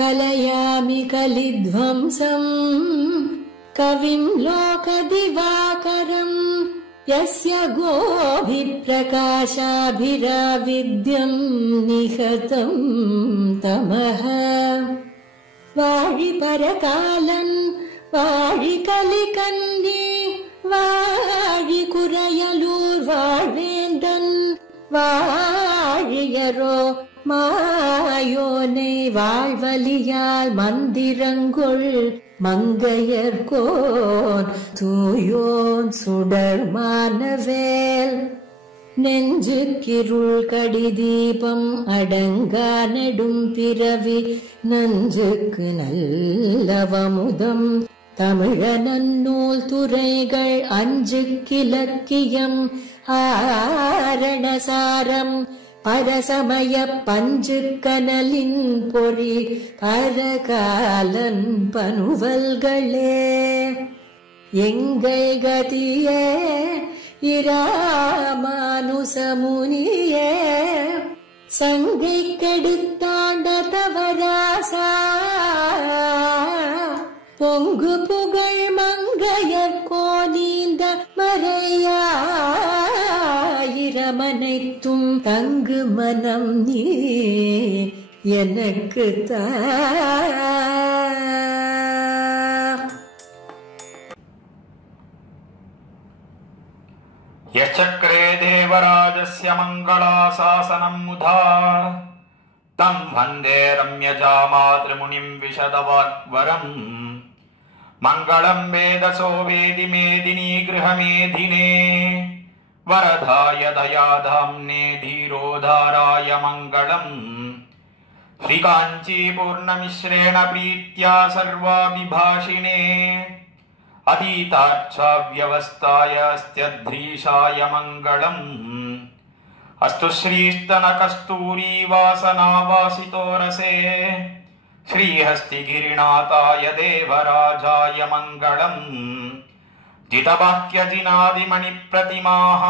कलयामि कलिध्वंसं कविं लोकदिवाकरं यस्य गोभिप्रकाशाभिराविद्यं निहतं तमः वाळि परकालन् वाळि कलिकन्ये वाळि कुरयलूर् वाळ्वेन्दन् वाழியரோ மாயோனை வாழ்வலியால் மந்திரங்கொள் மங்கையர்கோன் தூயோன் சுடர் மானவேல் நெஞ்சுக்கிருள் கடிதீபம் அடங்கா நெடும் பிறவி நஞ்சுக்கு நல்லவமுதம் தமிழ நன்னூல் துறைகள் அஞ்சுக்கிலக்கியம் ஆரணசாரம் பரசமய பஞ்சு கனலின் பொறி பரகாலன் பனுவல்களே எங்கள் கதியே இராமானுசமுனியே சங்கை கெடுத்தாண்ட தவராசா பொங்கு புகழ் மங்கையர் கோனீந்த மறையாயிரமனைத்தும் தங்கு மனம் நீ எனக்கு தா. யச்சக்ரே தேவராஜஸ்ய மங்களாசாசனம் முதா தம் வந்தே ரம்யஜாமாத்ரிமுனிம் விஷதவாக்வரம் மங்களம் வேதசோ வேதி மேதினி கிருஹமேதினே வரதாய தயாதாம்னே தீரோதாராய மங்களம் ஸ்ரீகாஞ்சி பூர்ணமிஸ்ரேண ப்ரீத்யா சர்வாபிபாஷினே அதீதார்ச்சாவ்யவஸ்தாய ஸ்த்யத்ரீஷாய மங்களம் அஸ்து ஸ்ரீஸ்தன கஸ்தூரி வாசனாவாசிதோ ரசே ஸ்ரீஹஸ்திகிரிநாதாய தேவராஜாய மங்களம் ஜிதபாக்யஜினாதிமணி பிரதிமாஹ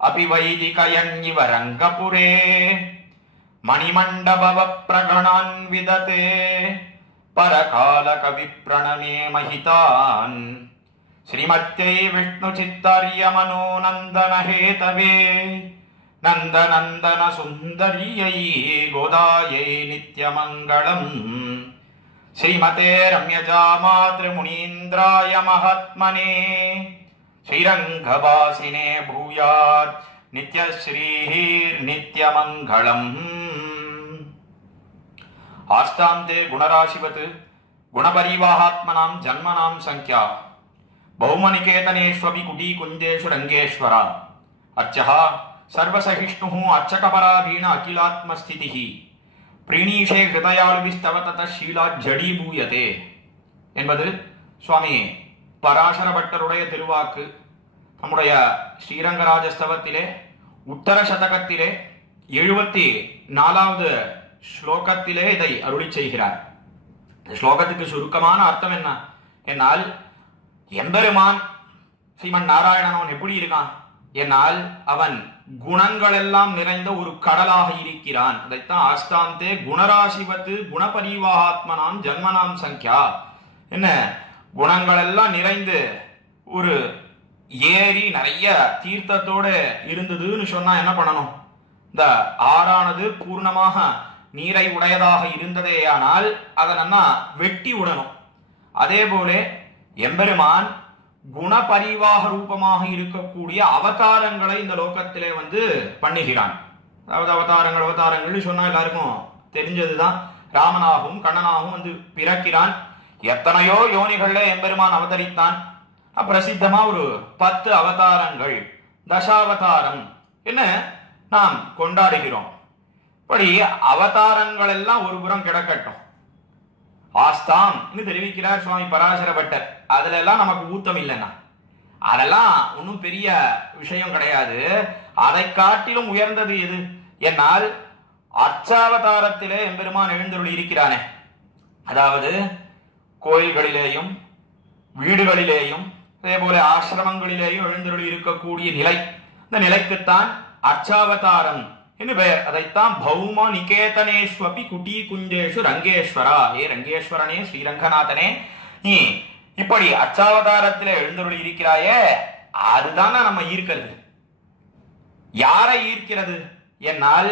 அபி வைதிகயன்யிவ ரங்கபுரே மணிமண்டபவ பிரகணான் விததே பரகால கவி பிரணமே மஹிதான் ஸ்ரீமத்யை விஷ்ணு சித்தார்ய மனோநந்தன ஹேதவே நந்தநந்தன சுந்தரியை கோதாயை நித்யமங்களம் ஸ்ரீமதே ரம்யஜாமாத்ரிமுனீந்திராய மகாத்மனே ஸ்ரீரங்கவாசினே பூயாத் நித்யஸ்ரீஹீர் நித்யமங்களம். ஆஸ்தாந்தே குணராசிவத் குணபரிவாஹாத்மனாம் ஜன்மனாம் சங்க்யா பௌமநிகேதனேஷ்வபி குடி குஞ்சேஷு ரங்கேஸ்வரா அர்ச்சஹ சர்வசகிஷ்ணுஹு அர்ச்சகபராதீன அகிலாத்மஸ்திதிஹ பிரீணீஷே ஹிருதயாளுபிஸ்தவ தத ஷீலாத் ஜடீபூயதே என்பது சுவாமி பராசர பட்டருடைய திருவாக்கு. நம்முடைய ஸ்ரீரங்கராஜஸ்தவத்திலே உத்தர சதகத்திலே 74வது ஸ்லோகத்திலே இதை அருளி செய்கிறார். இந்த ஸ்லோகத்துக்கு சுருக்கமான அர்த்தம் என்ன என்னால், எம்பெருமான் ஸ்ரீமன் நாராயணன் அவன் எப்படி இருக்கான் என்னால் அவன் குணங்கள் எல்லாம் நிறைந்த ஒரு கடலாக இருக்கிறான். அதைத்தான் ஆஸ்தாந்தே குணராசிவத்து குணபரிவாத்மனாம் ஜன்மனாம் சங்கியா, என்ன குணங்கள் எல்லாம் நிறைந்து ஒரு ஏரி நிறைய தீர்த்தத்தோட இருந்ததுன்னு சொன்னா என்ன பண்ணணும்? இந்த ஆறானது பூர்ணமாக நீரை உடையதாக இருந்ததேயானால் அதை நம்ம வெட்டி விடணும். அதே போல எம்பெருமான் குணபரிவாக ரூபமாக இருக்கக்கூடிய அவதாரங்களை இந்த லோகத்திலே பண்ணுகிறான். அதாவது அவதாரங்கள் சொன்னா எல்லாருக்கும் தெரிஞ்சதுதான். ராமனாகவும் கண்ணனாகவும் பிறக்கிறான். எத்தனையோ யோனிகள்ல எம்பெருமான் அவதரித்தான். பிரசித்தமா ஒரு 10 அவதாரங்கள், தசாவதாரம் என்ன நாம் கொண்டாடுகிறோம். இப்படி அவதாரங்கள் எல்லாம் ஒரு புறம் கிடக்கட்டும். ஆஸ்தாம் தெரிவிக்கிறார் சுவாமி பராசர பட்டர். அதுல எல்லாம் நமக்கு ஊத்தம் இல்லைன்னா அதெல்லாம் ஒன்னும் பெரிய விஷயம் கிடையாது. அதை காட்டிலும் உயர்ந்தது எது என்னால் அர்ச்சாவதாரத்திலே எம்பெருமான் எழுந்தருளி இருக்கிறானே. அதாவது கோயில்களிலேயும் வீடுகளிலேயும் அதே போல ஆசிரமங்களிலேயும் எழுந்தருளி இருக்கக்கூடிய நிலை, இந்த நிலைக்குத்தான் அர்ச்சாவதாரம் என்று பெயர். அதைத்தான் பௌம நிகேதனேஸ்வபி குட்டி குஞ்சேஷு ரங்கேஸ்வரா, ஏ ரங்கேஸ்வரனே ஸ்ரீரங்கநாதனே, நீ இப்படி அச்சாவதாரத்தில் எழுந்தருளி இருக்கிறாயே, அதுதானே நம்ம ஈர்க்கிறது. யாரை ஈர்க்கிறது என்னால்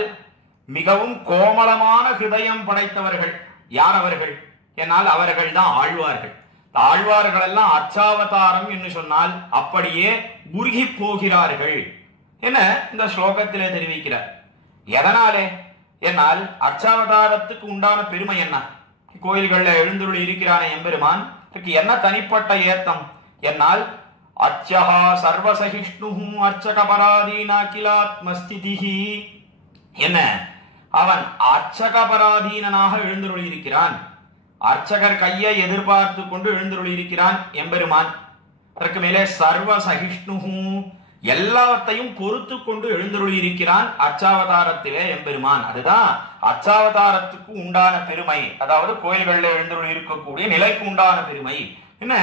மிகவும் கோமளமான ஹிருதயம் படைத்தவர்கள். யார் அவர்கள் என்னால் அவர்கள் தான் ஆழ்வார்கள். ஆழ்வார்கள் எல்லாம் அச்சாவதாரம் என்று சொன்னால் அப்படியே உருகி போகிறார்கள் என இந்த ஸ்லோகத்திலே தெரிவிக்கிறார். எதனாலே என்னால் அச்சாவதாரத்துக்கு உண்டான பெருமை என்ன? கோயில்களில் எழுந்துள்ளி இருக்கிறான எம்பெருமான் என்ன தனிப்பட்ட ஏத்தம் என்னால் அச்சஹா சர்வசகிஷ்ணுஹு அர்ச்சகபராதீனா கிலாத்மஸ்திதிஹி என்ன, அவன் அர்ச்சகபராதீனாக எழுந்துள்ளி இருக்கிறான். அர்ச்சகர் கையை எதிர்பார்த்து கொண்டு எழுந்துள்ளி இருக்கிறான் எம்பெருமான். அதற்கு மேலே சர்வசகிஷ்ணுஹு, எல்லாவற்றையும் பொறுத்து கொண்டு எழுந்துள்ளி இருக்கிறான் அர்ச்சாவதாரத்திலே எம்பெருமான். அதுதான் அர்ச்சாவதாரத்துக்கு உண்டான பெருமை, அதாவது கோயில்களில் எழுந்துள்ளி இருக்கக்கூடிய நிலைக்கு உண்டான பெருமை என்ன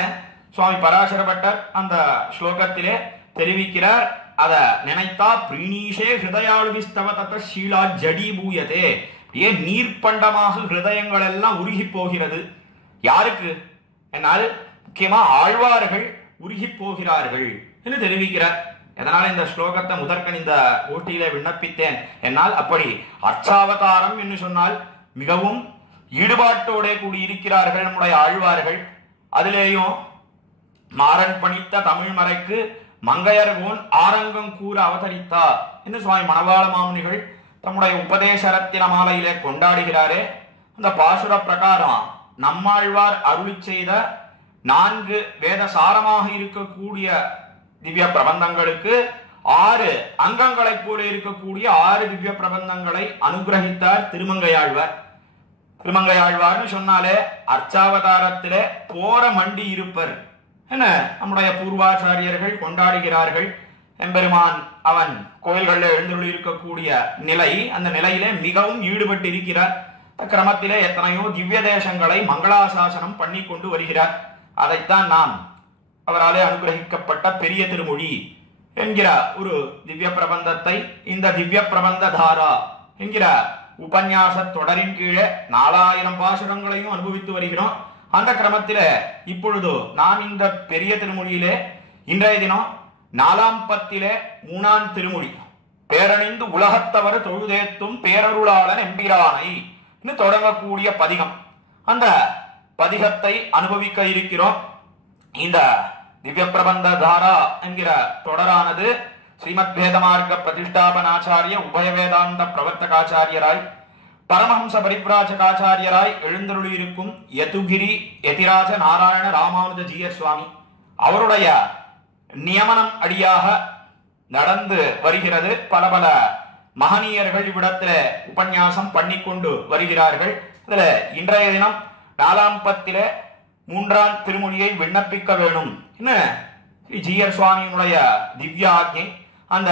சுவாமி பராசர பட்டர் அந்த ஸ்லோகத்திலே தெரிவிக்கிறார். அத நினைத்தா பிரீணீஷே ஹிருதயாளுவிஸ்தவ தத்த ஷீலா ஜடீபூயதே, ஏன் நீர்ப்பண்டமாக ஹிருதயங்கள் எல்லாம் உருகி போகிறது. யாருக்கு என்னால் முக்கியமா ஆழ்வார்கள் உருகி போகிறார்கள் என்று தெரிவிக்கிறார். எதனால இந்த ஸ்லோகத்தை முதற்கன் இந்த ஓட்டியில விண்ணப்பித்தேன் என்னால் அப்படி அர்ச்சாவதாரம் என்று சொன்னால் மிகவும் ஈடுபாட்டோட கூடி இருக்கிறார்கள் நம்முடைய ஆழ்வார்கள். அதிலேயும் மாறன் பணித்த தமிழ் மறைக்கு மங்கையர்கோன் ஆரங்கம் கூற அவதரித்தார் என்று சுவாமி மணவாள மாமுனிகள் தம்முடைய உபதேச ரத்தின மாலையிலே கொண்டாடுகிறாரே. அந்த பாசுர பிரகாரம் நம்மாழ்வார் அருளி செய்த 4 வேத சாரமாக இருக்கக்கூடிய திவ்ய பிரபந்தங்களுக்கு 6 அங்கங்களை போல இருக்கக்கூடிய 6 திவ்ய பிரபந்தங்களை அனுகிரகித்தார் திருமங்கையாழ்வார். திருமங்கையாழ்வார்னு சொன்னாலே அர்ச்சாவதாரத்திலே போர மண்டி இருப்பர் என்ன நம்முடைய பூர்வாச்சாரியர்கள் கொண்டாடுகிறார்கள். எம்பெருமான் அவன் கோயில்களில் எழுந்துள்ளி இருக்கக்கூடிய நிலை, அந்த நிலையிலே மிகவும் ஈடுபட்டு இருக்கிறார். கிரமத்திலே எத்தனையோ திவ்ய தேசங்களை மங்களாசாசனம் பண்ணி கொண்டு வருகிறார். அதைத்தான் நாம் அவராலே அனுகிரகிக்கப்பட்ட பெரிய திருமொழி என்கிற ஒரு திவ்ய பிரபந்தத்தை இந்த திவ்ய பிரபந்த தாரா என்கிற உபன்யாச தொடரின் கீழே 4000 பாசுரங்களையும் அனுபவித்து வருகிறோம். அந்த கிரமத்தில இப்பொழுது நாம் இந்த பெரிய திருமொழியிலே இன்றைய தினம் 4ஆம் பத்திலே 3ஆம் திருமொழி பேரணிந்து உலகத்தவர் தொழுதேத்தும் பேரருளாளன் எம்பிரானை தொடங்கக்கூடிய பதிகம், அந்த பதிகத்தை அனுபவிக்க இருக்கிறோம். இந்த திவ்ய பிரபந்த தாரா என்கிற தொடரானது ஸ்ரீமத் வேதமார்க்க பிரதிஷ்டாபனாச்சாரிய உபய வேதாந்த பிரவர்த்தகாச்சாரியராய் பரமஹம்ச பரிப்ராஜகாச்சாரியராய் எழுந்தருளி இருக்கும் யதுகிரி யதிராஜ நாராயண ராமானுஜ ஜீய சுவாமி அவருடைய நியமனம் அடியாக நடந்து வருகிறது. பல பல மகனீயர்கள் இவ்விடத்துல உபன்யாசம் பண்ணிக்கொண்டு வருகிறார்கள். இதுல இன்றைய தினம் 4ஆம் பத்திலே 3ஆம் திருமொழியை விண்ணப்பிக்க வேணும் என்ன ஜீயர் சுவாமியினுடைய திவ்யாக்ஞை. அந்த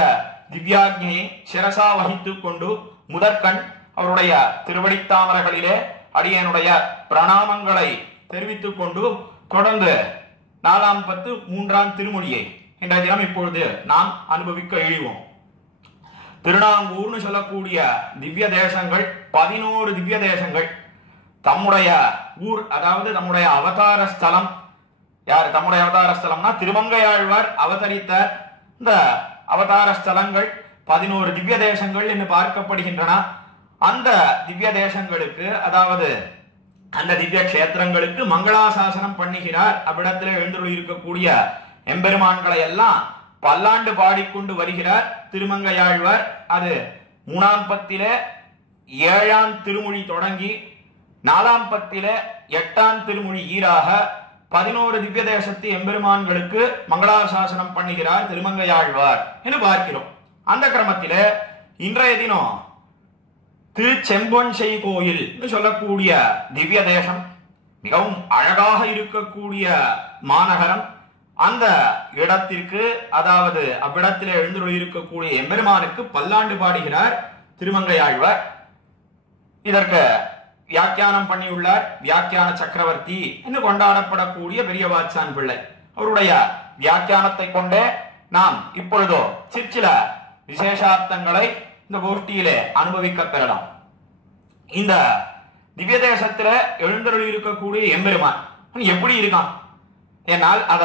திவ்யாக்ஞையை சிரசா வகித்துக் கொண்டு முதற்கண் அவருடைய திருவடித்தாமரைகளிலே அடியனுடைய பிரணாமங்களை தெரிவித்துக் கொண்டு தொடர்ந்து 4ஆம் பத்து 3ஆம் திருமொழியை இன்றைய தினம் இப்பொழுது நாம் அனுபவிக்க எழுவோம். திருநாங்கூர்னு சொல்லக்கூடிய திவ்ய தேசங்கள் 11 திவ்ய தேசங்கள் தம்முடைய ஊர், அதாவது தம்முடைய அவதார ஸ்தலம். யார் தம்முடைய அவதார ஸ்தலம்னா திருமங்கையாழ்வார் அவதரித்த இந்த அவதார ஸ்தலங்கள் 11 திவ்ய தேசங்கள் என்று பார்க்கப்படுகின்றன. அந்த திவ்ய தேசங்களுக்கு, அதாவது அந்த திவ்ய கஷேத்திரங்களுக்கு மங்களாசாசனம் பண்ணுகிறார். அவ்விடத்தில் எழுந்துள்ளி இருக்கக்கூடிய எம்பெருமான்களை எல்லாம் பல்லாண்டு பாடிக்கொண்டு வருகிறார் திருமங்கையாழ்வார். அது 3ஆம் பத்திலே 7ஆம் திருமொழி தொடங்கி 4ஆம் பத்திலே 8ஆம் திருமொழி ஈராக 11 திவ்ய தேசத்து எம்பெருமான்களுக்கு மங்களாசாசனம் பண்ணுகிறார் திருமங்கையாழ்வார் என்று பார்க்கிறோம். அந்த கிரமத்திலே இன்றைய தினம் திருச்செம்பொன்சை கோயில் என்று சொல்லக்கூடிய திவ்ய தேசம், மிகவும் அழகாக இருக்கக்கூடிய மாநகரம். அந்த இடத்திற்கு, அதாவது அவ்விடத்திலே எழுந்துள்ளி இருக்கக்கூடிய எம்பெருமானுக்கு பல்லாண்டு பாடுகிறார் திருமங்கையாழ்வார். இதற்கு வியாக்கியானம் பண்ணியுள்ளார் வியாக்கியான சக்கரவர்த்தி என்று கொண்டாடப்படக்கூடிய பெரிய வாச்சான் பிள்ளை. அவருடைய வியாக்கியானத்தை கொண்டே நாம் இப்பொழுதோ சிற்சில விசேஷார்த்தங்களை இந்த கோஷ்டியிலே அனுபவிக்க பெறலாம். இந்த திவ்ய தேசத்துல எழுந்தருளி இருக்கக்கூடிய எம்பெருமான் எப்படி இருக்கான் என்னால் அத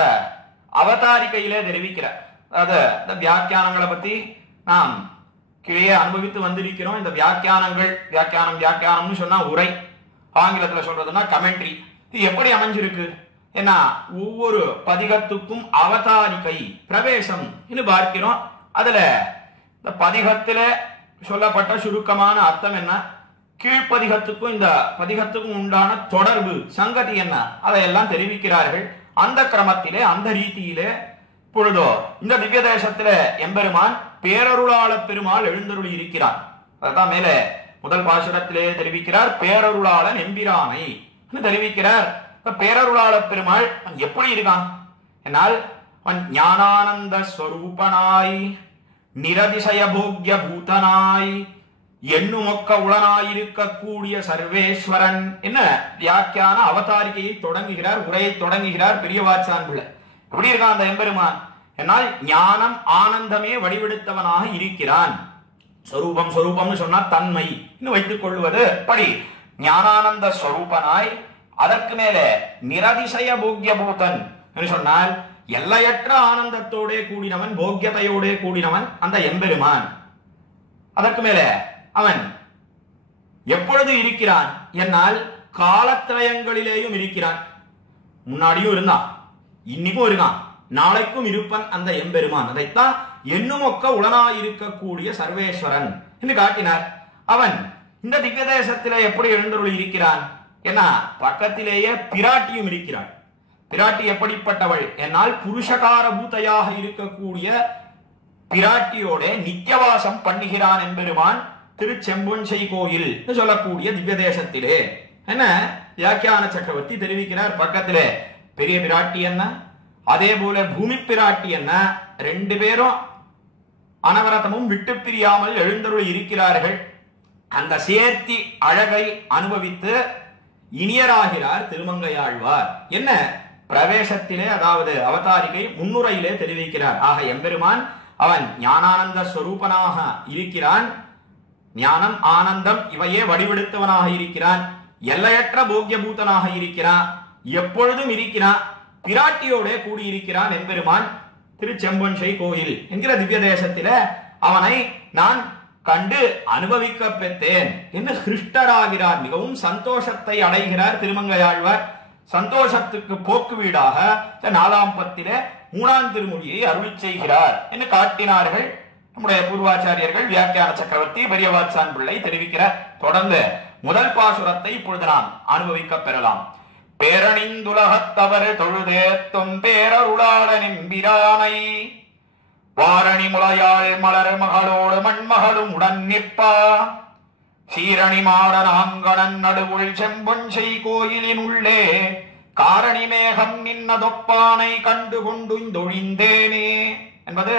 அவதாரிகையிலே தெரிவிக்கிறார். அத இந்த வியாக்கியானங்களை பத்தி நாம் கீழே அனுபவித்து வந்திருக்கிறோம். இந்த வியாக்கியானம்னு சொன்னா உரை, ஆங்கிலத்துல சொல்றதுன்னா கமெண்ட்ரி. இது எப்படி அமைஞ்சிருக்கு ஏன்னா ஒவ்வொரு பதிகத்துக்கும் அவதாரிகை பிரவேசம் பார்க்கிறோம். அதுல இந்த பதிகத்துல சொல்லப்பட்ட சுருக்கமான அர்த்தம் என்ன, கீழ்ப்பதிகத்துக்கும் இந்த பதிகத்துக்கும் உண்டான தொடர்பு சங்கதி என்ன, அதையெல்லாம் தெரிவிக்கிறார்கள். அந்த கிரமத்திலே அந்த ரீதியிலே பொழுதோ இந்த திவ்ய தேசத்துல எம்பெருமான் பேரருளாள பெருமாள் எழுந்தருளி இருக்கிறான். அதான் மேலே முதல் பாசுரத்திலே தெரிவிக்கிறார், பேரருளாளன் எம்பிரானை தெரிவிக்கிறார். பேரருளாள பெருமாள் எப்படி இருக்கான் என்னால் அவன் ஞானானந்த ஸ்வரூபனாய் நிரதிசய போக்ய பூதனாய் எண்ணுமொக்க உளனாயிருக்கக்கூடிய சர்வேஸ்வரன் என்ன வியாக்கியான அவதாரிகையை தொடங்குகிறார், உரையை தொடங்குகிறார் பெரியவாச்சான் பிள்ளை. எப்படி இருக்கான் அந்த எம்பெருமான் என்னால் ஞானம் ஆனந்தமே வடிவெடுத்தவனாக இருக்கிறான். சொரூபம்னு சொன்னா தன்மை வைத்துக் கொள்வது படி ஞானானந்த ஸ்வரூபனாய், அதற்கு மேலே நிரதிசய போக்ய பூதன் என்று சொன்னால் எல்லையற்ற ஆனந்தத்தோடே கூடினவன், போக்கியத்தையோடே கூடினவன் அந்த எம்பெருமான். அதற்கு மேலே அவன் எப்பொழுது இருக்கிறான் என்னால் காலத்திரயங்களிலேயும் இருக்கிறான். முன்னாடியும் இருந்தான், இன்னிக்கும் இருக்கான், நாளைக்கும் இருப்பன் அந்த எம்பெருமான். அதைத்தான் எண்ணுமொக்க உளனாயிருக்கக்கூடிய சர்வேஸ்வரன் என்று காட்டினார். அவன் இந்த திவ்ய தேசத்திலே எப்படி எழுந்தருளி இருக்கிறான் ஏன்னா பக்கத்திலேயே பிராட்டியும் இருக்கிறாள். பிராட்டி எப்படிப்பட்டவள் என்னால் புருஷகார பூத்தையாக இருக்கக்கூடிய பிராட்டியோட நித்தியவாசம் பண்ணுகிறான் எம்பெருமான் திருச்செம்பொன்சை கோயில் சொல்லக்கூடிய திவ்ய தேசத்திலே. என்ன வியாக்கியான சக்கரவர்த்தி தெரிவிக்கிறார், பக்கத்திலே பெரிய பிராட்டி என்ன, அதே போல பூமி பிராட்டி என்ன, ரெண்டு பேரும் அனவரதமும் விட்டு பிரியாமல் எழுந்தருளி இருக்கிறார்கள். அந்த சேர்த்தி அழகை அனுபவித்து இனியராகிறார் திருமங்கையாழ்வார். என்ன பிரவேசத்திலே அதாவது அவதாரிகை முன்னுரையிலே தெரிவிக்கிறார். ஆக எம்பெருமான் அவன் ஞானானந்த ஸ்வரூபனாக இருக்கிறான், ஞானம் ஆனந்தம் இவையே வடிவெடுத்தவனாக இருக்கிறான், எல்லையற்ற போக்கிய பூதனாக இருக்கிறான், எப்பொழுதும் இருக்கிறான், பிராட்டியோட கூடியிருக்கிறான் எம்பெருமான் திருச்செம்பொன்சை கோயில் என்கிற திவ்ய தேசத்தில அவனை நான் கண்டு அனுபவிக்க பெற்றேன் என்று ஹிருஷ்டராகிறார். மிகவும் சந்தோஷத்தை அடைகிறார் திருமங்கையாழ்வார். சந்தோஷத்துக்கு போக்கு வீடாக 4ஆம் பத்திலே 3ஆம் திருமொழியை அருளி செய்கிறார் என்று காட்டினார்கள் நம்முடைய பூர்வாச்சாரியர்கள். வியாக்கியான சக்கரவர்த்தி பெரியவாச்சான் பிள்ளை தெரிவிக்கிறார். தொடர்ந்து முதல் பாசுரத்தை இப்பொழுது நாம் அனுபவிக்க பெறலாம். பேரணிந்துலகத்தவர் தொழுதேத்தும் பேரருளாளனிம்பிரானை வாரணி முளையாள் மலர் மகளோடு மண்மகளும் உடன் நிற்பா சீரணி மாடனாங்கணன் நடுவுள் செம்பொன்சை கோயிலின் உள்ளே காரணி மேகம் நின்னதொப்பானை கண்டு கொண்டுந்தொழிந்தேனே என்பது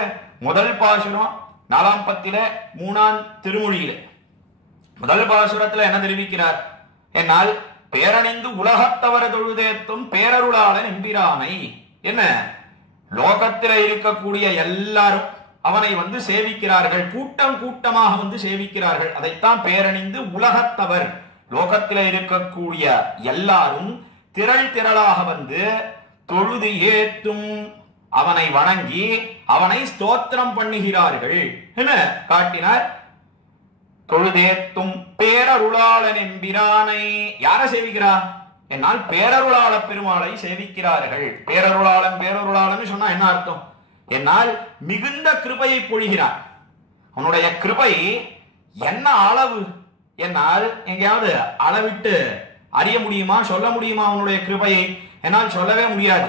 முதல் பாசுரம் 4ஆம் பத்திலே 3ஆம் திருமொழியிலே. முதல் பாசுரத்தில் என்ன தெரிவிக்கிறார் என்னால் பேரணிந்து உலகத்தவர தொழுதேத்தும் பேரருளாளன் எம்பிரானை. என்ன லோகத்தில இருக்கக்கூடிய எல்லாரும் அவனை வந்து சேவிக்கிறார்கள், கூட்டம் கூட்டமாக வந்து சேவிக்கிறார்கள். அதைத்தான் பேரணிந்து உலகத்தவர், லோகத்தில இருக்கக்கூடிய எல்லாரும் திரள் திரளாக வந்து தொழுது ஏத்தும் அவனை வணங்கி அவனை ஸ்தோத்திரம் பண்ணுகிறார்கள் என காட்டினார். தொழுதேத்தும் பேரருளாளன் எம்பிரானை யார சேவிக்கிறார் என்னால் பேரருளாள பெருமாளை சேவிக்கிறார்கள். பேரருளாளன் சொன்னா என்ன அர்த்தம் என்னால் மிகுந்த கிருபையை பொழிகிறார். அவனுடைய கிருபை என்ன அளவு என்னால் எங்கேயாவது அளவிட்டு அறிய முடியுமா, சொல்ல முடியுமா அவனுடைய கிருபையை என்னால் சொல்லவே முடியாது.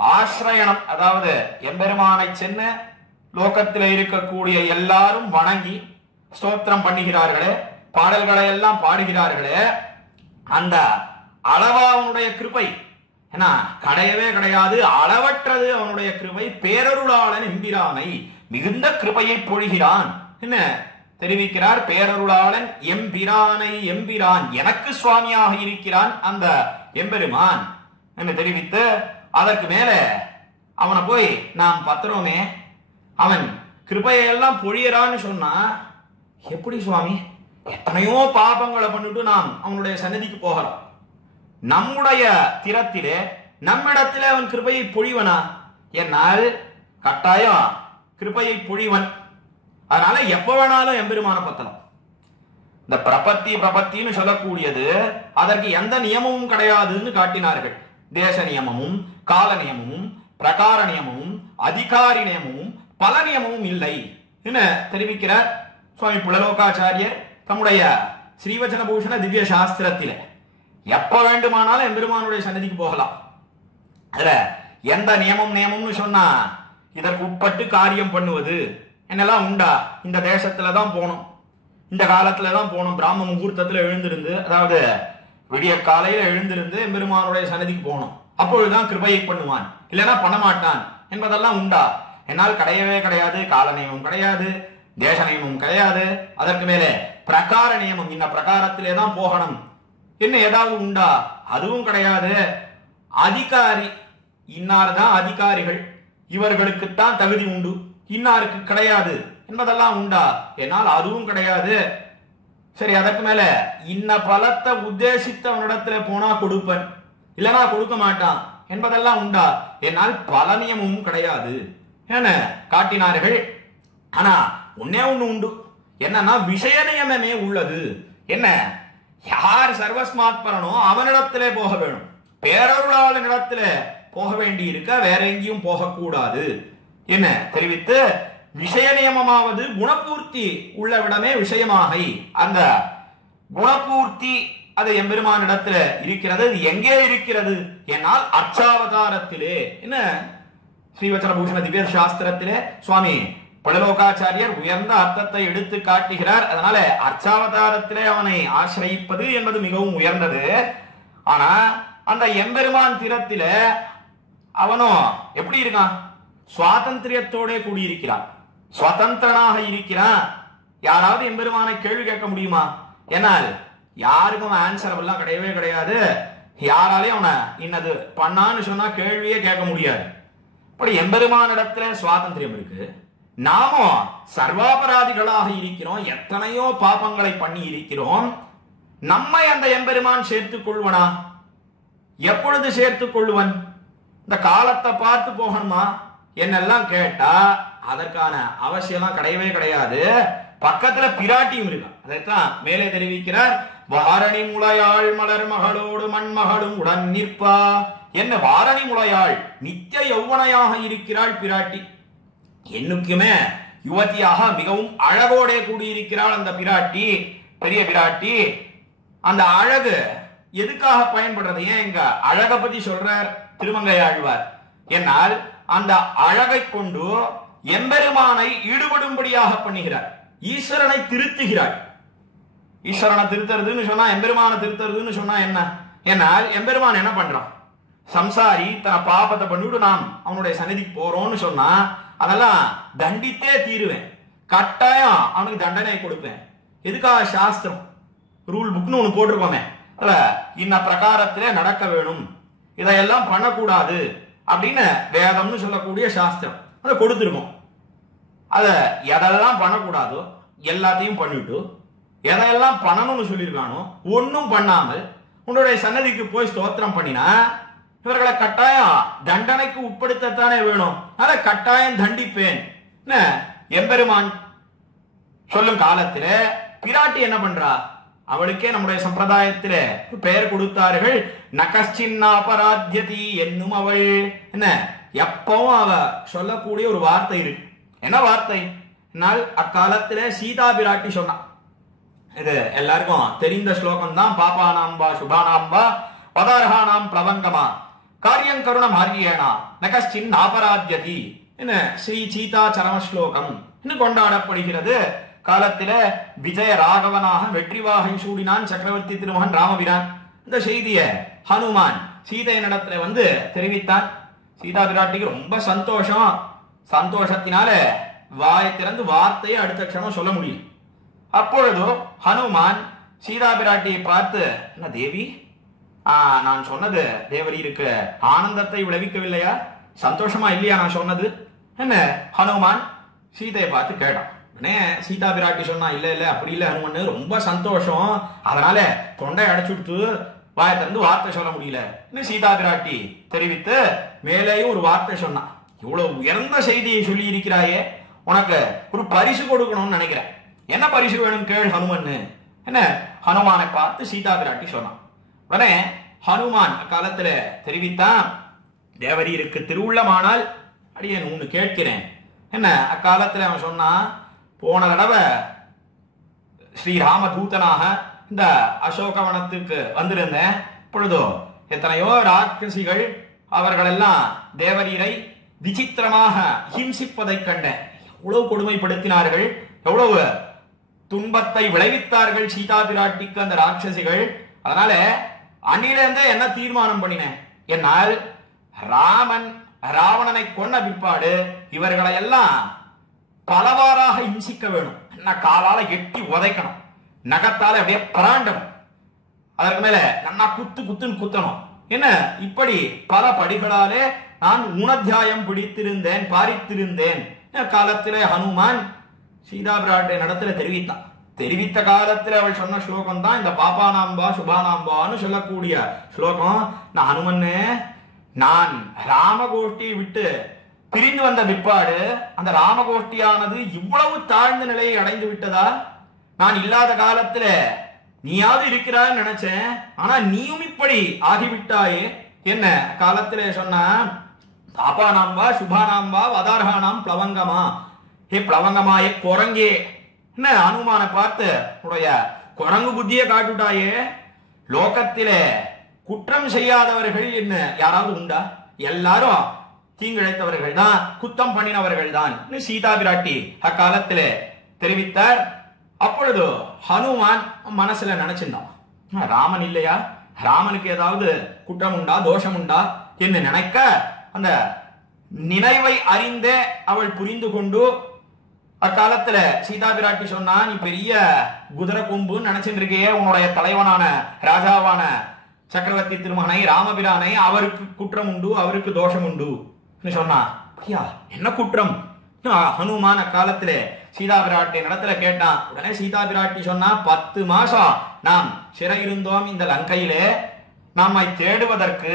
ஆசிரயணம் அதாவது எம்பெருமானை சென்று லோகத்தில் இருக்கக்கூடிய எல்லாரும் வணங்கி ஸ்தோத்திரம் பண்ணுகிறார்களே, பாடல்களை எல்லாம் பாடுகிறார்களே, அந்த அளவா அவனுடைய கிருபை ஏன்னா கிடையவே கிடையாது, அளவற்றது அவனுடைய கிருபை. பேரருளாளன் எம்பிரானை மிகுந்த கிருபையை பொழிகிறான் என்ன தெரிவிக்கிறார். பேரருளாளன் எம்பிரானை, எம்பிரான் எனக்கு சுவாமியாக இருக்கிறான் அந்த எம்பெருமான் என்று தெரிவித்து அதற்கு மேல அவனை போய் நாம் பத்திரமே அவன் கிருபையெல்லாம் பொழியறான்னு சொன்னா எப்படி சுவாமி, எத்தனையோ பாபங்களை பண்ணிட்டு நாம் அவனுடைய சன்னதிக்கு போகலாம், நம்முடைய திறத்திலே நம்மிடத்திலே அவன் கிருபையை பொழிவனா? என்னால் கட்டாயம் கிருபையை பொழிவன். அதனால எப்ப வேணாலும் எம்பெருமான பத்தலாம். இந்த பிரபத்தின்னு சொல்லக்கூடியது அதற்கு எந்த நியமமும் கிடையாதுன்னு காட்டினார்கள். தேச நியமமும் கால நியமமும் பிரகார நியமமும் அதிகாரி நியமமும் பல நியமமும் இல்லை என்ன தெரிவிக்கிறார் சுவாமி புலலோகாச்சாரியர் தம்முடைய ஸ்ரீவச்சன பூஷண திவ்ய சாஸ்திரத்திலே. எப்ப வேண்டுமானாலும் எம்பெருமானுடைய சன்னதிக்கு போகலாம். அதுல எந்த நியமம்னு சொன்னா இதற்கு உட்பட்டு காரியம் பண்ணுவது என்னெல்லாம் உண்டா? இந்த தேசத்துலதான் போகணும், இந்த காலத்துலதான் போகணும், பிராம முகூர்த்தத்துல எழுந்திருந்து, அதாவது விடிய காலையில எழுந்திருந்து எம்பெருமானுடைய சன்னதிக்கு போகணும், அப்பொழுதுதான் கிருபையை பண்ணுவான், இல்லைன்னா பண்ண மாட்டான் என்பதெல்லாம் உண்டா? என்னால் கிடையவே கிடையாது. கால நியமம் கிடையாது, தேச நியமம் கிடையாது, அதற்கு மேலே பிரகார நியமம், இந்த பிரகாரத்திலே தான் போகணும் என்ன ஏதாவது உண்டா? அதுவும் கிடையாது. அதிகாரி, இன்னார்தான் அதிகாரிகள், இவர்களுக்குத்தான் தகுதி உண்டு, இன்னாருக்கு கிடையாது என்பதெல்லாம் உண்டா? என்னால் அதுவும் கிடையாது. சரி, அதற்கு மேல இன்ன பலத்தை உத்தேசித்தவனிடத்துல போனா கொடுப்பன், இல்லனா கொடுக்க மாட்டான் என்பதெல்லாம் உண்டா? என்னால் பல நியமும் கிடையாது என காட்டினார்கள். ஆனா ஒன்னே ஒண்ணு உண்டு, என்னன்னா விஷய நியமமே உள்ளது. என்ன? யார் சர்வஸ்மாத் பரனோ அவனிடத்திலே போக வேணும், பேரருளாளன் இடத்துல போக வேண்டி இருக்க, வேற எங்கேயும் போகக்கூடாது என்ன தெரிவித்து, விஷய நியமமாவது குணபூர்த்தி உள்ளவிடமே விஷயமாக, அந்த குணபூர்த்தி அது எம்பெருமானிடத்துல இருக்கிறது. எங்கே இருக்கிறது என்னால் அர்ச்சாவதாரத்திலே. என்ன ஸ்ரீவச்சன பூஷண திவ்ய சாஸ்திரத்திலே சுவாமி புலலோகாச்சாரியர் உயர்ந்த அர்த்தத்தை எடுத்து காட்டுகிறார். அதனால அர்ச்சாவதாரத்திலே அவனை ஆசிரியிப்பது என்பது மிகவும் உயர்ந்தது. ஆனா அந்த எம்பெருமான் திறத்தில அவனும் எப்படி இருக்கான்? சுவாதந்திரியத்தோட கூடியிருக்கிறான், சுதந்திரனாக இருக்கிறான். யாராவது எம்பெருமானை கேள்வி கேட்க முடியுமா? என்னால் யாருக்கும் ஆன்சர் எல்லாம் கிடையவே கிடையாது. யாராலையும் அவனை இன்னது பண்ணான்னு சொன்னா கேள்வியே கேட்க முடியாது. இப்படி எம்பெருமானிடத்துல சுவாதந்திரியம் இருக்கு. நாமும் சர்வாபராதிகளாக இருக்கிறோம், எத்தனையோ பாபங்களை பண்ணி இருக்கிறோம். நம்மை அந்த எம்பெருமான் சேர்த்துக் கொள்வனா? எப்பொழுது சேர்த்துக் கொள்வன்? இந்த காலத்தை பார்த்து போகணுமா என்னெல்லாம் கேட்டா அதற்கான அவசியம் கிடையவே கிடையாது. பக்கத்துல பிராட்டியும் இருக்கு. அதைத்தான் மேலே தெரிவிக்கிறார். வாரணி முளையாள் மலர் மகளோடு மண்மகளும் உடன் நிற்பா. என்ன வாரணி முளையாள், நித்திய யௌவனையாக இருக்கிறாள் பிராட்டி. என்னுக்குமே யுவதியாக மிகவும் அழகோடே கூடியிருக்கிறாள் அந்த பிராட்டி, பெரிய பிராட்டி. அந்த அழகு எதுக்காக பயன்படுறது? ஏன் இங்க அழகை பத்தி சொல்றார் திருமங்கையாழ்வார்? என்னால் அந்த அழகை கொண்டு எம்பெருமானை ஈடுபடும்படியாக பண்ணுகிறார், ஈஸ்வரனை திருத்துகிறாள். ஈஸ்வரனை திருத்துறதுன்னு சொன்னா, எம்பெருமானை திருத்துறதுன்னு சொன்னா என்ன? என்னால் எம்பெருமான் என்ன பண்றான்? சம்சாரி தன் பாபத்தை பண்ணிவிட்டு நாம் அவனுடைய சந்நிதிக்கு போறோம்னு சொன்னா அதெல்லாம் தண்டித்தே தீருவேன், கட்டாயம் அவனுக்கு தண்டனை கொடுப்பேன். எதுக்காக? சாஸ்திரம் ரூல் புக்னு ஒண்ணு போட்டிருக்கோமே, இன்ன பிரகாரத்திலே நடக்க வேணும், இதையெல்லாம் பண்ணக்கூடாது அப்படின்னு வேதம்னு சொல்லக்கூடிய சாஸ்திரம் அதை கொடுத்துருக்கோம். அத எதெல்லாம் பண்ணக்கூடாதோ எல்லாத்தையும் பண்ணிட்டு, எதையெல்லாம் பண்ணணும்னு சொல்லியிருக்கானோ ஒன்னும் பண்ணாமல் உன்னுடைய சன்னதிக்கு போய் ஸ்தோத்திரம் பண்ணினா இவர்களை கட்டாயம் தண்டனைக்கு உட்படுத்தத்தானே வேணும். அதை கட்டாயம் தண்டிப்பேன். எம்பெருமான் சொல்லும் காலத்தில பிராட்டி என்ன பண்றா? அவளுக்கே நம்முடைய சம்பிரதாயத்திலே பெயர் கொடுத்தார்கள், நகச்சின்னாபராத்யதி என்னும் அவள். என்ன எப்பவும் அவ சொல்லக்கூடிய ஒரு வார்த்தை இருக்கு. என்ன வார்த்தை? அக்காலத்திலே சீதா பிராட்டி சொன்னா. இது எல்லாருக்கும் தெரிந்த ஸ்லோகம் தான். பாபானாம்பா சுபானாம்பா பதார்ஹானாம் பிளவங்கமா காரியம் கருணம் ஆரியேனா நகச்சின் ஆபராத்யதி என்ன ஸ்ரீ சீதா சரம ஸ்லோகம் என்று கொண்டாடப்படுகிறது. காலத்தில விஜய ராகவனாக வெற்றி வாகை சூடினான் சக்கரவர்த்தி திருமகன் ராமபிரான். இந்த செய்திய ஹனுமான் சீதையனிடத்துல வந்து தெரிவித்தான். சீதா பிராட்டிக்கு ரொம்ப சந்தோஷம். சந்தோஷத்தினால வாயை திறந்து வார்த்தையை அடுத்த க்ஷணம் சொல்ல முடியும். அப்பொழுது ஹனுமான் சீதா பிராட்டியை பார்த்து, என்ன தேவி, நான் சொன்னது தேவரீருக்கு ஆனந்தத்தை விளைவிக்கவில்லையா? சந்தோஷமா இல்லையா நான் சொன்னது? என்ன ஹனுமான் சீதையை பார்த்து கேட்டான். உடனே சீதா பிராட்டி சொன்னா, இல்ல இல்ல அப்படி இல்ல ஹனுமன், ரொம்ப சந்தோஷம், அதனால தொண்டை அடைச்சுட்டு வாயை திறந்து வார்த்தை சொல்ல முடியல. சீதா பிராட்டி தெரிவித்து மேலேயும் ஒரு வார்த்தை சொன்னா, இவ்வளவு உயர்ந்த செய்தியை சொல்லி இருக்கிறாயே, உனக்கு ஒரு பரிசு கொடுக்கணும்னு நினைக்கிறேன், என்ன பரிசு வேணும் கேள் ஹனுமன் என்ன ஹனுமானை பார்த்து சீதா பிராட்டி சொன்னான். உடனே ஹனுமான் அக்காலத்துல தெரிவித்தான், தேவரீருக்கு திருவுள்ளமானால் அடியேன் ஒண்ணு கேட்கிறேன். என்ன அக்காலத்துல அவன் சொன்னா, போன தடவை ஸ்ரீராம தூதனாக இந்த அசோகவனத்துக்கு வந்திருந்தேன். இப்பொழுதோ எத்தனையோ ராட்சசிகள் அவர்கள் எல்லாம் தேவரீரை விசித்திரமாக ஹிம்சிப்பதை கண்டேன். எவ்வளவு கொடுமைப்படுத்தினார்கள், எவ்வளவு துன்பத்தை விளைவித்தார்கள் சீதா பிராட்டிக்கு அந்த ராட்சசிகள். அதனால அன்னிலிருந்தே என்ன தீர்மானம் பண்ணினேன், என்னால் ராவணனை கொன்ன பிற்பாடு இவர்களை எல்லாம் பலவாறாக இம்சிக்க வேணும். என்ன காலால எட்டி உதைக்கணும், நகத்தால அப்படியே பிராண்டணும், அதற்கு மேல நன்னா குத்துன்னு குத்தணும். என்ன இப்படி பல படிகளாலே நான் உணத்தியாயம் பிடித்திருந்தேன், பாரித்திருந்தேன். காலத்திலே ஹனுமான் சீதா பிராட்டி நடத்துல தெரிவித்தான். தெரிவித்த காலத்தில் அவள் சொன்ன ஸ்லோகம் தான் இந்த பாபானாம்பா சுபானாம்பான்னு சொல்லக்கூடிய ஸ்லோகம். நான் ஹனுமன்னு, நான் ராமகோஷ்டியை விட்டு பிரிந்து வந்த பிற்பாடு அந்த ராமகோஷ்டியானது இவ்வளவு தாழ்ந்த நிலையை அடைந்து விட்டதா? நான் இல்லாத காலத்துல நீயாவது இருக்கிறான்னு நினைச்சேன், ஆனா நீயும் இப்படி ஆகிவிட்டாயே. என்ன காலத்திலே சொன்ன பாபானாம்பா சுபானாம்பா வதார்ஹானாம் பிளவங்கமா, ஹே பிளவங்கமா, ஏ குரங்கே, என்ன ஹனுமான பார்த்து உடைய குரங்கு புத்தியை காட்டுட்டாயே. லோகத்திலே குற்றம் செய்யாதவர்கள் என்ன யாராவது உண்டா? எல்லாரும் தீங்கிழைத்தவர்கள் தான், குத்தம் பண்ணினவர்கள் தான் சீதா பிராட்டி அக்காலத்திலே தெரிவித்தார். அப்பொழுது ஹனுமான் மனசுல நினைச்சிருந்தான், ராமன் இல்லையா, ராமனுக்கு ஏதாவது குற்றம் உண்டா தோஷம் உண்டா என்று நினைக்க, அந்த நினைவை அறிந்தே அவள் புரிந்து கொண்டு அக்காலத்துல சீதா பிராட்டி சொன்னா, நீ பெரிய குதிரை கொம்புன்னு நினைச்சிட்டு இருக்கியே, உன்னுடைய தலைவனான ராஜாவான சக்கரவர்த்தி திருமகனை ராமபிரானை அவருக்கு குற்றம் உண்டு, அவருக்கு தோஷம் உண்டு சொன்னா. ஐயா என்ன குற்றம்? ஹனுமான காலத்திலே சீதா பிராட்டி நடத்துல கேட்டான். உடனே சீதா பிராட்டி சொன்னா, 10 மாசம் நாம் சிறையிருந்தோம் இந்த லங்கையிலே, நம்மை தேடுவதற்கு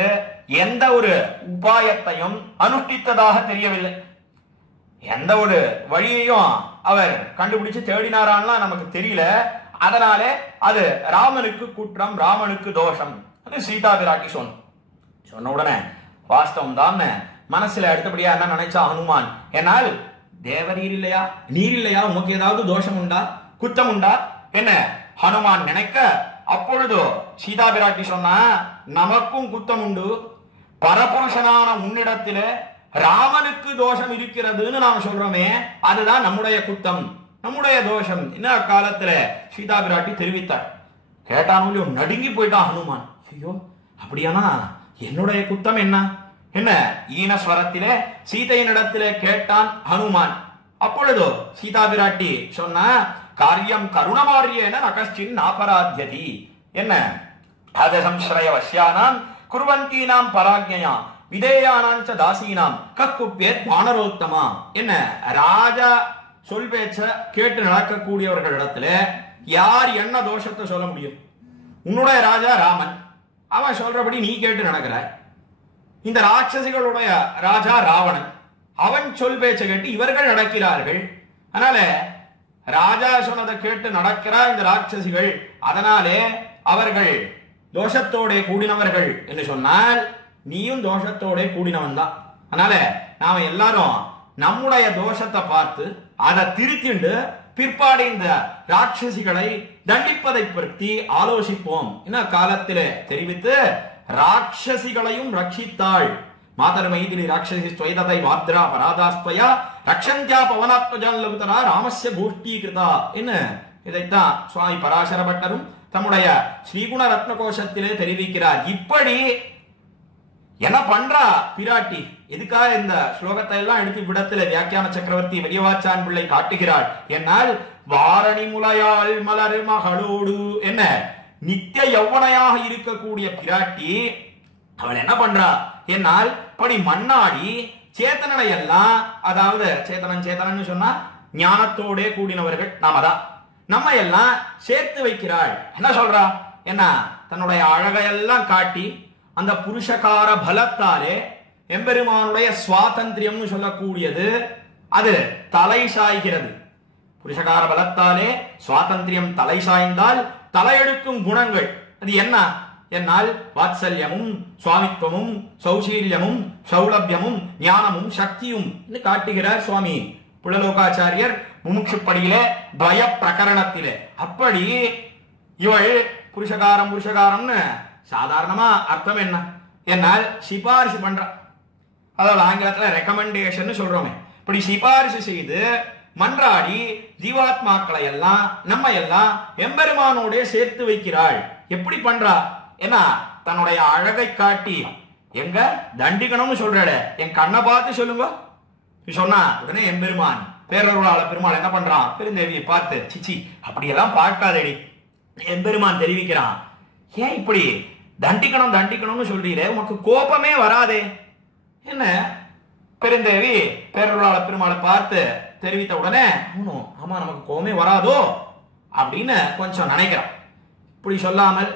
எந்த ஒரு உபாயத்தையும் அனுஷ்டித்ததாக தெரியவில்லை, எந்த ஒரு வழியையும் அவர் கண்டுபிடிச்சு தேடினாரான்னா நமக்கு தெரியல. அதனாலே அது ராமனுக்கு குற்றம், ராமனுக்கு தோஷம் சீதா பிராட்டி சொன்ன உடனே வாஸ்தவம் தான் மனசுல அடுத்தபடியா என்ன நினைச்சா ஹனுமான், என்னால் தேவரீர் இல்லையா, நீர் இல்லையா, உனக்கு ஏதாவது தோஷம் உண்டா குற்றம் உண்டா என்ன ஹனுமான் நினைக்க, அப்பொழுது சீதா பிராட்டி சொன்னா, நமக்கும் குத்தம் உண்டு, பரபுருஷனான உன்னிடத்திலே ராமனுக்கு தோஷம் இருக்கிறதுன்னு நாம் சொல்றோமே, அதுதான் நம்முடைய குத்தம், நம்முடைய தோஷம் என்ன காலத்துல சீதா பிராட்டி தெரிவித்தார். கேட்டானும் நடுங்கி போயிட்டான் ஹனுமான். ஐயோ அப்படியானா என்னுடைய குத்தம் என்ன என்ன ஈனஸ்வரத்திலே சீதையினிடத்திலே கேட்டான் ஹனுமான். அப்பொழுது சீதா பிராட்டி சொன்ன, காரியம் கருணமாரியேன நகஸ்டின் நாபராத்யதி, என்ன அதசம்ஸ்ரய வசியானாம் குர்வந்தீனாம் பராக்ஞயா விதேயானாஞ்ச தாசீனாம் கக்குப்பேத் வானரோத்தமா. என்ன ராஜா சொல் பேச்ச கேட்டு நடக்கக்கூடியவர்களிடத்துல யார் என்ன தோஷத்தை சொல்ல முடியும்? உன்னுடைய ராஜா ராமன், அவன் சொல்றபடி நீ கேட்டு நடக்கிற. இந்த ராட்சசிகளுடைய ராஜா ராவணன், அவன் சொல் பேச்ச கேட்டு இவர்கள் நடக்கிறார்கள். அதனால ராஜா சொன்னதை கேட்டு நடக்கிற இந்த ராட்சசிகள், அதனாலே அவர்கள் தோஷத்தோட கூடினவர்கள் என்று சொன்னால் நீயும் தோஷத்தோட கூடினவன் தான். அதனால நாம எல்லாரும் நம்முடைய தோஷத்தை பார்த்து அதை திருத்திண்டு பிற்பாடு இந்த ராட்சசிகளை தண்டிப்பதை பற்றி ஆலோசிப்போம் என்ன காலத்திலே தெரிவித்து, ராட்சசிகளையும் ரட்சித்தாள். மாதர் மைதிலி ராட்சசி ஸ்வைததை வாத்ரா பராதாஸ்பயா ரக்ஷந்தியா பவனாத்மஜான் லகுதரா ராமஸ்ய கோஷ்டீகிருதா என்ன. இதைத்தான் சுவாமி பராசர பட்டரும் தம்முடைய ஸ்ரீகுண ரத்ன கோஷத்திலே தெரிவிக்கிறார். இப்படி என்ன பண்றா பிராட்டி? எதுக்காக இந்த ஸ்லோகத்தை எல்லாம் எடுத்து விடத்துல வியாக்கியான சக்கரவர்த்தி பெரியவாச்சான் பிள்ளை காட்டுகிறாள். என்னால் வாரணி முலையாள் மலர் மகளோடு என்ன நித்திய யௌவனையாக இருக்கக்கூடிய பிராட்டி அவள் என்ன பண்றா? என்னால் படி மண்ணாடி சேத்தனனை எல்லாம், அதாவது சேத்தனன் சொன்னா ஞானத்தோட கூடினவர்கள் நாம தான். நம்ம எல்லாம் சேர்த்து வைக்கிறாள். என்ன சொல்றா? என்ன தன்னுடைய அழகையெல்லாம் காட்டி அந்த புருஷகார பலத்தாலே எம்பெருமானுடைய சுவாதந்திரியம்னு சொல்லக்கூடியது அது தலை சாய்கிறது. புருஷகார பலத்தாலே சுவாதந்திரியம் தலை சாய்ந்தால் தலையெடுக்கும் குணங்கள் அது என்ன? என்னால் வாத்சல்யமும் சுவாமித்துவமும் சௌசீல்யமும் சௌலபியமும் ஞானமும் சக்தியும் காட்டுகிறார் சுவாமி புலலோகாச்சாரியர் முமுட்சுப்படியிலே துவய பிரகரணத்திலே. அப்படி இவள் புருஷகாரம்னு சாதாரணமா அர்த்தம் என்ன? என்னால் சிபாரிசு பண்ற, அதாவது ஆங்கிலத்துல ரெக்கமெண்டேஷன் சொல்றோமே, இப்படி சிபாரிசு செய்து மன்றாடி ஜீவாத்மாக்களை எல்லாம் நம்ம எல்லாம் எம்பெருமானோட சேர்த்து வைக்கிறாள். எப்படி பண்றா? ஏன்னா தன்னுடைய அழகை காட்டி எங்க தண்டிக்கணும்னு சொல்றாள். என் கண்ணை பார்த்து சொல்லுங்க சொன்னா உடனே எம்பெருமான் பேரருளாள பெருமாள் என்ன பண்றான்? பெருந்தேவியை பார்த்து சிச்சி அப்படியெல்லாம் பார்க்காதடி, எம்பெருமான் தெரிவிக்கிறான், ஏன் இப்படி தண்டிக்கணும்னு சொல்றீரே, உனக்கு கோபமே வராதே என்ன? பெருந்தேவி பேரருளாள பெருமாளை பார்த்து தெரிவித்த உடனே ஆமா நமக்கு கோபமே வராதோ அப்படின்னு கொஞ்சம் நினைக்கிறான். இப்படி சொல்லாமல்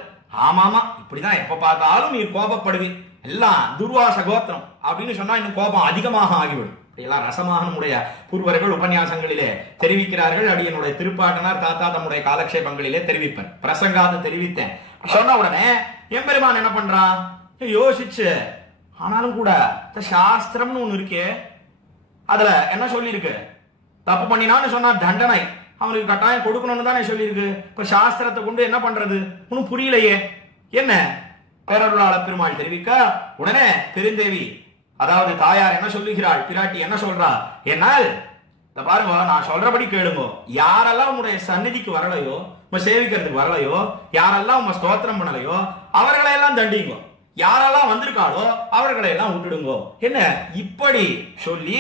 ஆமாமா இப்படிதான் எப்ப பார்த்தாலும் நீ கோபப்படுவி, எல்லாம் துர்வாச கோத்திரம் அப்படின்னு சொன்னா இன்னும் கோபம் அதிகமாக ஆகிவிடும். எல்லாம் ரசமாக நம்முடைய பூர்வர்கள் உபன்யாசங்களிலே தெரிவிக்கிறார்கள். அடி என்னுடைய திருப்பாட்டனார் தாத்தா தம்முடைய காலக்ஷேபங்களிலே தெரிவிப்பேன், பிரசங்காத தெரிவித்தேன். சொன்ன உடனே எம்பெருமான் என்ன பண்றான்? யோசிச்சு ஆனாலும் கூட சாஸ்திரம்னு ஒண்ணு இருக்கே, அதுல என்ன சொல்லி இருக்கு? தப்பு பண்ணினான்னு சொன்னா தண்டனை அவனுக்கு கட்டாயம் கொடுக்கணும்னு தானே சொல்லி இருக்கு. இப்ப சாஸ்திரத்தை கொண்டு என்ன பண்றது ஒன்னும் புரியலையே. என்ன பேரருளாள பெருமாள் தெரிவிக்க உடனே பெருந்தேவி அதாவது தாயார் என்ன சொல்லுகிறாள்? பிராட்டி என்ன சொல்றா? என்னால் பாருங்க, நான் சொல்றபடி கேளுங்க. யாரெல்லாம் உங்களுடைய சந்நிதிக்கு வரலையோ, உங்க சேவிக்கிறதுக்கு வரலையோ, யாரெல்லாம் உங்க ஸ்தோத்திரம் பண்ணலையோ அவர்களை எல்லாம் தண்டிங்க, யாரெல்லாம் வந்திருக்காளோ அவர்களை எல்லாம் விட்டுடுங்கோ. என்ன இப்படி சொல்லி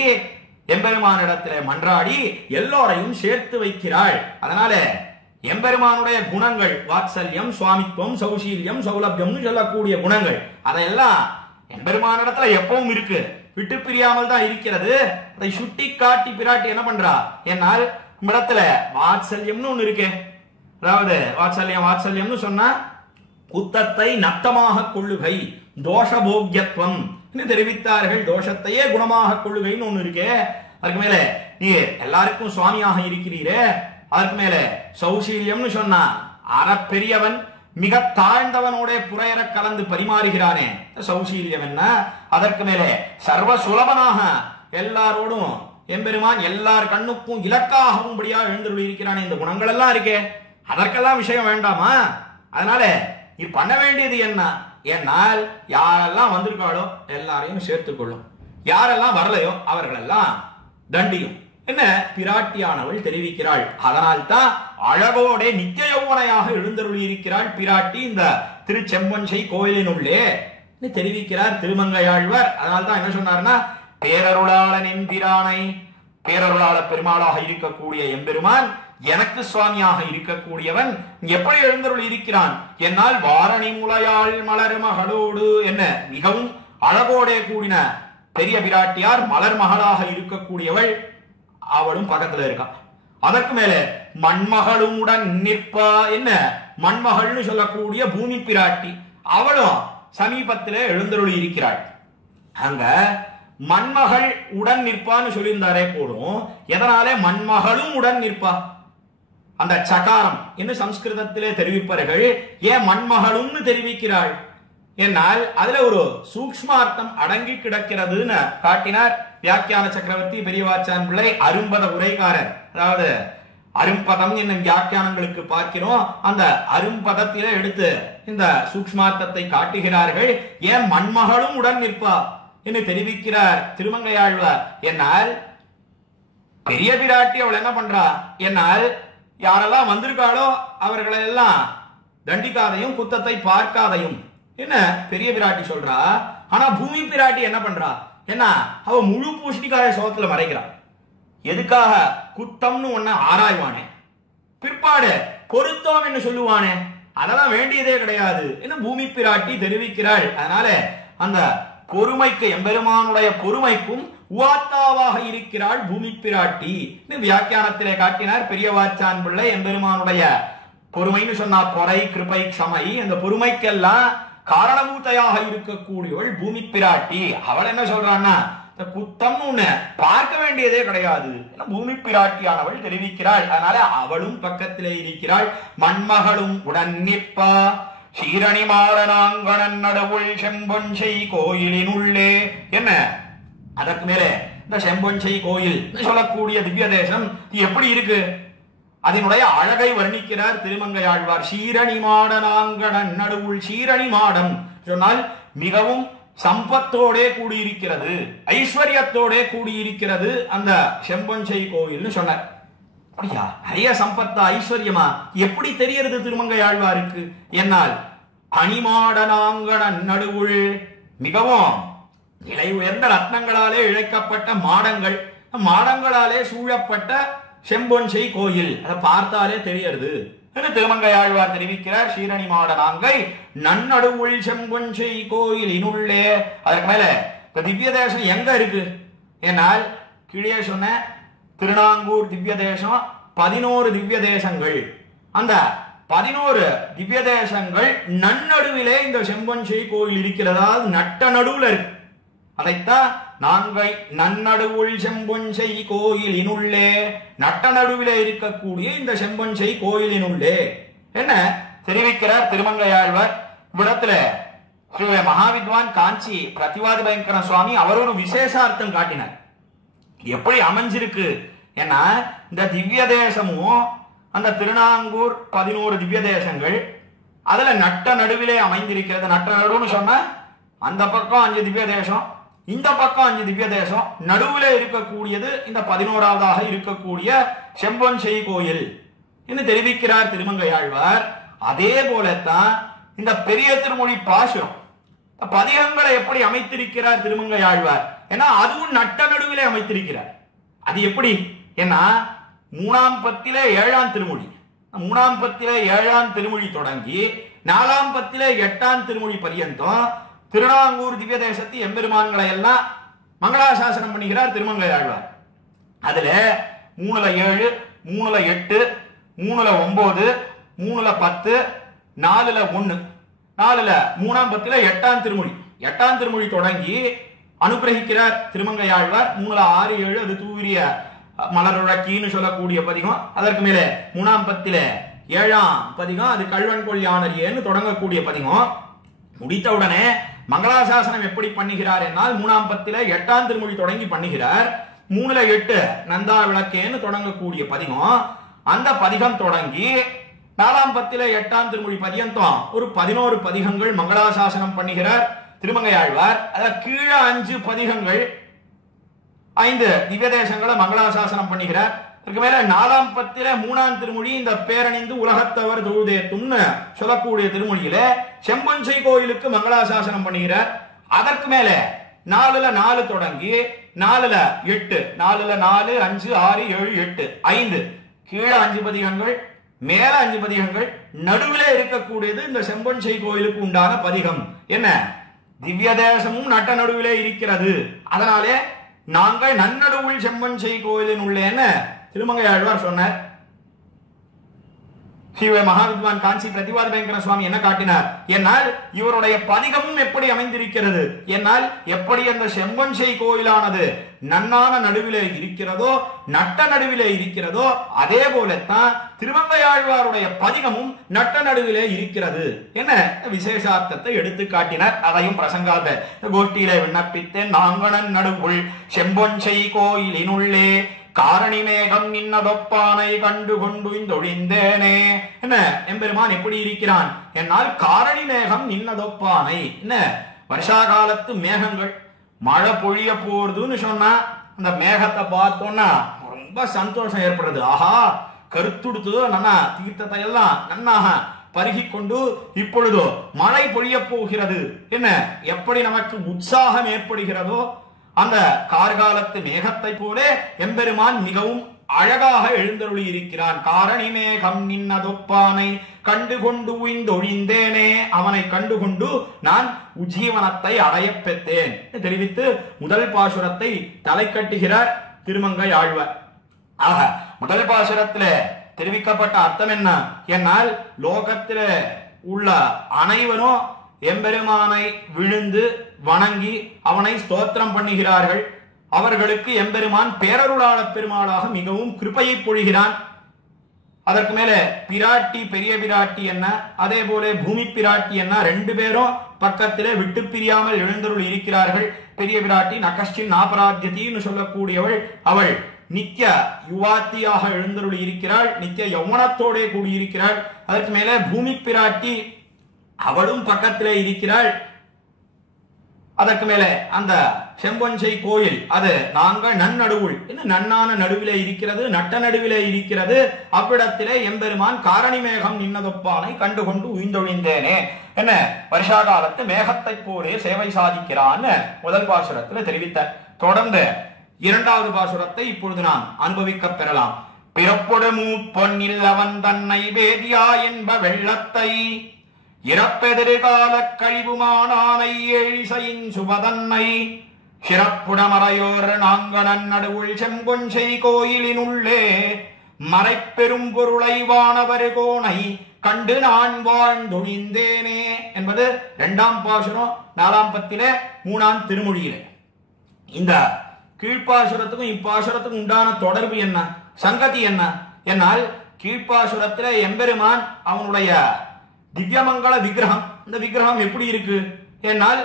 எம்பெருமானிடத்திலே மன்றாடி எல்லோரையும் சேர்த்து வைக்கிறாள். அதனால எம்பெருமானுடைய குணங்கள் வாத்சல்யம் சுவாமித்துவம் சௌசீல்யம் சௌலபியம்னு சொல்லக்கூடிய குணங்கள் அதையெல்லாம் எம்பெருமானிடத்துல எப்பவும் இருக்கு, விட்டு பிரியாமல் தான் இருக்கிறது. அதை சுட்டி காட்டி பிராட்டி என்ன பண்றா? என்னால் இடத்துல வாத்சல்யம்னு ஒண்ணு இருக்கு. அதாவது வாத்சல்யம்னு சொன்னா குத்தத்தை நத்தமாக கொள்ளுகை தோஷபோக்கியத்துவம் தெரிவித்தார்கள். தோஷத்தையே குணமாக கொள்ளுகைன்னு ஒண்ணு இருக்கே. அதுக்கு மேல நீ எல்லாருக்கும் சுவாமியாக இருக்கிறீரே. அதுக்கு மேல சௌசீல்யம்னு சொன்னா அறப்பெரியவன் மிக தாழ்ந்தவனோட புறையற கலந்து பரிமாறுகிறானே சௌசீல்யம் என்ன. அதற்கு மேலே சர்வ சுலபனாக எல்லாரோடும் எம்பெருமான் எல்லார் கண்ணுக்கும் இலக்காகும்படியா எழுந்தருளி இருக்கிறானே. இந்த குணங்கள் எல்லாம் இருக்கே, அதற்கெல்லாம் விஷயம் வேண்டாமா? அதனால நீ பண்ண வேண்டியது என்ன? என்னால் யாரெல்லாம் வந்திருக்காளோ எல்லாரையும் சேர்த்துக் கொள்ளும், யாரெல்லாம் வரலையோ அவர்களெல்லாம் தண்டியும் என்ன பிராட்டியானவள் தெரிவிக்கிறாள். அதனால் தான் அழகோட நித்திய யௌவனையாக எழுந்தருளி இருக்கிறாள் பிராட்டி இந்த திருச்செம்பொன்சை கோயிலினுள்ளே தெரிவிக்கிறார் திருமங்கையாழ்வார். அதனால தான் என்ன சொன்னார்னா, பேரருளாளன் எம்பிரானை, பேரருளாள பெருமாளாக இருக்கக்கூடிய எம்பெருமான் எனக்கு சுவாமியாக இருக்கக்கூடியவன் எப்படி எழுந்தருள் இருக்கிறான்? என்னால் வாரணி முலையாள் மலர் மகளோடு என்ன மிகவும் அழகோடே கூடின பெரிய பிராட்டியார் மலர் மகளாக இருக்கக்கூடியவள், அவளும் பக்கத்துல இருக்கான். அதற்கு மேல மண்மகளும் உடன் நிற்பா என்ன மண்மகள்னு சொல்லக்கூடிய பூமி பிராட்டி, அவளும் சமீபத்திலே எழுந்தருளி இருக்கிறாள். அங்க மண்மகள் உடன் நிற்பான்னு சொல்லியிருந்தாரே போடும். எதனாலே மண்மகளும் உடன் நிற்பா? அந்த சகாரம் என்று சம்ஸ்கிருதத்திலே தெரிவிப்பார்கள். ஏன் மண்மகளும்னு தெரிவிக்கிறாள்? என்னால் அதுல ஒரு சூக்ஷ்மார்த்தம் அடங்கி கிடக்கிறதுன்னு காட்டினார் வியாக்கியான சக்கரவர்த்தி பெரியவாச்சான் பிள்ளை அரும்பத உரைகாரர். அதாவது அரும்பதம் என்னும் வியாக்கியானங்களுக்கு பார்க்கிறோம், அந்த அரும்பதத்திலே எடுத்து இந்த சூக்ஷ்மார்த்தத்தை காட்டுகிறார்கள். ஏன் மண்மகளும் உடன் நிற்பா என்று தெரிவிக்கிறார் திருமங்கையாழ்வார். என்னால் பெரிய பிராட்டி அவள் என்ன பண்றா? என்னால் யாரெல்லாம் வந்திருக்காளோ அவர்களை எல்லாம் தண்டிக்காதையும் குத்தத்தை பார்க்காதையும் என்ன பெரிய பிராட்டி சொல்றா. ஆனா பூமி பிராட்டி என்ன பண்றா? என்ன அவ முழு பூஷணிக்காய சோகத்துல மறைக்கிறான். எதுக்காக? குத்தம்னு ஒன்ன ஆராய்வானே, பிற்பாடு பொருத்தம் என்று சொல்லுவானே, அதெல்லாம் வேண்டியதே கிடையாது என்ன பூமி பிராட்டி தெரிவிக்கிறாள். அதனால அந்த பொறுமைக்கு எம்பெருமானுடைய பொறுமைக்கும் உவாத்தாவாக இருக்கிறாள் பூமி பிராட்டி வியாக்கியானத்திலே காட்டினார் பெரியவாச்சான் பிள்ளை. எம்பெருமானுடைய பொறுமைன்னு சொன்னா பொறை கிருபை க்ஷமை, அந்த பொறுமைக்கெல்லாம் காரணபூத்தையாக இருக்கக்கூடியவள் பூமி பிராட்டி. அவள் என்ன சொல்றான்னா குத்தம்னு பார்க்க வேண்டியதே கிடையாது, பூமி பிராட்டியானவள் தெரிவிக்கிறாள். அதனால அவளும் பக்கத்திலே இருக்கிறாள். மண்மகளும் உடன் நிற்பா சீரணி மாறனாங்கணன் நடுவுள் செம்பொன்சை கோயிலின் உள்ளே. என்ன அதற்கு மேலே இந்த செம்பொன்சை கோயில் சொல்லக்கூடிய திவ்ய தேசம் எப்படி இருக்கு, அதனுடைய அழகை வர்ணிக்கிறார் திருமங்கையாழ்வார். சீரணி மாடனாங்கணன் நடுவுள், சீரணி மாடம் சொன்னால் மிகவும் சம்பத்தோடே கூடியிருக்கிறது, ஐஸ்வர்யத்தோடே கூடியிருக்கிறது அந்த செம்பொன்சை கோயில்னு சொன்னார். அப்படியா, நிறைய சம்பத்தா ஐஸ்வர்யமா எப்படி தெரியறது திருமங்கையாழ்வாருக்கு? என்னால் அணிமாடனாங்கணன் நடுவுள், மிகவும் விலை உயர்ந்த ரத்னங்களாலே இழைக்கப்பட்ட மாடங்கள், மாடங்களாலே சூழப்பட்ட செம்பொன்சை கோயில், அதை பார்த்தாலே தெரியறது என்று திருமங்கையாழ்வார் தெரிவிக்கிறார். சீரணி மாடனாங்கை நன்னடுவுள் செம்பொன்சை கோயிலினுள்ளே. அதற்கு மேல இப்ப திவ்ய தேசம் எங்க இருக்கு? என்னால் கீழே சொன்ன திருநாங்கூர் திவ்ய தேசம் 11 திவ்ய தேசங்கள். அந்த 11 திவ்ய தேசங்கள் நன்னடுவிலே இந்த செம்பொன்சை கோயில் இருக்கிறதா, நட்ட நடுவுல இருக்கு. அதைத்தான் நான்கை நன்னடுவுள் செம்பொன்சை கோயிலினுள்ளே, நட்ட நடுவிலே இருக்கக்கூடிய இந்த செம்பொன்சை கோயிலினுள்ளே என்ன தெரிவிக்கிறார் திருமங்கையாழ்வார். விடத்துல ஸ்ரீ மகாவித்வான் காஞ்சி பிரதிவாதி பயங்கர சுவாமி அவர் ஒரு விசேஷார்த்தம் காட்டினார். எப்படி அமைஞ்சிருக்கு ஏன்னா, இந்த திவ்ய தேசமும் அந்த திருநாங்கூர் 11 திவ்ய தேசங்கள் அதுல நட்ட நடுவிலே அமைந்திருக்கிறது. நட்ட நடுவுன்னு சொன்ன அந்த பக்கம் 5 திவ்ய தேசம், இந்த பக்கம் 5 திவ்ய தேசம், நடுவில் இருக்கக்கூடியது இந்த 11ஆவதாக இருக்கக்கூடிய செம்பொன்சை கோயில் என்று தெரிவிக்கிறார் திருமங்கையாழ்வார். அதே போலத்தான் இந்த பெரிய திருமொழி பாசுரம் பதிகங்களை எப்படி அமைத்திருக்கிறார் திருமங்கையாழ்வார். ஏன்னா அதுவும் நட்ட நடுவிலே அமைத்திருக்கிறார். அது எப்படி? ஏன்னா 3ஆம் பத்திலே 7ஆம் திருமொழி, 3ஆம் பத்திலே 7ஆம் திருமொழி தொடங்கி 4ஆம் பத்திலே 8ஆம் திருமொழி பரியந்தம் திருநாங்கூர் திவ்ய தேசத்து எம்பெருமான்களை எல்லாம் மங்களாசாசனம் பண்ணுகிறார் திருமங்கையாழ்வார். அதுல 3ல 7, 3ல 8, 3ல 9, 3ல 10, 4ல 1, 4ல 3ஆம் பத்தில 8ஆம் திருமொழி, 8ஆம் திருமொழி தொடங்கி அனுகிரகிக்கிறார் திருமங்கையாழ்வார். 3ல 6, 7 அது தூவிரிய மலருழக்கின்னு சொல்லக்கூடிய பதிகம். அதற்கு மேலே 3ஆம் பத்தில 7ஆம் பதிகம் அது கல்வன் கொள் யானரியேன்னு தொடங்கக்கூடிய பதிகம். முடித்தவுடனே மங்களாசாசனம் எப்படி பண்ணுகிறார் என்னால் 3ஆம் பத்தில 8ஆம் திருமொழி தொடங்கி பண்ணுகிறார். 3ல 8 நந்தா விளக்கேன்னு தொடங்கக்கூடிய பதிகம். அந்த பதிகம் தொடங்கி 4ஆம் பத்தில 8ஆம் திருமொழி பரியந்தம் ஒரு 11 பதிகங்கள் மங்களாசாசனம் பண்ணுகிறார் திருமங்கையாழ்வார். அத கீழே 5 பதிகங்கள் 5 திவ்ய தேசங்களை மங்களாசாசனம் பண்ணுகிறார். அதுக்கு மேல 4ஆம் பத்தில 3ஆம் திருமொழி இந்த பேரணிந்து உலகத்தவர் தொழுதேத்தும்னு சொல்லக்கூடிய திருமொழியில செம்பொன்சை கோயிலுக்கு மங்களாசாசனம் பண்ணுகிறார். அதற்கு மேல 4ல 4 தொடங்கி 4ல 8, 4ல 4, 5, 6, 7, 8 5 கீழே 5 பதிகங்கள், மேல 5 பதிகங்கள், நடுவிலே இருக்கக்கூடியது இந்த செம்பொன்சை கோயிலுக்கு உண்டான பதிகம். என்ன திவ்ய தேசமும் நட்ட நடுவிலே இருக்கிறது. அதனாலே நாங்கள் நன்னடுவுள் செம்பொன்சை கோயிலின் உள்ளேன்னு திருமங்கையாழ்வார் சொன்னார். ஸ்ரீ மகாவித்வான் காஞ்சி பிரதிவாதி பயங்கர சுவாமி என்ன காட்டினார் என்னால் இவருடைய பதிகமும் எப்படி அமைந்திருக்கிறது என்னால் எப்படி அந்த செம்பொன்சை கோயிலானது நன்னான நடுவிலே இருக்கிறதோ, நட்ட நடுவிலே இருக்கிறதோ, அதே போலத்தான் திருமங்கையாழ்வாருடைய பதிகமும் நட்ட நடுவிலே இருக்கிறது என்ன விசேஷார்த்தத்தை எடுத்து காட்டினார். அதையும் பிரசங்காத கோஷ்டியிலே விண்ணப்பித்தேன். நாங்கணன் நடுவுள் செம்பொன்சை கோயிலினுள்ளே காரணி மேகம் நின்னதொப்பானை கண்டு கொண்டு ஒழிந்தேனே. என்ன எம்பெருமான் எப்படி இருக்கிறான் என்னால் காரணி மேகம் நின்னதொப்பானை. என்ன வருஷா காலத்து மேகங்கள் மழை பொழிய போறதுன்னு சொன்னா அந்த மேகத்தை பார்த்தோம்னா ரொம்ப சந்தோஷம் ஏற்படுறது. ஆஹா கருத்துடுத்து நன்னா தீர்த்தத்தை எல்லாம் நன்னாக பருகி கொண்டு இப்பொழுதோ மழை பொழிய போகிறது என்ன எப்படி நமக்கு உற்சாகம் ஏற்படுகிறதோ அந்த கார்காலத்து மேகத்தை போல எம்பெருமான் மிகவும் அழகாக எழுந்தருளி இருக்கிறான். காரணிமேகம் நின்னதொப்பானை கண்டு கொண்டு உய்ந்தொழிந்தேனே, அவனை கண்டுகொண்டு நான் உஜ்ஜீவனத்தை அடைய பெற்றேன் தெரிவித்து முதல் பாசுரத்தை தலை கட்டுகிறார் திருமங்கை ஆழ்வார். ஆக முதல் பாசுரத்தில் தெரிவிக்கப்பட்ட அர்த்தம் என்ன என்னால், லோகத்தில உள்ள அனைவரும் எம்பெருமானை விழுந்து வணங்கி அவனை ஸ்தோத்திரம் பண்ணுகிறார்கள். அவர்களுக்கு எம்பெருமான் பேரருளாள பெருமாளாக மிகவும் கிருபையை பொழிகிறான். அதற்கு மேல பிராட்டி பெரிய பிராட்டி என்ன, அதே போல பூமி பிராட்டி என்ன, ரெண்டு பேரும் பக்கத்திலே விட்டு பிரியாமல் எழுந்தருள் இருக்கிறார்கள். பெரிய பிராட்டி நகஷ்டின் நாபராத்தியத்தின்னு சொல்லக்கூடியவள், அவள் நித்திய யுவாத்தியாக எழுந்தருள் இருக்கிறாள், நித்திய யௌவனத்தோட கூடியிருக்கிறாள். அதற்கு மேல பூமி பிராட்டி அவளும் பக்கத்திலே இருக்கிறாள். அதற்கு மேலே அந்த செம்பொஞ்சை கோயில் அது நாங்கள் நன்னடுவுள் நன்னான நடுவிலே இருக்கிறது, நட்ட நடுவிலே இருக்கிறது. அவ்விடத்திலே எம்பெருமான் காரணிமேகம் நின்னதொப்பானை கண்டுகொண்டு உய்ந்தொழிந்தேனே என்ன வருஷா காலத்து மேகத்தை போலே சேவை சாதிக்கிறான் முதல் பாசுரத்தில் தெரிவித்த. தொடர்ந்து இரண்டாவது பாசுரத்தை இப்பொழுது நாம் அனுபவிக்க பெறலாம். பிறப்பொடு மூப்பொன்னில் அவன் தன்னை வேதியா என்ப வெள்ளத்தை இறப்பெதிர்கால கழிவுமானானை ஏழிசையின் சுபதன்னை சிறப்புடமறையோர் நாங்கனன் நடுவுள் செம்பொஞ்சை கோயிலினுள்ளே மறைப்பெரும் பொருளை வானவர் கோணை கண்டு நான் வாழ்ந்தொழிந்தேனே என்பது இரண்டாம் பாசுரம் 4ஆம் பத்திலே 3ஆம் திருமொழியிலே. இந்த கீழ்ப்பாசுரத்துக்கும் இப்பாசுரத்துக்கும் உண்டான தொடர்பு என்ன, சங்கதி என்ன என்னால், கீழ்ப்பாசுரத்திலே எம்பெருமான் அவனுடைய திவ்யமங்கள விக்கிரகம், இந்த விக்கிரகம் எப்படி இருக்கு என்னால்,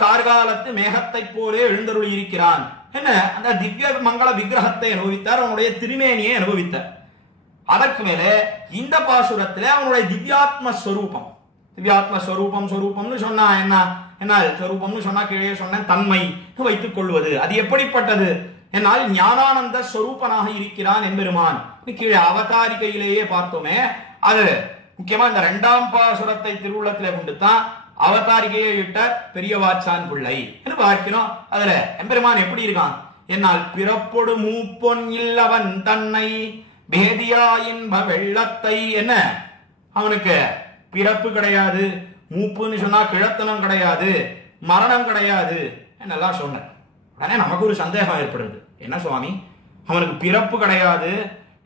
கார்காலத்து மேகத்தை போலே எழுந்தருளி இருக்கிறான் என்ன, அந்த திவ்ய மங்கள விக்கிரகத்தை அனுபவித்தார், அவனுடைய திருமேனியை அனுபவித்தார். அதற்கு மேலே இந்த பாசுரத்தில் அவனுடைய திவ்யாத்மஸ்வரூபம், திவ்யாத்மஸ்வரூபம் ஸ்வரூபம்னு சொன்னா என்ன என்னால், ஸ்வரூபம்னு சொன்னா கீழே சொன்ன தன்மை வைத்துக் கொள்வது, அது எப்படிப்பட்டது என்னால் ஞானானந்த ஸ்வரூபனாக இருக்கிறான் எம்பெருமான். கீழே அவதாரிகையிலேயே பார்த்தோமே, அது முக்கியமா இந்த 2ஆம் பாசுரத்தை திருவுள்ளத்திலே கொண்டுதான் அவதாரிகையை இட்ட பெரியவாச்சான் பிள்ளை என்று பார்க்கிறோம். அதுல எம்பெருமான் எப்படி இருக்கான் என்னால், பிறப்பொடு மூப்பொன் இல்லவன் தன்னை பேதியாயின் வெள்ளத்தை என்ன, அவனுக்கு பிறப்பு கிடையாது, மூப்புன்னு சொன்னா கிழத்தனம் கிடையாது, மரணம் கிடையாது என்னெல்லாம் சொன்ன. உடனே நமக்கு ஒரு சந்தேகம் ஏற்படுது, என்ன சுவாமி அவனுக்கு பிறப்பு கிடையாது,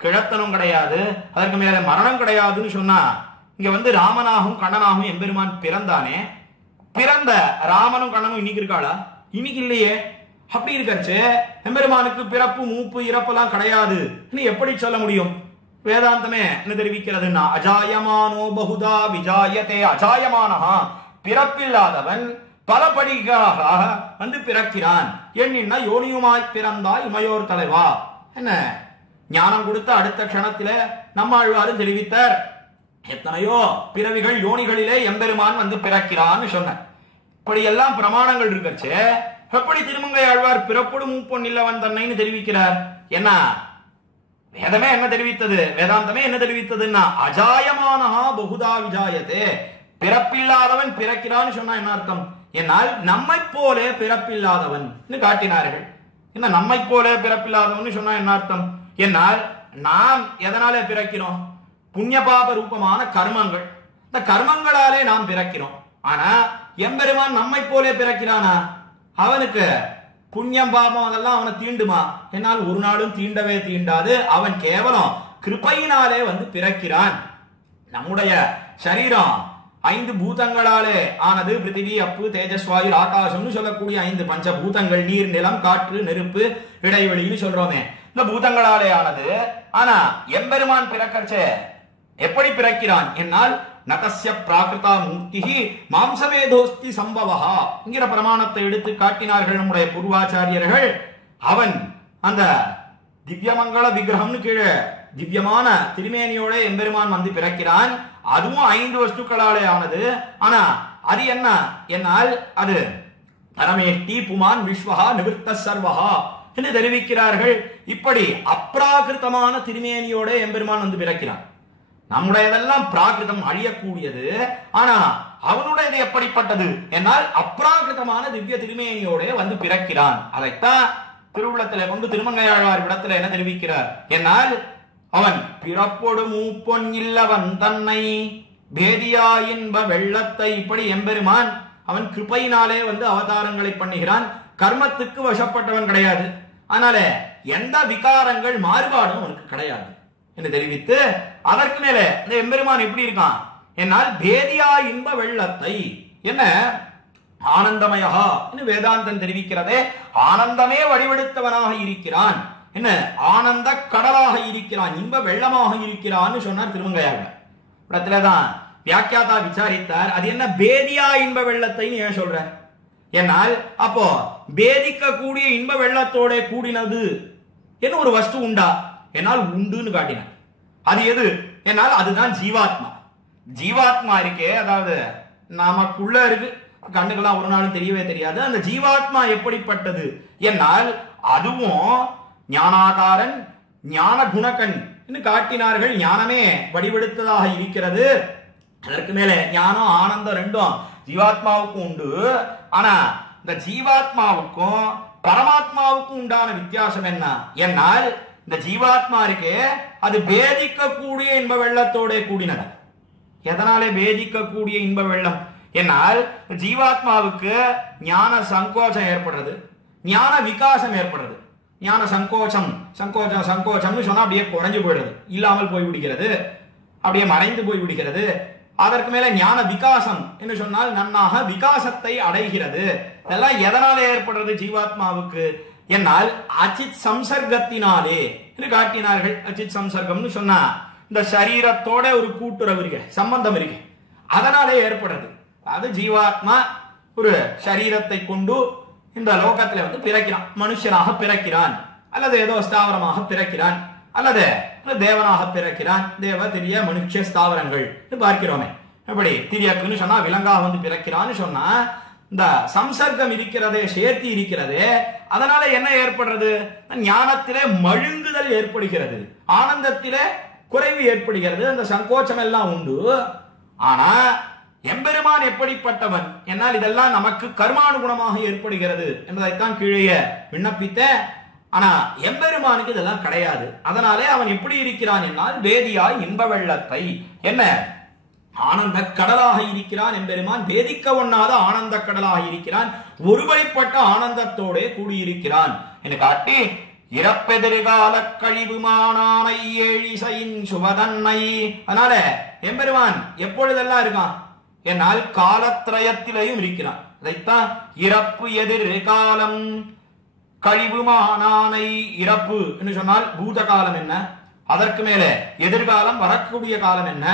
கிழத்தனம் கிடையாது, அதற்கு மேல மரணம் கிடையாதுன்னு சொன்னா, இங்க ராமனாகவும் கண்ணனாகவும் எம்பெருமான் பிறந்தானே, பிறந்த ராமனும் கண்ணனும் இன்னைக்கு இருக்காளா? இன்னைக்கு இல்லையே. அப்படி இருக்கச்சு எம்பெருமானுக்கு பிறப்பு மூப்பு இறப்பெல்லாம் கிடையாது எப்படி சொல்ல முடியும்? வேதாந்தமே என்ன தெரிவிக்கிறதுன்னா, அஜாயமானோ பகுதா விஜாயத்தே அஜாயமானஹா, பிறப்பில்லாதவன் பல படிகளாக பிறக்கிறான். எண்ணின்னா யோனியுமாய் பிறந்தாய் இமையோர் தலைவா என்ன ஞானம் கொடுத்த அடுத்த க்ஷணத்தில நம்மாழ்வாரும் தெரிவித்தார், எத்தனையோ பிறவிகள் யோனிகளிலே எம்பெருமான் பிறக்கிறான்னு சொன்ன. இப்படி எல்லாம் பிரமாணங்கள் இருக்கச்சே எப்படி திருமங்கை ஆழ்வார் பிறப்பொடு மூப்பொன் இல்லவன் தன்னைன்னு தெரிவிக்கிறார்? என்ன வேதமே என்ன தெரிவித்தது, வேதாந்தமே என்ன தெரிவித்ததுன்னா, அஜாயமானஹா பகுதா விஜாயத்தே, பிறப்பில்லாதவன் பிறக்கிறான்னு சொன்னா என்ன அர்த்தம் என்னால், நம்மை போலே பிறப்பில்லாதவன் காட்டினார்கள். என்ன நம்மை போலே பிறப்பில்லாதவன் சொன்னா என்ன அர்த்தம் என்னால், நாம் எதனாலே பிறக்கிறோம்? புண்ணிய பாப ரூபமான கர்மங்கள், இந்த கர்மங்களாலே நாம் பிறக்கிறோம். ஆனா எம்பெருமான் நம்மை போலே பிறக்கிறானா? அவனுக்கு புண்ணியம் பாபம் அதெல்லாம் அவனை தீண்டுமா என்னால், ஒரு நாளும் தீண்டவே தீண்டாது. அவன் கேவலம் கிருபையினாலே பிறக்கிறான். நம்முடைய சரீரம் 5 பூதங்களாலே ஆனது. பிருத்திவி, அப்பு, தேஜஸ்வாயு, ஆகாசம்னு சொல்லக்கூடிய 5 பஞ்சபூதங்கள், நீர், நிலம், காற்று, நெருப்பு, இடைவெளின்னு சொல்றோமே, இந்த பூதங்களாலே ஆனது. ஆனா எம்பெருமான் பிறக்கச்சே எப்படி பிறக்கிறான் என்னால், நதஸ்ய பிராகிருதா மூர்த்திஹி மாம்சமேதோஸ்தி சம்பவஹா என்கிற பிரமாணத்தை எடுத்து காட்டினார்கள் நம்முடைய பூர்வாச்சாரியர்கள். அவன் அந்த திவ்யமங்கள விக்கிரகம்னு கீழே திவ்யமான திருமேனியோட எம்பெருமான் பிறக்கிறான். அதுவும் 5 வஸ்துக்களாலே ஆனது. ஆனா அது என்ன என்னால், அது பரமேஷ்டி புமான் விஸ்வஹா நிவிர்த்த சர்வஹா என்று தெரிவிக்கிறார்கள். இப்படி அப்ராகிருதமான திருமேனியோட எம்பெருமான் பிறக்கிறான். நம்முடையதெல்லாம் பிராகிருதம், அழியக்கூடியது. ஆனா அவனுடையது எப்படிப்பட்டது என்னால், அப்ராகிருதமான திவ்ய திருமேனியோட பிறக்கிறான். அதைத்தான் திருவுள்ளத்திலே கொண்டு திருமங்கையாழ்வார் இடத்துல என்ன தெரிவிக்கிறார் என்னால் அவன் பிறப்பொடு மூப்பொன் இல்லவன் தன்னை பேதியா இன்ப வெள்ளத்தை இப்படி எம்பெருமான் அவன் கிருபையினாலே அவதாரங்களை பண்ணுகிறான். கர்மத்துக்கு வசப்பட்டவன் கிடையாது. அதனால எந்த விகாரங்கள் மாறுபாடும் அவனுக்கு கிடையாது என்று தெரிவித்து அதற்கு மேல இந்த எம்பெருமான் எப்படி இருக்கான் என்னால் பேதியா இன்ப வெள்ளத்தை என்ன ஆனந்தமயா என்று வேதாந்தம் தெரிவிக்கிறதே. ஆனந்தமே வடிவெடுத்தவனாக இருக்கிறான், என்ன ஆனந்த கடலாக இருக்கிறான், இன்ப வெள்ளமாக இருக்கிறான்னு சொன்னார் திருமங்கையாழ்வார். இடத்துலதான் வியாக்கியாதா விசாரித்தார், அது என்ன பேதியா இன்ப வெள்ளத்தை ஏன் சொல்ற என்னால் அப்போ பேதிக்க கூடிய இன்ப வெள்ளத்தோட கூடினது என்ன ஒரு வஸ்து உண்டா என்னால் உண்டுன்னு காட்டினார். அது எது என்னால் அதுதான் ஜீவாத்மா. ஜீவாத்மா இருக்கே, அதாவது நமக்குள்ள இருக்கு, கண்ணுக்கெல்லாம் ஒரு நாளும் தெரியவே தெரியாது. அந்த ஜீவாத்மா எப்படிப்பட்டது என்னால் அதுவும் ஞானாகாரன் ஞான குணக்கன் காட்டினார்கள். ஞானமே வடிவெடுத்ததாக இருக்கிறது. அதற்கு மேலே ஞானம் ஆனந்தம் ரெண்டும் ஜீவாத்மாவுக்கும் உண்டு. ஆனா இந்த ஜீவாத்மாவுக்கும் பரமாத்மாவுக்கும் உண்டான வித்தியாசம் என்ன என்னால் இந்த ஜீவாத்மா இருக்கே அது பேதிக்க கூடிய இன்ப வெள்ளத்தோட கூடினது. எதனாலே பேதிக்க கூடிய இன்ப வெள்ளம் என்னால் ஜீவாத்மாவுக்கு ஞான சங்கோச்சம் ஏற்படுறது, ஞான விகாசம் ஏற்படுறது. ஞான சங்கோச்சம் சங்கோச்சம் சங்கோச்சம்னு சொன்னா அப்படியே குறைஞ்சு போயிடுறது, இல்லாமல் போய் விடுகிறது, அப்படியே மறைந்து போய் விடுகிறது. அதற்கு மேல ஞான விகாசம் என்று சொன்னால் நன்னாக விகாசத்தை அடைகிறது. இதெல்லாம் எதனால ஏற்படுறது ஜீவாத்மாவுக்கு என்னால் அச்சித் சம்சர்க்கத்தினாலே என்று காட்டினார்கள். அச்சித் சம்சர்க்கம்னு சொன்னா இந்த சரீரத்தோட ஒரு கூட்டுறவு இருக்கு, சம்பந்தம் இருக்கு, அதனாலே ஏற்படுறது. அது ஜீவாத்மா ஒரு சரீரத்தை கொண்டு இந்த லோகத்துல பிறக்கிறான், மனுஷனாக பிறக்கிறான், அல்லது ஏதோ ஸ்தாவரமாக பிறக்கிறான், அல்லது தேவனாக பிறக்கிறான். தேவ திரிய மனுஷ ஸ்தாவரங்கள் பார்க்கிறோமே. எப்படி திரியக்குன்னு சொன்னா விலங்காக பிறக்கிறான்னு சொன்னா இந்த சம்சர்க்கம் இருக்கிறதே, சேர்த்தி இருக்கிறதே, அதனால என்ன ஏற்படுறது ஞானத்திலே மழுங்குதல் ஏற்படுகிறது, ஆனந்தத்திலே குறைவு ஏற்படுகிறது, அந்த சங்கோச்சம் எல்லாம் உண்டு. ஆனா எம்பெருமான் எப்படிப்பட்டவன் என்னால் இதெல்லாம் நமக்கு கர்மானுகுணமாக ஏற்படுகிறது என்பதைத்தான் கீழே விண்ணப்பித்த. ஆனா எம்பெருமானுக்கு இதெல்லாம் கிடையாது. அதனாலே அவன் எப்படி இருக்கிறான் என்னால் வேதியாய் இன்ப வெள்ளத்தை என்ன ஆனந்த கடலாக இருக்கிறான். எம்பெருமான் வேதிக்க ஒண்ணாத ஆனந்த கடலாக இருக்கிறான், ஒருவழிப்பட்ட ஆனந்தத்தோட கூடியிருக்கிறான் என்று காட்டி இறப்பெதிர்கால கழிவுமானானை ஏழிசையின் சுவதன்னை. அதனால எம்பெருமான் எப்பொழுதெல்லாம் இருக்கான் என்னால் காலத்திரயத்திலையும் இருக்கிறான். அதைத்தான் இறப்பு எதிர்காலம் கழிவுமானானை. இறப்பு என்று சொன்னால் பூத காலம் என்ன, அதற்கு மேலே எதிர்காலம் வரக்கூடிய காலம் என்ன,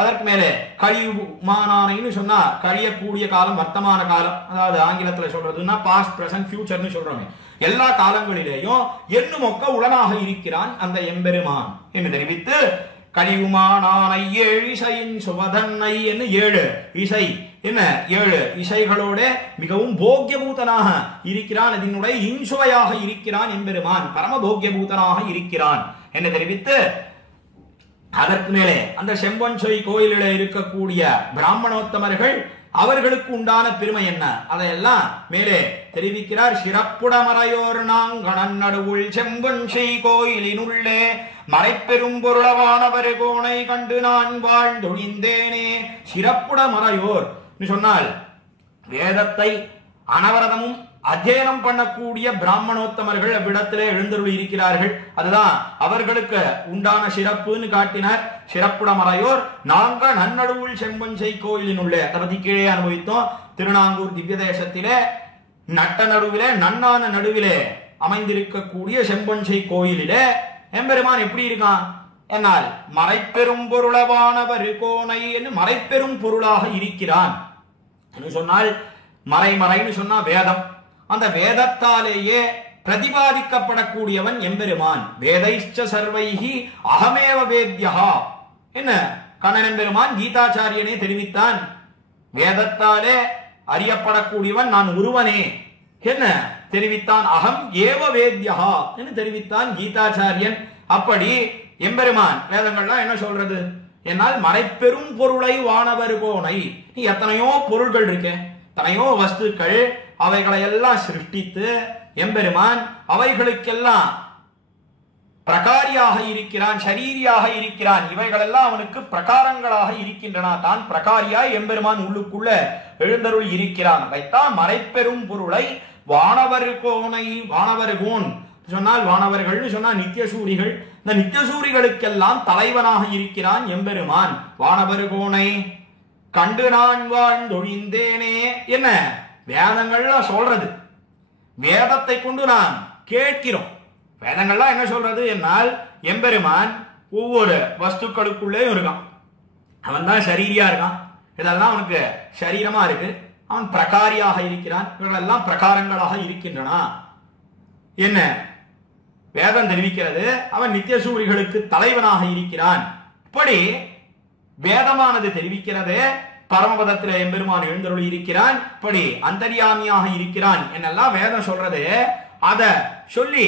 அதற்கு மேலே கழிவுமானானைன்னு சொன்னா கழியக்கூடிய காலம் வர்த்தமான காலம், அதாவது ஆங்கிலத்தில் சொல்றதுன்னா பாஸ்ட் பிரசன்ட் ஃபியூச்சர்னு சொல்றோமே. எல்லா காலங்களிலேயும் எண்ணுமொக்க உடனாக இருக்கிறான் அந்த எம்பெருமான் என்று தெரிவித்து கழிவுமானானை ஏழிசையின் சுவதன்னை என்று 7 இசை என்ன 7 இசைகளோட மிகவும் போக்கியபூதனாக இருக்கிறான், அதனுடைய இன்சுவையாக இருக்கிறான் எம்பெருமான், பரம போக்கியபூதனாக இருக்கிறான் என்று தெரிவித்து அதற்கு மேலே அந்த செம்பொன்சொய் கோயிலில் இருக்கக்கூடிய பிராமணோத்தமர்கள் அவர்களுக்கு உண்டான பெருமை என்ன அதையெல்லாம் மேலே தெரிவிக்கிறார். சிறப்புடமறையோர் நாங்கணன் நடுவுள் செம்பொன்செய் கோயிலினுள்ளே மறைப்பெரும் பொருளவானவர் கோணை கண்டு நான் வாழ்ந்தொழிந்தேனே. சிறப்புடமறையோர் சொன்னால் வேதத்தை அனவரதமும் அத்தியனம் பண்ணக்கூடிய பிராமணோத்தமர்கள் அவ்விடத்திலே எழுந்தருளி இருக்கிறார்கள். அதுதான் அவர்களுக்கு உண்டான சிறப்புன்னு காட்டினார். சிறப்புடமறையோர் நாங்க நன்னடுவுள் செம்பொன்செய் கோயிலினுள்ளே அதை பத்தி கீழே அனுபவித்தோம். திருநாங்கூர் திவ்ய தேசத்திலே நட்ட நடுவிலே நன்னான நடுவிலே அமைந்திருக்கக்கூடிய செம்பொன்செய் கோயிலிலே எம்பெருமான் எப்படி இருக்கான் என்னால் மறைப்பெரும் பொருளவானவர் கோணை என்று மறைப்பெரும் பொருளாக இருக்கிறான் என்று சொன்னால் மறைமறைன்னு சொன்னா வேதம், அந்த வேதத்தாலேயே பிரதிபாதிக்கப்படக்கூடியவன் எம்பெருமான். வேதைச்ச சர்வைஹி அகமேவ வேத்யா என்ன கண்ணன் எம்பெருமான் கீதாச்சாரியனே தெரிவித்தான். வேதத்தாலே அறியப்படக்கூடியவன் நான் ஒருவனே என்ன தெரிவித்தான். அகம் ஏவ வேத்யா என்று தெரிவித்தான் கீதாச்சாரியன். அப்படி எம்பெருமான் வேதங்கள்லாம் என்ன சொல்றது என்னால் மறைப்பெரும் பொருளை வானவர் கோணை. நீ எத்தனையோ பொருள்கள் இருக்கு, எத்தனையோ வஸ்துக்கள், அவைகளை எல்லாம் சிருஷ்டித்து எம்பெருமான் அவைகளுக்கெல்லாம் பிரகாரியாக இருக்கிறான், ஷரீரியாக இருக்கிறான். இவைகளெல்லாம் அவனுக்கு பிரகாரங்களாக இருக்கின்றன. தான் பிரகாரியாய் எம்பெருமான் உள்ளுக்குள்ள எழுந்தருள் இருக்கிறான். அதைத்தான் மறைப்பெரும் பொருளை வானவர் கோனை, வானவர் கோன் சொன்னால் வானவர்கள் சொன்னால் நித்தியசூரிகள். இந்த நித்தியசூரிகளுக்கெல்லாம் தலைவனாக இருக்கிறான் எம்பெருமான். வானவர் கோனை கண்டு நான் வாழ்ந்தொழிந்தேனே. என்ன வேதங்கள்லாம் சொல்றது? வேதத்தை கொண்டு நாம் கேட்கிறோம். வேதங்கள்லாம் என்ன சொல்றது என்னால் எம்பெருமான் ஒவ்வொரு வஸ்துக்களுக்குள்ளேயும் இருக்கான். அவன் தான் ஷரீரியா இருக்கான். இதெல்லாம் அவனுக்கு ஷரீரமா இருக்கு. அவன் பிரகாரியாக இருக்கிறான். இவர்களெல்லாம் பிரகாரங்களாக இருக்கின்றன. என்ன வேதம் தெரிவிக்கிறது? அவன் நித்தியசூரிகளுக்கு தலைவனாக இருக்கிறான். இப்படி வேதமானது தெரிவிக்கிறது. பரமபதத்தில் எம்பெருமான் எழுந்தருளி இருக்கிறான். இப்படி அந்தர்யாமியாக இருக்கிறான் என்னெல்லாம் வேதம் சொல்றது. அத சொல்லி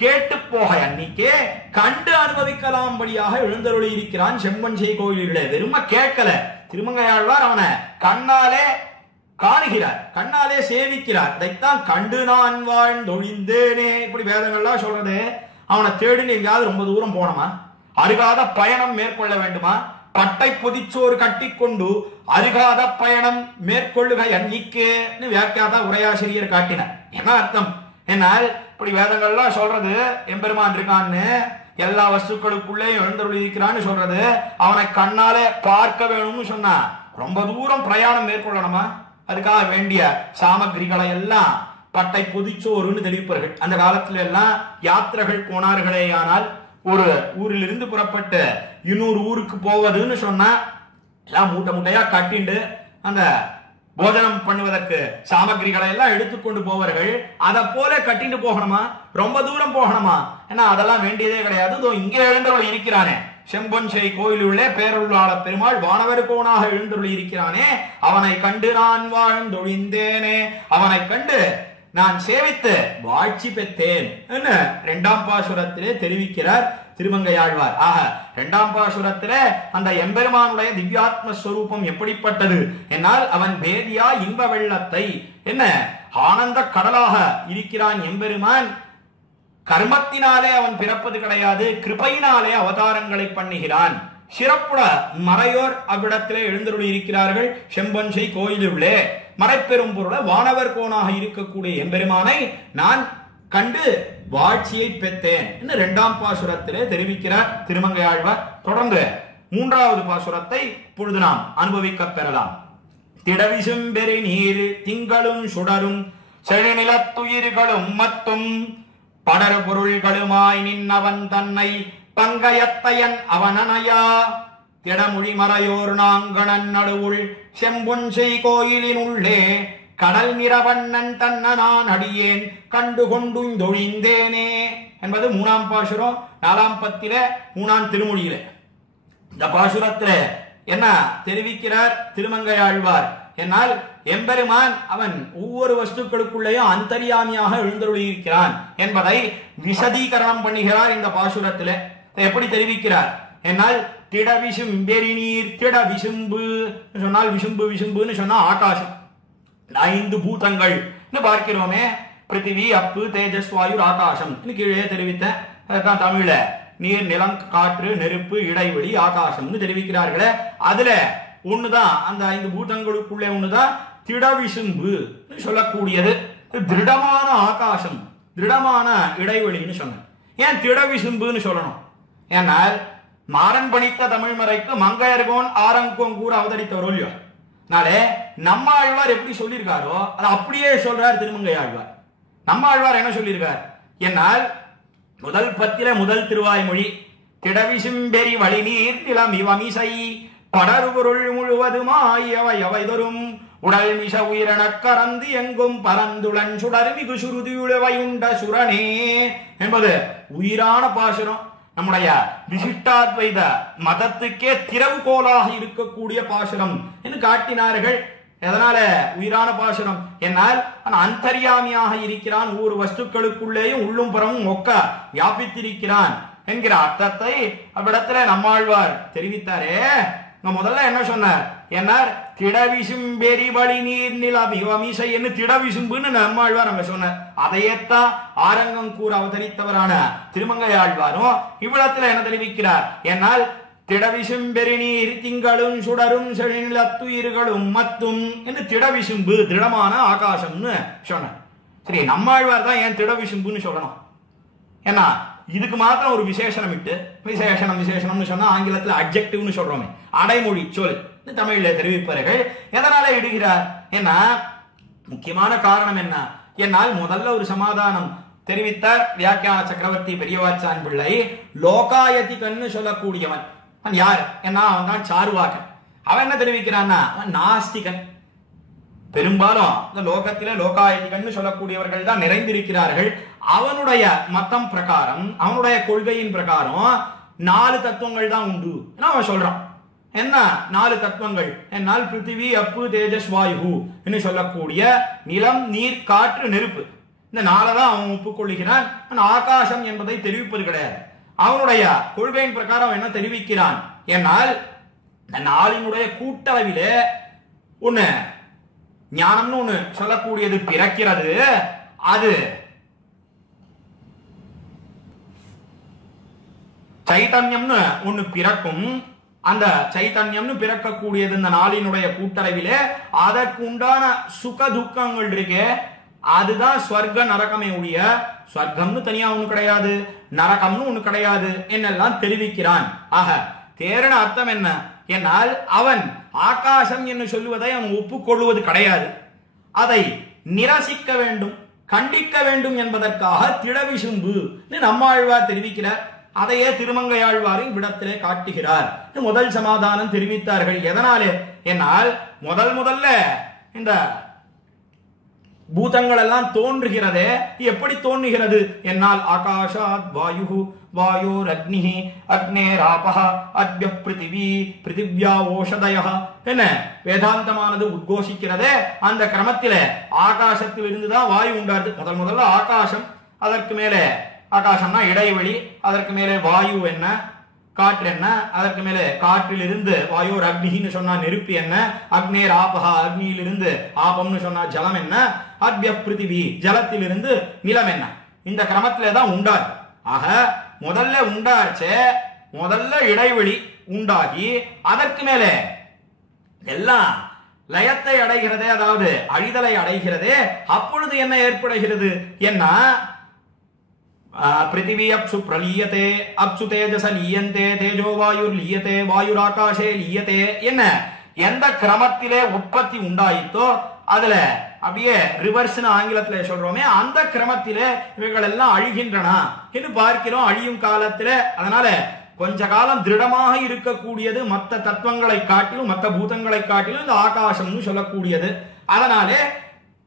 கேட்டு போக அன்னைக்கே கண்டு அனுபவிக்கலாம்படியாக எழுந்தருளி இருக்கிறான் செம்பன் செய் கோயிலே. வெறும கேட்கல, திருமங்கையாழ்வார் அவனை கண்ணாலே காணுகிறார், கண்ணாலே சேவிக்கிறார். அதைத்தான் கண்டு நான் வாழ்ந்தொழிந்தேனே. இப்படி வேதங்கள்லாம் சொல்றது. அவனை தேடின்னு எங்கேயாவது ரொம்ப தூரம் போனோமா, அருகாத பயணம் மேற்கொள்ள வேண்டுமா, பட்டை பொதிச்சோறு கட்டிக்கொண்டு அருகாத பயணம் மேற்கொள்ளுக அன்னிக்கு வியாக்கியாதா உரையாசிரியர் காட்டினார். என்ன அர்த்தம் என்னால் இப்படி வேதங்கள்லாம் சொல்றது எம்பெருமான் இருக்கான்னு, எல்லா வஸ்துக்களுக்குள்ளே எழுந்தருளி இருக்கிறான்னு சொல்றது. அவனை கண்ணாலே பார்க்க வேணும்னு சொன்னா ரொம்ப தூரம் பிரயாணம் மேற்கொள்ளணுமா? அதுக்காக வேண்டிய சாமகிரிகளை எல்லாம் பட்டை பொதிச்சோறுன்னு தெரிவிப்பார்கள். அந்த காலத்துல எல்லாம் யாத்திரைகள் போனார்களே, ஆனால் ஒரு ஊரிலிருந்து புறப்பட்டு இன்னொரு ஊருக்கு போவதுன்னு சொன்னா எல்லாம் மூட்டை மூட்டையா கட்டிண்டு அந்த போஜனம் பண்ணுவதற்கு சாமகிரிகளை எல்லாம் எடுத்துக்கொண்டு போவார்கள். அதை போல கட்டிட்டு போகணுமா? ரொம்ப தூரம் போகணுமா? ஏன்னா அதெல்லாம் வேண்டியதே கிடையாது. இங்கே எழுந்தருள் இருக்கிறானே செம்பொன் செய் கோயிலுள்ளே பேரருளாள பெருமாள் வானவர் கோனாக எழுந்தருள் இருக்கிறானே, அவனை கண்டு நான் வாழ்ந்தொழிந்தேனே. அவனை கண்டு நான் சேவித்து வாழ்ச்சி பெற்றேன் என்ன இரண்டாம் பாசுரத்திலே தெரிவிக்கிறார் திருமங்கையாழ்வார். ஆக இரண்டாம் பாசுரத்திலே அந்த எம்பெருமானுடைய திவ்யாத்ம ஸ்வரூபம் எப்படிப்பட்டது என்னால் அவன் பேதியா இன்ப வெள்ளத்தை என்ன ஆனந்த கடலாக இருக்கிறான் எம்பெருமான். கர்மத்தினாலே அவன் பிறப்பது கிடையாது, கிருபையினாலே அவதாரங்களை பண்ணுகிறான். சிறப்புட மறையோர் அவ்விடத்திலே எழுந்தருளி இருக்கிறார்கள் செம்பன் செய் கோயிலுள்ளே. மறைப்பெரும் பொருள வானவர் கோனாக இருக்கக்கூடிய எம்பெருமானை நான் கண்டு வாழ்ச்சியை பெற்றேன் என்று இரண்டாம் பாசுரத்திலே தெரிவிக்கிறார் திருமங்கையாழ்வார். தொடர்ந்து மூன்றாவது பாசுரத்தை இப்பொழுது நாம் அனுபவிக்க பெறலாம். திடவிசும் பெரு நீர் திங்களும் சுடரும் செழிநிலத்துயிர்களும் மத்தும் படர் பொருள்களுமாய் நின்னவன் தன்னை பங்கயத்தையன் அவனனையா திடமொழி மறையோர் நாங்கணன் நடுவுள் செம்பொன் செய் கோயிலின் உள்ளே கடல் நிறவண்ணன் தன்ன நான் அடியேன் கண்டு கொண்டுந்தொழிந்தேனே என்பது மூணாம் பாசுரம். நாலாம் பத்தில மூணாம் திருமொழியில இந்த பாசுரத்துல என்ன தெரிவிக்கிறார் திருமங்கையாழ்வார் என்னால் எம்பெருமான் அவன் ஒவ்வொரு வஸ்துக்களுக்குள்ளேயும் அந்தர்யாமியாக எழுந்தருளி இருக்கிறான் என்பதை விசதீகரணம் பண்ணுகிறார் இந்த பாசுரத்துல. எப்படி தெரிவிக்கிறார் என்னால் திட விசும்பெரி நீர், திட விசும்பு சொன்னால் விசும்பு விசும்புன்னு சொன்னா ஆகாசம், 5 பூதங்கள் பார்க்கிறோமே, பிருத்திவி அப்பு தேஜஸ் வாயு ஆகாசம் கீழே தெரிவித்த தமிழ்ல நீர் நிலம் காற்று நெருப்பு இடைவெளி ஆகாசம்னு தெரிவிக்கிறார்களே. அதுல ஒண்ணுதான் அந்த 5 பூதங்களுக்குள்ளே ஒண்ணுதான் திடவிசும்பு சொல்லக்கூடியது. திருடமான ஆகாசம், திருடமான இடைவெளின்னு சொன்ன. ஏன் திடவிசும்புன்னு சொல்லணும்? ஏன்னால் மாறன் பணித்த தமிழ்மறைக்கு மங்கையர்கோன் ஆரங்கோன் கூற அவதரித்தவர் இல்லையோ. நாளே நம்ம ஆழ்வார் எப்படி சொல்லியிருக்காரோ அதை அப்படியே சொல்றார் திருமங்கையாழ்வார். நம்ம ஆழ்வார் என்ன சொல்லியிருக்கார் என்னால் முதல் பத்தில முதல் திருவாய்மொழி திடவிசும்பெரி வழிநீர் நிலம் இவமிசை படர்பொருள் முழுவதுமாய் எவை எவைதொரும் உடல் மிச உயிரண கறந்து எங்கும் பரந்துளன் சுடர் மிகு சுருதியுழவையுண்ட சுரணே என்பது உயிரான பாசுரம். நம்முடைய விசிஷ்டாத்வைத மதத்துக்கே திறவுகோலாக இருக்கக்கூடிய பாசுரம் என்று காட்டினார்கள். எதனால உயிரான பாசுரம் என்னால் அந்தர்யாமியாக இருக்கிறான், ஒவ்வொரு வஸ்துக்களுக்குள்ளேயும் உள்ளும் புறமும் ஒக்க வியாபித்திருக்கிறான் என்கிற அர்த்தத்தை அவ்விடத்துல நம்மாழ்வார் தெரிவித்தாரே. முதல்ல என்ன சொன்னார் என்னார் திடவிசும்பெரி வழி நீர் நிலவிவமிசை என்று திடவிசும்புன்னு நம்மாழ்வார் அங்க சொன்னார். அதையேத்தான் ஆரங்கம் கூற அவதரித்தவரான திருமங்கையாழ்வாரும் இவ்விடத்துல என்ன தெரிவிக்கிறார்? என்னால் திடவிசும்பெரி நீர் திங்களும் சுடரும் செழிநிலத்துயிர்களும் மத்தும் என்று திடவிசும்பு திருடமான ஆகாசம்னு சொன்னார். சரி, நம்மாழ்வார் தான் ஏன் திடவிசும்புன்னு சொல்லணும்? ஏன்னா இதுக்கு மாத்திரம் ஒரு விசேஷனம் இட்டு விசேஷனம்னு சொன்னா ஆங்கிலத்தில் அட்ஜெக்டிவ்னு சொல்றோமே, அடைமொழி சொல் தமிழ்ல தெரிவிப்பார்கள். எதனால இடுகிறார்? ஏன்னா முக்கியமான காரணம் என்ன? என்னால் முதல்ல ஒரு சமாதானம் தெரிவித்தார் வியாக்கியான சக்கரவர்த்தி பெரியவாச்சான் பிள்ளை. லோகாயதிகன்னு சொல்லக்கூடியவன் யார்? ஏன்னா அவன் தான் சார்வாகன். அவன் என்ன தெரிவிக்கிறான்னா அவன் நாஸ்திகன். பெரும்பாலும் இந்த லோகத்திலே லோகாயதிகன்னு சொல்லக்கூடியவர்கள் தான் நிறைந்திருக்கிறார்கள். அவனுடைய மதம் பிரகாரம், அவனுடைய கொள்கையின் பிரகாரம் 4 தத்துவங்கள் தான் உண்டு. அவன் சொல்றான் என்ன 4 தத்துவங்கள்? என்னால் பிருத்திவி அப்பு தேஜஸ் வாயு என்று சொல்லக்கூடிய நிலம் நீர் காற்று நெருப்பு, இந்த 4 தான் அவன் ஒப்புக்கொள்ளுகிறான். ஆகாசம் என்பதை தெரிவிப்பது கிடையாது. அவனுடைய கொள்கையின் பிரகாரம் என்ன தெரிவிக்கிறான்? என்னால் இந்த 4னுடைய கூட்டளவிலே ஒண்ணு ஞானம்னு ஒண்ணு சொல்லக்கூடியது பிறக்கிறது. அது சைத்தன்யம்னு ஒண்ணு பிறக்கும். அந்த சைத்தன்யம்னு பிறக்கக்கூடியது இந்த 4னுடைய கூட்டளவிலே அதற்கு உண்டான சுக துக்கங்கள் இருக்கு. அதுதான் ஸ்வர்க நரகமே ஒழிய ஸ்வர்க்கம்னு தனியா ஒண்ணு கிடையாது, நரகம்னு ஒண்ணு கிடையாது என்னெல்லாம் தெரிவிக்கிறான். ஆக தேரண அர்த்தம் என்ன? என்னால் அவன் ஆகாசம் என்று சொல்லுவதை அவன் ஒப்புக்கொள்வது கிடையாது. அதை நிரசிக்க வேண்டும், கண்டிக்க வேண்டும் என்பதற்காக திடவிசும்பு நம்மாழ்வார் தெரிவிக்கிறார். அதையே திருமங்கையாழ்வாரின் விடத்திலே காட்டுகிறார். முதல் சமாதானம் தெரிவித்தார்கள். எதனாலே? என்னால் முதல்ல இந்த பூதங்கள் எல்லாம் தோன்றுகிறதே, எப்படி தோன்றுகிறது? என்னால் ஆகாஷாத் வாயு, வாயோர் அக்னிஹி, அக்னேராபஹ, அத்ய பிருத்திவி, பிருத்திவ்யா ஓஷதயஹ என்ன வேதாந்தமானது உத்கோஷிக்கிறதே. அந்த கிரமத்திலே ஆகாசத்தில் இருந்துதான் வாயு உண்டாது. முதல்ல ஆகாசம், அதற்கு மேலே ஆகாசம்னா இடைவெளி, அதற்கு மேலே வாயு என்ன, காற்று என்ன, அதற்கு மேலே காற்றில் இருந்து வாயோர் அக்னின்னு சொன்னா நெருப்பு என்ன, அக்னேர் ஆபஹா அக்னியிலிருந்து ஆபம்னு சொன்னா ஜலம் என்ன, அத்ய பிருத்திவி ஜலத்தில் இருந்து நிலம் என்ன, இந்த கிரமத்திலே தான் உண்டாது. ஆக முதல்ல உண்டாச்சே, முதல்ல இடைவெளி உண்டாகி அதற்கு மேலே எல்லாம் லயத்தை அடைகிறதே, அதாவது அழிதலை அடைகிறதே. அப்பொழுது என்ன ஏற்படுகிறது? என்ன பிருத்திவி அப்சு பிரலீயதே, அப்சு தேஜச லீயந்தே, தேஜோ வாயுர் லீயதே, வாயுர் ஆகாஷே லீயதே என்ன எந்த கிரமத்திலே உற்பத்தி உண்டாயித்தோ அதுல அப்படியே ரிவர்ஸ்னு ஆங்கிலத்திலே சொல்றோமே, அந்த கிரமத்திலே இவைகள் எல்லாம் அழிகின்றன என்று பார்க்கிறோம் அழியும் காலத்திலே. அதனால கொஞ்ச காலம் திருடமாக இருக்கக்கூடியது மற்ற தத்துவங்களை காட்டிலும், மற்ற பூதங்களை காட்டிலும் இந்த ஆகாசம்னு சொல்லக்கூடியது. அதனாலே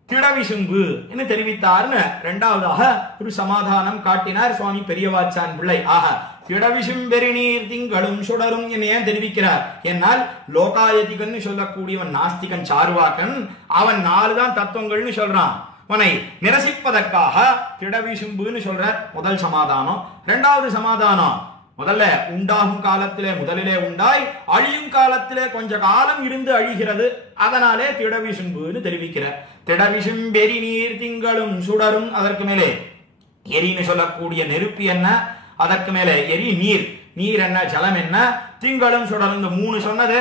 திடவிசும்பு என்று தெரிவித்தார்னு இரண்டாவதாக ஒரு சமாதானம் காட்டினார் சுவாமி பெரியவாச்சான் பிள்ளை. ஆக திடவிசும்பெரி நீர் திங்களும் சுடரும் என்ன ஏன் தெரிவிக்கிறார்? என்னால் லோகாயதிகன்னு சொல்லக்கூடியவன் நாஸ்திகன் சார்வாக்கன். அவன் 4 தான் தத்துவங்கள்னு சொல்றான். அவனை நிரசிப்பதற்காக திடவிசும்புன்னு சொல்றார். முதல் சமாதானம். இரண்டாவது சமாதானம், முதல்ல உண்டாகும் காலத்திலே முதலிலே உண்டாய் அழியும் காலத்திலே கொஞ்ச காலம் இருந்து அழிகிறது. அதனாலே திடவிசும்புன்னு தெரிவிக்கிறார். திடவிசும்பெரி நீர் திங்களும் சுடரும், அதற்கு மேலே எரின்னு சொல்லக்கூடிய நெருப்பு என்ன, அதற்கு மேலே எரி நீர், நீர் என்ன, ஜலம் என்ன, திங்களும் சுடரும், இந்த 3 சொன்னது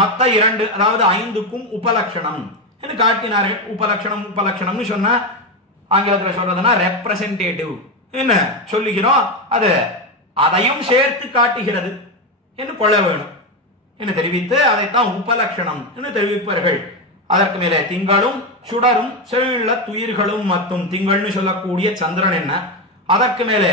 மத்த 2 அதாவது 5க்கும் உபலட்சணம் என்று காட்டினார்கள். உபலட்சணம்னு சொன்ன ஆங்கிலத்தில் சொல்றதுன்னா ரெப்ரசன்டேட்டிவ் என்ன சொல்லுகிறோம், அது அதையும் சேர்த்து காட்டுகிறது என்று கொள்ள வேணும் என்று தெரிவித்து அதைத்தான் உபலட்சணம் என்று தெரிவிப்பார்கள். அதற்கு மேலே திங்களும் சுடரும் செழியுள்ள துயிர்களும் மற்றும் திங்கள்னு சொல்லக்கூடிய சந்திரன் என்ன, அதற்கு மேலே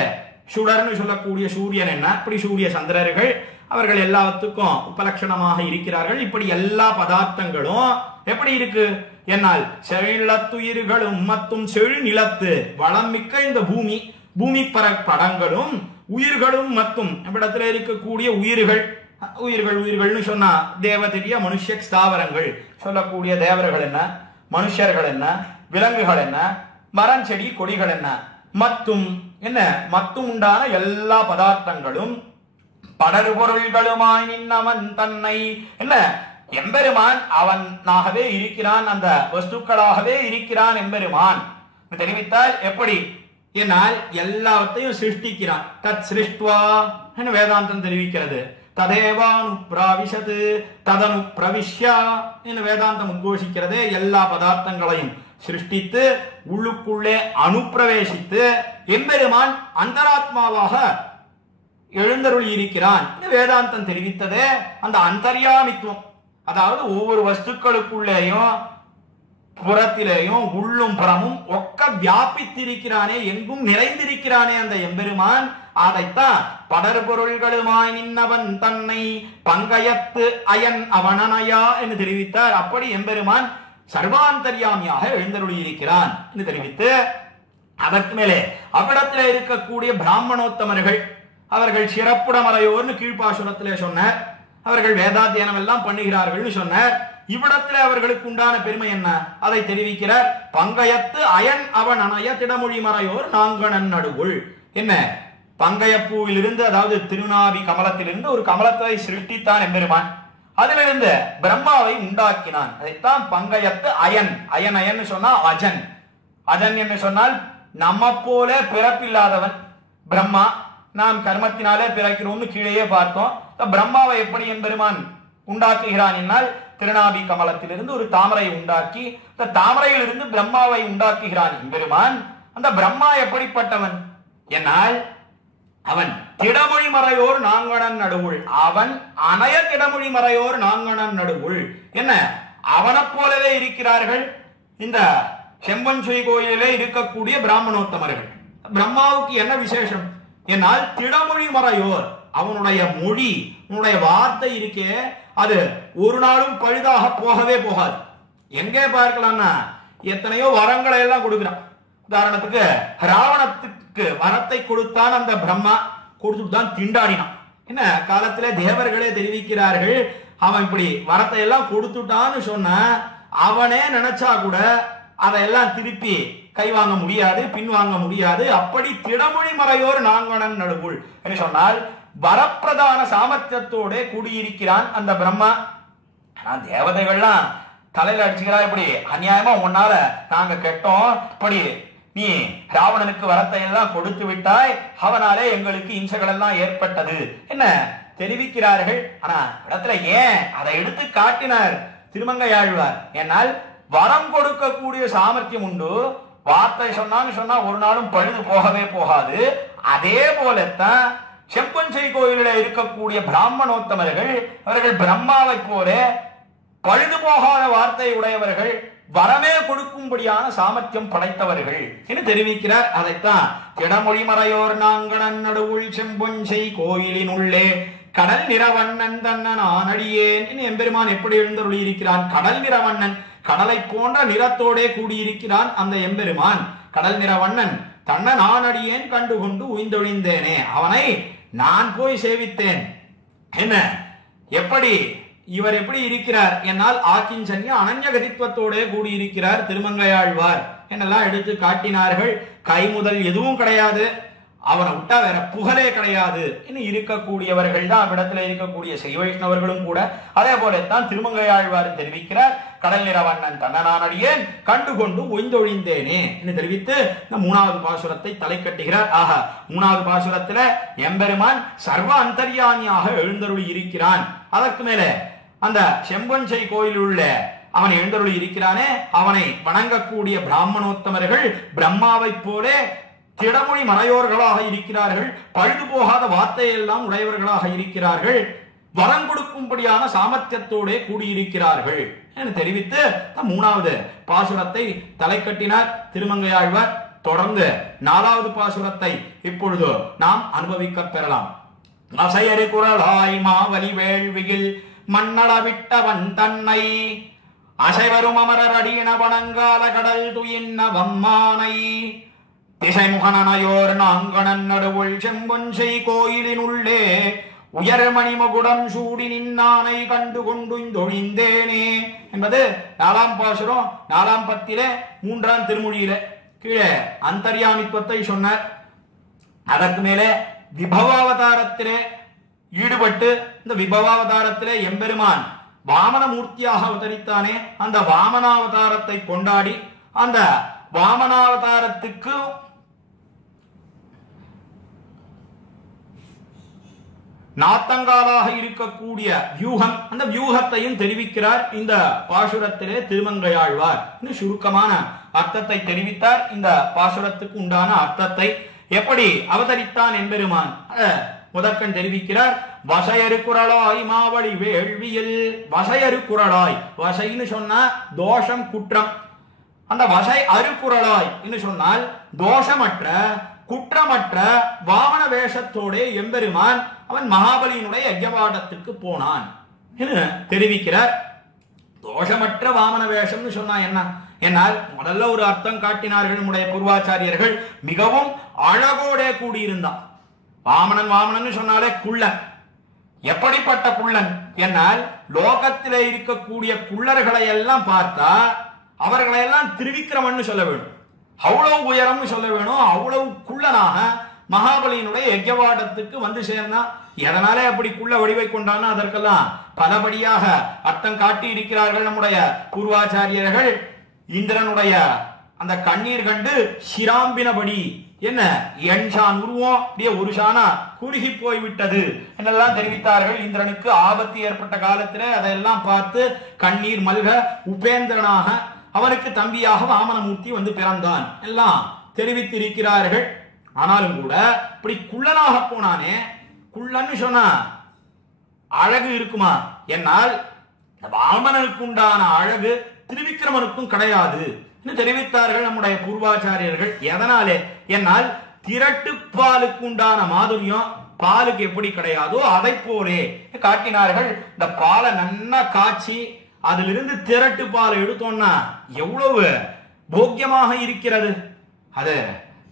சுடர்னு சொல்லக்கூடிய சூரியன் என்ன, இப்படி சூரிய சந்திரர்கள் அவர்கள் எல்லாத்துக்கும் உபலட்சணமாக இருக்கிறார்கள். இப்படி எல்லா பதார்த்தங்களும் எப்படி இருக்கு? என்னால் செழிநிலத்துயிர்களும் மற்றும் செழு நிலத்து வளம் மிக்க இந்த பூமி படங்களும் உயிர்களும் மற்றும் இவ்விடத்தில் இருக்கக்கூடிய உயிர்கள்னு சொன்னா தேவதிரிய மனுஷ ஸ்தாவரங்கள் சொல்லக்கூடிய தேவர்கள் என்ன, மனுஷர்கள் என்ன, விலங்குகள் என்ன, மரம் செடி கொடிகள் என்ன, மற்றும் என்ன மற்றும் உண்டான எல்லா பதார்த்தங்களும் படர்பொருள்களுமாய் நின்னவன் தன்னை என்ன எம்பெருமான் அவனாகவே இருக்கிறான், அந்த வஸ்துக்களாகவே இருக்கிறான் எம்பெருமான் தெரிவித்தால் எப்படி என்னால் எல்லாவற்றையும் சிருஷ்டிக்கிறான். தத் சிருஷ்டுவா என்று வேதாந்தம் தெரிவிக்கிறது. ததேவானு பிராவிஷது ததனு பிரவிஷ்யா என்று வேதாந்தம் உத்கோஷிக்கிறது. எல்லா பதார்த்தங்களையும் சிருஷ்டித்து உள்ளுக்குள்ளே அனுப்பிரவேசித்து எம்பெருமான் அந்தராத்மாவாக எழுந்தருளி இருக்கிறான் வேதாந்தம் தெரிவித்ததே. அந்த அந்தர்யாமித்துவம், அதாவது ஒவ்வொரு வஸ்துக்களுக்குள்ளேயும் புறத்திலேயும் உள்ளும் புறமும் ஒக்க வியாபித்திருக்கிறானே, எங்கும் நிறைந்திருக்கிறானே அந்த எம்பெருமான். அதைத்தான் படர்பொருள்களுமாய் நின்னவன் தன்னை பங்கயத்து அயன் அவனனையா என்று தெரிவித்தார். அப்படி எம்பெருமான் சர்வாந்தர்யாமியாக எழுந்தருளி இருக்கிறான் என்று தெரிவித்து, அதற்கு மேலே அவ்விடத்தில் இருக்கக்கூடிய பிராமணோத்தமர்கள் அவர்கள் சிறப்புடமறையோர்னு கீழ்ப்பாசுரத்திலே சொன்னார். அவர்கள் வேதாத்தியனம் எல்லாம் பண்ணுகிறார்கள் சொன்னார். இவ்விடத்தில் அவர்களுக்கு உண்டான பெருமை என்ன அதை தெரிவிக்கிறார். பங்கயத்து அயன் அவன் அணைய திடமொழி மறையோர் நாங்கணன் நடுவுள். என்ன பங்கயப்பூவிலிருந்து, அதாவது திருநாவி கமலத்திலிருந்து ஒரு கமலத்தை சிருஷ்டித்தான் எம்பெருமான். அதிலிருந்து பிரம்மாவை உண்டாக்கினான். அதைத்தான் பங்கயத்து அயன். அயன் அயன் சொன்னா அஜன். அஜன் என்று சொன்னால் நம்ம போல பிறப்பில்லாதவன் பிரம்மா. நாம் கர்மத்தினாலே பிறக்கிறோம்னு கீழேயே பார்த்தோம். பிரம்மாவை எப்படி எம்பெருமான் உண்டாக்குகிறான் என்னால் திருநாபி கமலத்திலிருந்து ஒரு தாமரை உண்டாக்கி அந்த தாமரையிலிருந்து பிரம்மாவை உண்டாக்குகிறான் எம்பெருமான். அந்த பிரம்மா எப்படிப்பட்டவன் என்னால் அவன் திடமொழி மறையோர் நாங்கணன் நடுவுள். அவன் அணைய திடமொழி மறையோர் நாங்கணன் நடுவுள். என்ன அவனை போலவே இருக்கிறார்கள் இந்த செம்பன் சுய் கோயிலே இருக்கக்கூடிய பிராமணோத்தமர்கள். பிரம்மாவுக்கு என்ன விசேஷம் என்னால் திடமொழி மறையோர், அவனுடைய மொழி, உன்னுடைய வார்த்தை இருக்கே அது ஒரு நாளும் பழுதாக போகவே போகாது. எங்கே பார்க்கலாம்னா எத்தனையோ வரங்களை எல்லாம் கொடுக்கிறான். உதாரணத்துக்கு ராவணத்துக்கு வரத்தை கொடுத்தான் அந்த பிரம்மா, கொடுத்துட்டு தான் திண்டாடினான். என்ன காலத்துல தேவர்களே தெரிவிக்கிறார்கள், அவன் இப்படி வரத்தை எல்லாம் கொடுத்துட்டான்னு சொன்ன அவனே நினைச்சா கூட அதையெல்லாம் திருப்பி கை வாங்க முடியாது, பின்வாங்க முடியாது. அப்படி திடமொழி மறையோர் நாங்கணன் நடுவுள் என்று சொன்னால் வரப்பிரதான சாமர்த்தியத்தோட கூடியிருக்கிறான் அந்த பிரம்மா. ஆனா தேவதைகள்லாம் தலையில அடிச்சுக்கிறா, இப்படி அநியாயமா உன்னால நாங்க கெட்டோம், இப்படி நீ ராவணனுக்கு வரத்தை எல்லாம் கொடுத்து விட்டாய், அவனாலே எங்களுக்கு இம்சைகள் எல்லாம் ஏற்பட்டது என்ன தெரிவிக்கிறார்கள். ஆனா இடத்துல ஏன் அதை எடுத்து காட்டினார் திருமங்கையாழ்வார். என்னால் வரம் கொடுக்கக்கூடிய சாமர்த்தியம் உண்டு. வார்த்தை சொன்னான்னு சொன்னா ஒரு நாளும் பழுது போகவே போகாது. அதே போலத்தான் செம்பன்சை கோயிலில் இருக்கக்கூடிய பிராமணோத்தமர்கள் அவர்கள் பிரம்மாவை போல பழுது போகாத வார்த்தை உடையவர்கள், வரமே கொடுக்கும்படியான சாமர்த்தியம் படைத்தவர்கள் என்று தெரிவிக்கிறார். அதைத்தான் திடமொழி மறையோர் நாங்கணன் நடுவுள் செம்பொஞ்சை கோயிலின் உள்ளே கடல் நிறவண்ணன் தன்னன் ஆனடியேன் எம்பெருமான் எப்படி எழுந்தருளி இருக்கிறான். கடல் நிறவண்ணன், கடலை போன்ற நிறத்தோடே கூடியிருக்கிறான் அந்த எம்பெருமான். கடல் நிறவண்ணன் தன்னன் ஆனடியேன் கண்டுகொண்டு உய்ந்தொழிந்தேனே, அவனை நான் போய் சேவித்தேன். என்ன எப்படி இவர் எப்படி இருக்கிறார் என்னால் ஆக்கிஞ்சன்ய அனன்யகதித்துவத்தோட கூடியிருக்கிறார் திருமங்கையாழ்வார் என்னெல்லாம் எடுத்து காட்டினார்கள். கை முதல் எதுவும் கிடையாது, அவனை விட்டா வேற புகழே கிடையாது இன்னும் இருக்கக்கூடியவர்கள் தான் இடத்துல இருக்கக்கூடிய ஸ்ரீ வைஷ்ணவர்களும் கூட. அதே போலத்தான் திருமங்கையாழ்வார் தெரிவிக்கிறார், கடல் நிறவண்ணன் தன்னனானடியேன் கண்டுகொண்டு ஒய்ந்தொழிந்தேனே என்று தெரிவித்து இந்த 3வது பாசுரத்தை தலை கட்டுகிறார். ஆக 3வது பாசுரத்துல எம்பெருமான் சர்வ அந்தர்யாமியாக எழுந்தருளி இருக்கிறான். அதற்கு மேல அந்த செம்பொஞ்சை கோயில் உள்ள அவன் எழுந்தருளி இருக்கிறானே, அவனை வணங்கக்கூடிய பிராமணோத்தமர்கள் பிரம்மாவை போல திடமொழி மறையோர்களாக இருக்கிறார்கள், பழுது போகாத வார்த்தையெல்லாம் உடையவர்களாக இருக்கிறார்கள், வரம் கொடுக்கும்படியான சாமர்த்தியத்தோட கூடியிருக்கிறார்கள் என்று தெரிவித்து 3வது பாசுரத்தை தலை கட்டினார் திருமங்கையாழ்வார். தொடர்ந்து 4வது பாசுரத்தை இப்பொழுது நாம் அனுபவிக்க பெறலாம். அசையறு குரலாய் மாவலி வேள்வியில் மண்ணளவிட்டவன் தன்னை அசைவரும் அமரர் அடியின வணங்கால கடல் துயின்ன வம்மானை திசைமுகனனையோர் நாங்கணன் நடுவுள் செம்பொஞ்சை கோயிலின் உள்ளே உயர் மணிமகுடம் சூடி நின்னானை கண்டு கொண்டுந்தொழிந்தேனே என்பது 4ஆம் பாசுரம் 4ஆம் பத்திலே 3ஆம் திருமொழியில கீழே அந்தர்யாமித்துவத்தை சொன்னார். அதற்கு மேலே விபவாவதாரத்திலே ஈடுபட்டு இந்த விபவாவதாரத்திலே எம்பெருமான் வாமனமூர்த்தியாக அவதரித்தானே, அந்த வாமனாவதாரத்தை கொண்டாடி அந்த வாமனாவதாரத்துக்கு நாத்தங்காலாக இருக்கக்கூடிய வியூகம், அந்த வியூகத்தையும் தெரிவிக்கிறார் இந்த பாசுரத்திலே திருமங்கையாழ்வார். சுருக்கமான அர்த்தத்தை தெரிவித்தார். இந்த பாசுரத்துக்கு உண்டான அர்த்தத்தை எப்படி அவதரித்தான் எம்பெருமான் முதற்கண் தெரிவிக்கிறார். வசையரு குரலாய் மாவழி வேள்வியில். வசையரு குரலாய், வசைன்னு சொன்னா தோஷம் குற்றம். அந்த வசை அருக்குரலாய் என்று சொன்னால் தோஷமற்ற குற்றமற்ற வாமன வேஷத்தோட எம்பெருமான் அவன் மகாபலியினுடைய யஜ்ஞவாடத்துக்கு போனான் என்று தெரிவிக்கிறார். தோஷமற்ற வாமன வேஷம்னு சொன்னா என்ன என்னால் முதல்ல ஒரு அர்த்தம் காட்டினார்கள் நம்முடைய பூர்வாச்சாரியர்கள். மிகவும் அழகோட கூடியிருந்தான். வாமனன் வாமனன் சொன்னாலே குள்ளன். எப்படிப்பட்ட குள்ளன் என்னால் லோகத்திலே இருக்கக்கூடிய குள்ளர்களை எல்லாம் பார்த்தா அவர்களை எல்லாம் திருவிக்கிரமன் சொல்ல வேணும், அவ்வளவு உயரம்னு சொல்ல வேணும். அவ்வளவு குள்ளனாக மகாபலியினுடைய யஜ்ஞவாடத்துக்கு வந்து சேர்ந்தான். எதனாலே அப்படி குள்ள வடிவை கொண்டான்னா அதற்கெல்லாம் பலபடியாக அர்த்தம் காட்டி இருக்கிறார்கள் நம்முடைய பூர்வாச்சாரியர்கள். இந்திரனுடைய அந்த கண்ணீர் கண்டு சிராம்பினபடி என்ன எண்சான் உருவம் அப்படியே ஒரு சானா குறுகி போய்விட்டது என்னெல்லாம் தெரிவித்தார்கள். இந்திரனுக்கு ஆபத்து ஏற்பட்ட காலத்தில் அதையெல்லாம் பார்த்து கண்ணீர் மல்க உபேந்திரனாக அவனுக்கு தம்பியாக வாமனமூர்த்தி வந்து பிறந்தான் எல்லாம் தெரிவித்திருக்கிறார்கள். ஆனாலும் கூட இப்படி குள்ளனாக போனானே, குள்ளன்னு சொன்னா அழகு இருக்குமா என்னால் வாமனுக்கு உண்டான அழகு திருவிக்கிரமனுக்கும் கிடையாது என்று தெரிவித்தார்கள் நம்முடைய பூர்வாச்சாரியர்கள். எதனாலே என்னால் திரட்டு பாலுக்கு உண்டான மாதுரியம் பாலுக்கு எப்படி கிடையாதோ அதை போலே காட்டினார்கள். இந்த பாலை நன்னா காய்ச்சி அதிலிருந்து திரட்டு பால் எடுத்தோம்னா எவ்வளவு போக்கியமாக இருக்கிறது. அது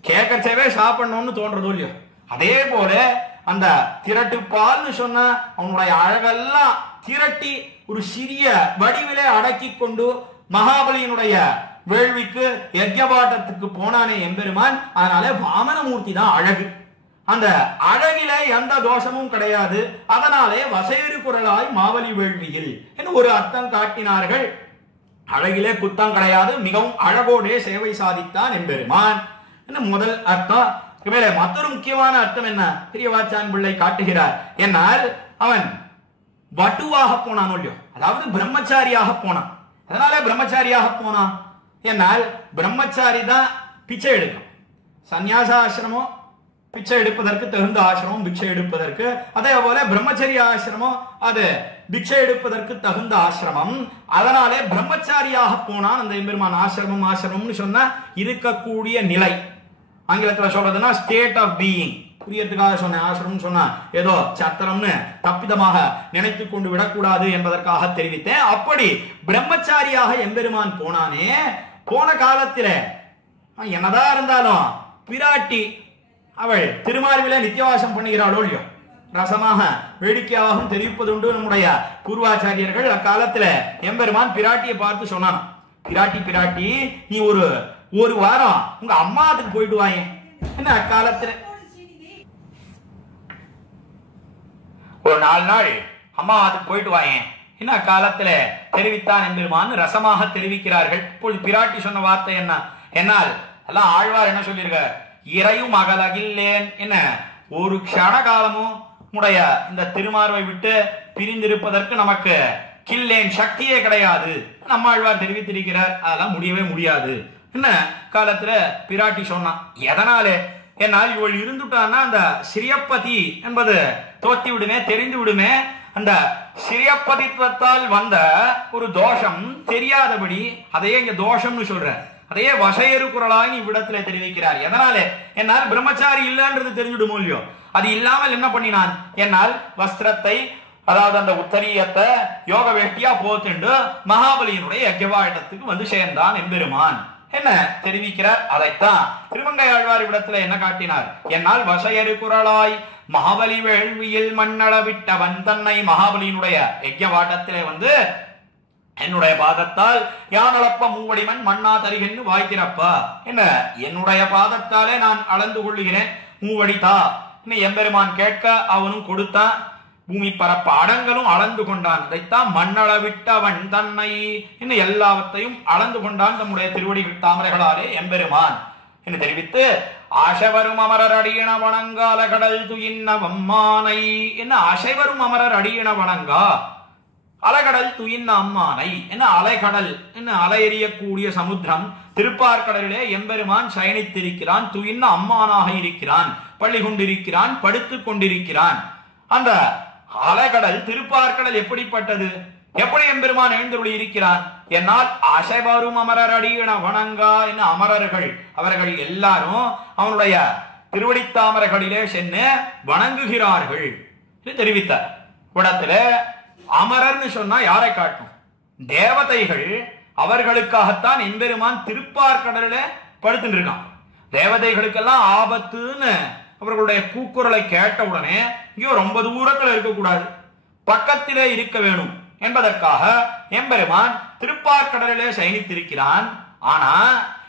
கேட்கச்சவே சாப்பிடணும்னு தோன்றதோ இல்லையோ, அதே போல அந்த திரட்டு பால்னு சொன்ன அவனுடைய அழகெல்லாம் திரட்டி ஒரு சிறிய வடிவிலே அடக்கி கொண்டு மகாபலியினுடைய வேள்விக்கு யஜ்ஞவாடத்துக்கு போனானே எம்பெருமான். அதனால வாமனமூர்த்தி தான் அழகு. அந்த அழகிலே எந்த தோஷமும் கிடையாது. அதனாலே வசையறு குரலாய் மாவலி வேள்வியில் என்று ஒரு அர்த்தம் காட்டினார்கள். அழகிலே குத்தம் கிடையாது, மிகவும் அழகோடே சேவை சாதித்தான் எம்பெருமான் என்று முதல் அர்த்தம். மற்றொரு முக்கியமான அர்த்தம் என்ன பெரியவாச்சான் பிள்ளை காட்டுகிறார் என்னால் அவன் வட்டுவாக போனான் இல்லையோ, அதாவது பிரம்மச்சாரியாக போனான். அதனால பிரம்மச்சாரியாக போனான் என்னால் பிரம்மச்சாரி தான் பிச்சை எடுக்கும். சந்நியாசாசிரமம் பிச்சை எடுப்பதற்கு தகுந்த ஆசிரமம் பிச்சை எடுப்பதற்கு, அதே போல பிரம்மச்சரிய ஆசிரமம் அது பிச்சை எடுப்பதற்கு தகுந்த ஆசிரமம். அதனாலே பிரம்மச்சாரியாக போனான் அந்த எம்பெருமான். ஆசிரமம் ஆசிரமம்னு சொன்னா இருக்கக்கூடிய நிலை, ஆங்கிலத்துல சொல்றதுன்னா ஸ்டேட் ஆஃப் பீயிங். புரியறதுக்காக சொன்ன ஆசிரமம் சொன்னா ஏதோ சத்திரம்னு தப்பிதமாக நினைத்து கொண்டு விடக்கூடாது என்பதற்காக தெரிவித்தேன். அப்படி பிரம்மச்சாரியாக எம்பெருமான் போனானே, போன காலத்தில என்னதான் இருந்தாலும் பிராட்டி அவள் திருமார்பில நித்தியவாசம் பண்ணுகிறாளோ இல்லையோ, ரசமாக வேடிக்கையாகவும் தெரிவிப்பதுண்டு நம்முடைய பூர்வாச்சாரியர்கள். அக்காலத்துல எம்பெருமான் பிராட்டியை பார்த்து சொன்னான், பிராட்டி பிராட்டி நீ ஒரு வாரம் உங்க அம்மாவுக்கு போயிட்டு வாங்க என்ன. அக்காலத்துல ஒரு 4 நாள் அம்மாவுக்கு போயிட்டு வாங்க என்ன அக்காலத்துல தெரிவித்தான் எம்பெருமான் ரசமாக தெரிவிக்கிறார்கள். இப்பொழுது பிராட்டி சொன்ன வார்த்தை என்ன என்னால் எல்லாம் ஆழ்வார் என்ன சொல்லியிருக்கார், இறையும் அகலகில்லேன் என்ன, ஒரு க்ஷண காலமும் உடைய இந்த திருமார்வை விட்டு பிரிந்திருப்பதற்கு நமக்கு கில்லேன் சக்தியே கிடையாது நம்ம ஆழ்வார் தெரிவித்திருக்கிறார். அதெல்லாம் முடியவே முடியாது என்ன காலத்துல பிராட்டி சொன்னான். எதனாலே என்னால் இவள் இருந்துட்டான்னா அந்த சிறியப்பதி என்பது தோத்தி விடுமே, தெரிந்து விடுமே. அந்த சிறியப்பதித்துவத்தால் வந்த ஒரு தோஷம் தெரியாதபடி அதையே இங்க தோஷம்னு சொல்ற, அதையே வசையறு குரலாய் இவ்விடத்துல தெரிவிக்கிறார். எதனாலே என்னால் பிரம்மச்சாரி இல்லைன்றது தெரிஞ்சுடுமோ இல்லையோ, அது இல்லாமல் என்ன பண்ணினான் என்னால் வஸ்திரத்தை அதாவது அந்த உத்தரியத்தை யோக வேஷ்டியா போத்துண்டு மகாபலியினுடைய யஜ்ஞவாடத்துக்கு வந்து சேர்ந்தான் எம்பெருமான் என்ன தெரிவிக்கிறார். அதைத்தான் திருமங்கை ஆழ்வார் இடத்துல என்ன காட்டினார் என்னால் வசையறு குரலாய் மகாபலி வேள்வியில் மண்ணளவிட்டவன் தன்னை. மகாபலியினுடைய யஜ்ஞவாடத்திலே வந்து என்னுடைய பாதத்தால் யானளப்ப மூவடிமன் மண்ணா தருகின்னு வாய்க்கிறப்பா என்ன, என்னுடைய பாதத்தாலே நான் அளந்து கொள்ளுகிறேன் மூவடித்தா எம்பெருமான் கேட்க அவனும் கொடுத்தான். பூமி பரப்ப அடங்கலும் அளந்து கொண்டான். இதைத்தான் மண்ணளவிட்டவன் தன்னை இன்னும் எல்லாவற்றையும் அளந்து கொண்டான் நம்முடைய திருவடிகள் தாமரைகளாலே எம்பெருமான் என்று தெரிவித்து, ஆசைவரும் அமரர் அடியின வணங்கால கடல் துயின்ன வம்மானை என்ன ஆசைவரும் அமரர் அடியின வணங்கா அலைகடல் துயின்ன அம்மானை என்ன அலைகடல் என்ன அலை எறியக்கூடிய சமுத்திரம் திருப்பார்கடலிலே எம்பெருமான் சயனித்திருக்கிறான். துயின்ன அம்மானாக இருக்கிறான், பள்ளி கொண்டிருக்கிறான், படுத்துக் கொண்டிருக்கிறான். அந்த அலைகடல் திருப்பார்கடல் எப்படிப்பட்டது? எப்படி எம்பெருமான் எழுந்தருளி இருக்கிறான் என்னால் அசைவரும் அமரர் அடியின வணங்கா என்ன அமரர்கள் அவர்கள் எல்லாரும் அவனுடைய திருவடித்தாமரைகளிலே சென்று வணங்குகிறார்கள் என்று தெரிவித்தார். இடத்துல அமரர்னு சொன்னா யாரை காட்டும்? தேவதைகள். அவர்களுக்காகத்தான் எம்பெருமான் திருப்பார்கடலில படுத்துட்டு இருக்கான். தேவதைகளுக்கெல்லாம் ஆபத்துன்னு அவர்களுடைய கூக்குரலை கேட்ட உடனே இங்கேயோ ரொம்ப தூரத்தில் இருக்கக்கூடாது, பக்கத்திலே இருக்க வேணும் என்பதற்காக எம்பெருமான் திருப்பார்கடலிலே சயனித்திருக்கிறான். ஆனா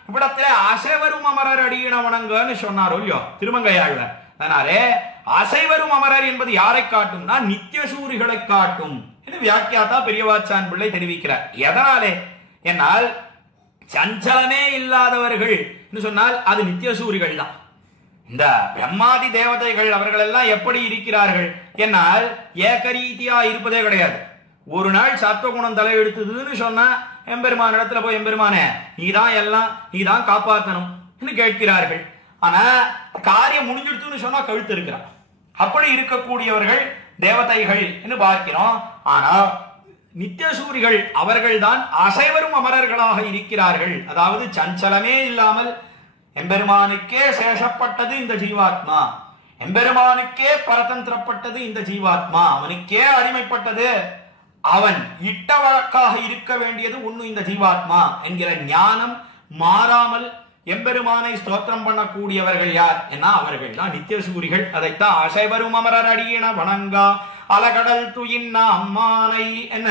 இவ்விடத்திலே அசைவரும் அமரர் அடியின வணங்கன்னு சொன்னாரோ இல்லையோ திருமங்கையாழ்வார். அதனாலே அசைவரும் அமரர் என்பது யாரை காட்டும்னா நித்தியசூரிகளை காட்டும் என்று வியாக்கியாத்தா பெரியவாச்சான் பிள்ளை தெரிவிக்கிறார். எதனாலே என்னால் சஞ்சலமே இல்லாதவர்கள் என்று சொன்னால் அது நித்தியசூரிகள் தான். இந்த பிரம்மாதி தேவதைகள் அவர்கள் எல்லாம் எப்படி இருக்கிறார்கள் என்னால் ஏகரீதியா இருப்பதே கிடையாது. ஒரு நாள் சத்துவகுணம் தலையெடுத்ததுன்னு சொன்னா எம்பெருமான இடத்துல போய் எம்பெருமானே நீதான் எல்லாம் நீதான் காப்பாற்றணும் என்று கேட்கிறார்கள். ஆனா காரியம் முடிஞ்சிடுத்துன்னு சொன்னா கழுத்து இருக்கிறான். அப்படி இருக்கக்கூடியவர்கள் தேவதைகள் என்று பார்க்கிறோம். ஆனா நித்தியசூரிகள் அவர்கள் தான் அசைவரும் அமரர்களாக இருக்கிறார்கள். அதாவது சஞ்சலமே இல்லாமல் எம்பெருமானுக்கே சேஷப்பட்டது இந்த ஜீவாத்மா, எம்பெருமானுக்கே பரதந்திரப்பட்டது இந்த ஜீவாத்மா, அவனுக்கே அடிமைப்பட்டது, அவன் இட்ட வழக்காக இருக்க வேண்டியது ஒண்ணு இந்த ஜீவாத்மா என்கிற ஞானம் மாறாமல் எம்பெருமானை ஸ்தோத்திரம் பண்ணக்கூடியவர்கள் யார் என்ன அவர்கள் தான் நித்தியசூரிகள். அதைத்தான் அசைவரும் அமரர் அடியின வணங்கா அலகடல் துயின்ன அம்மானை என்ன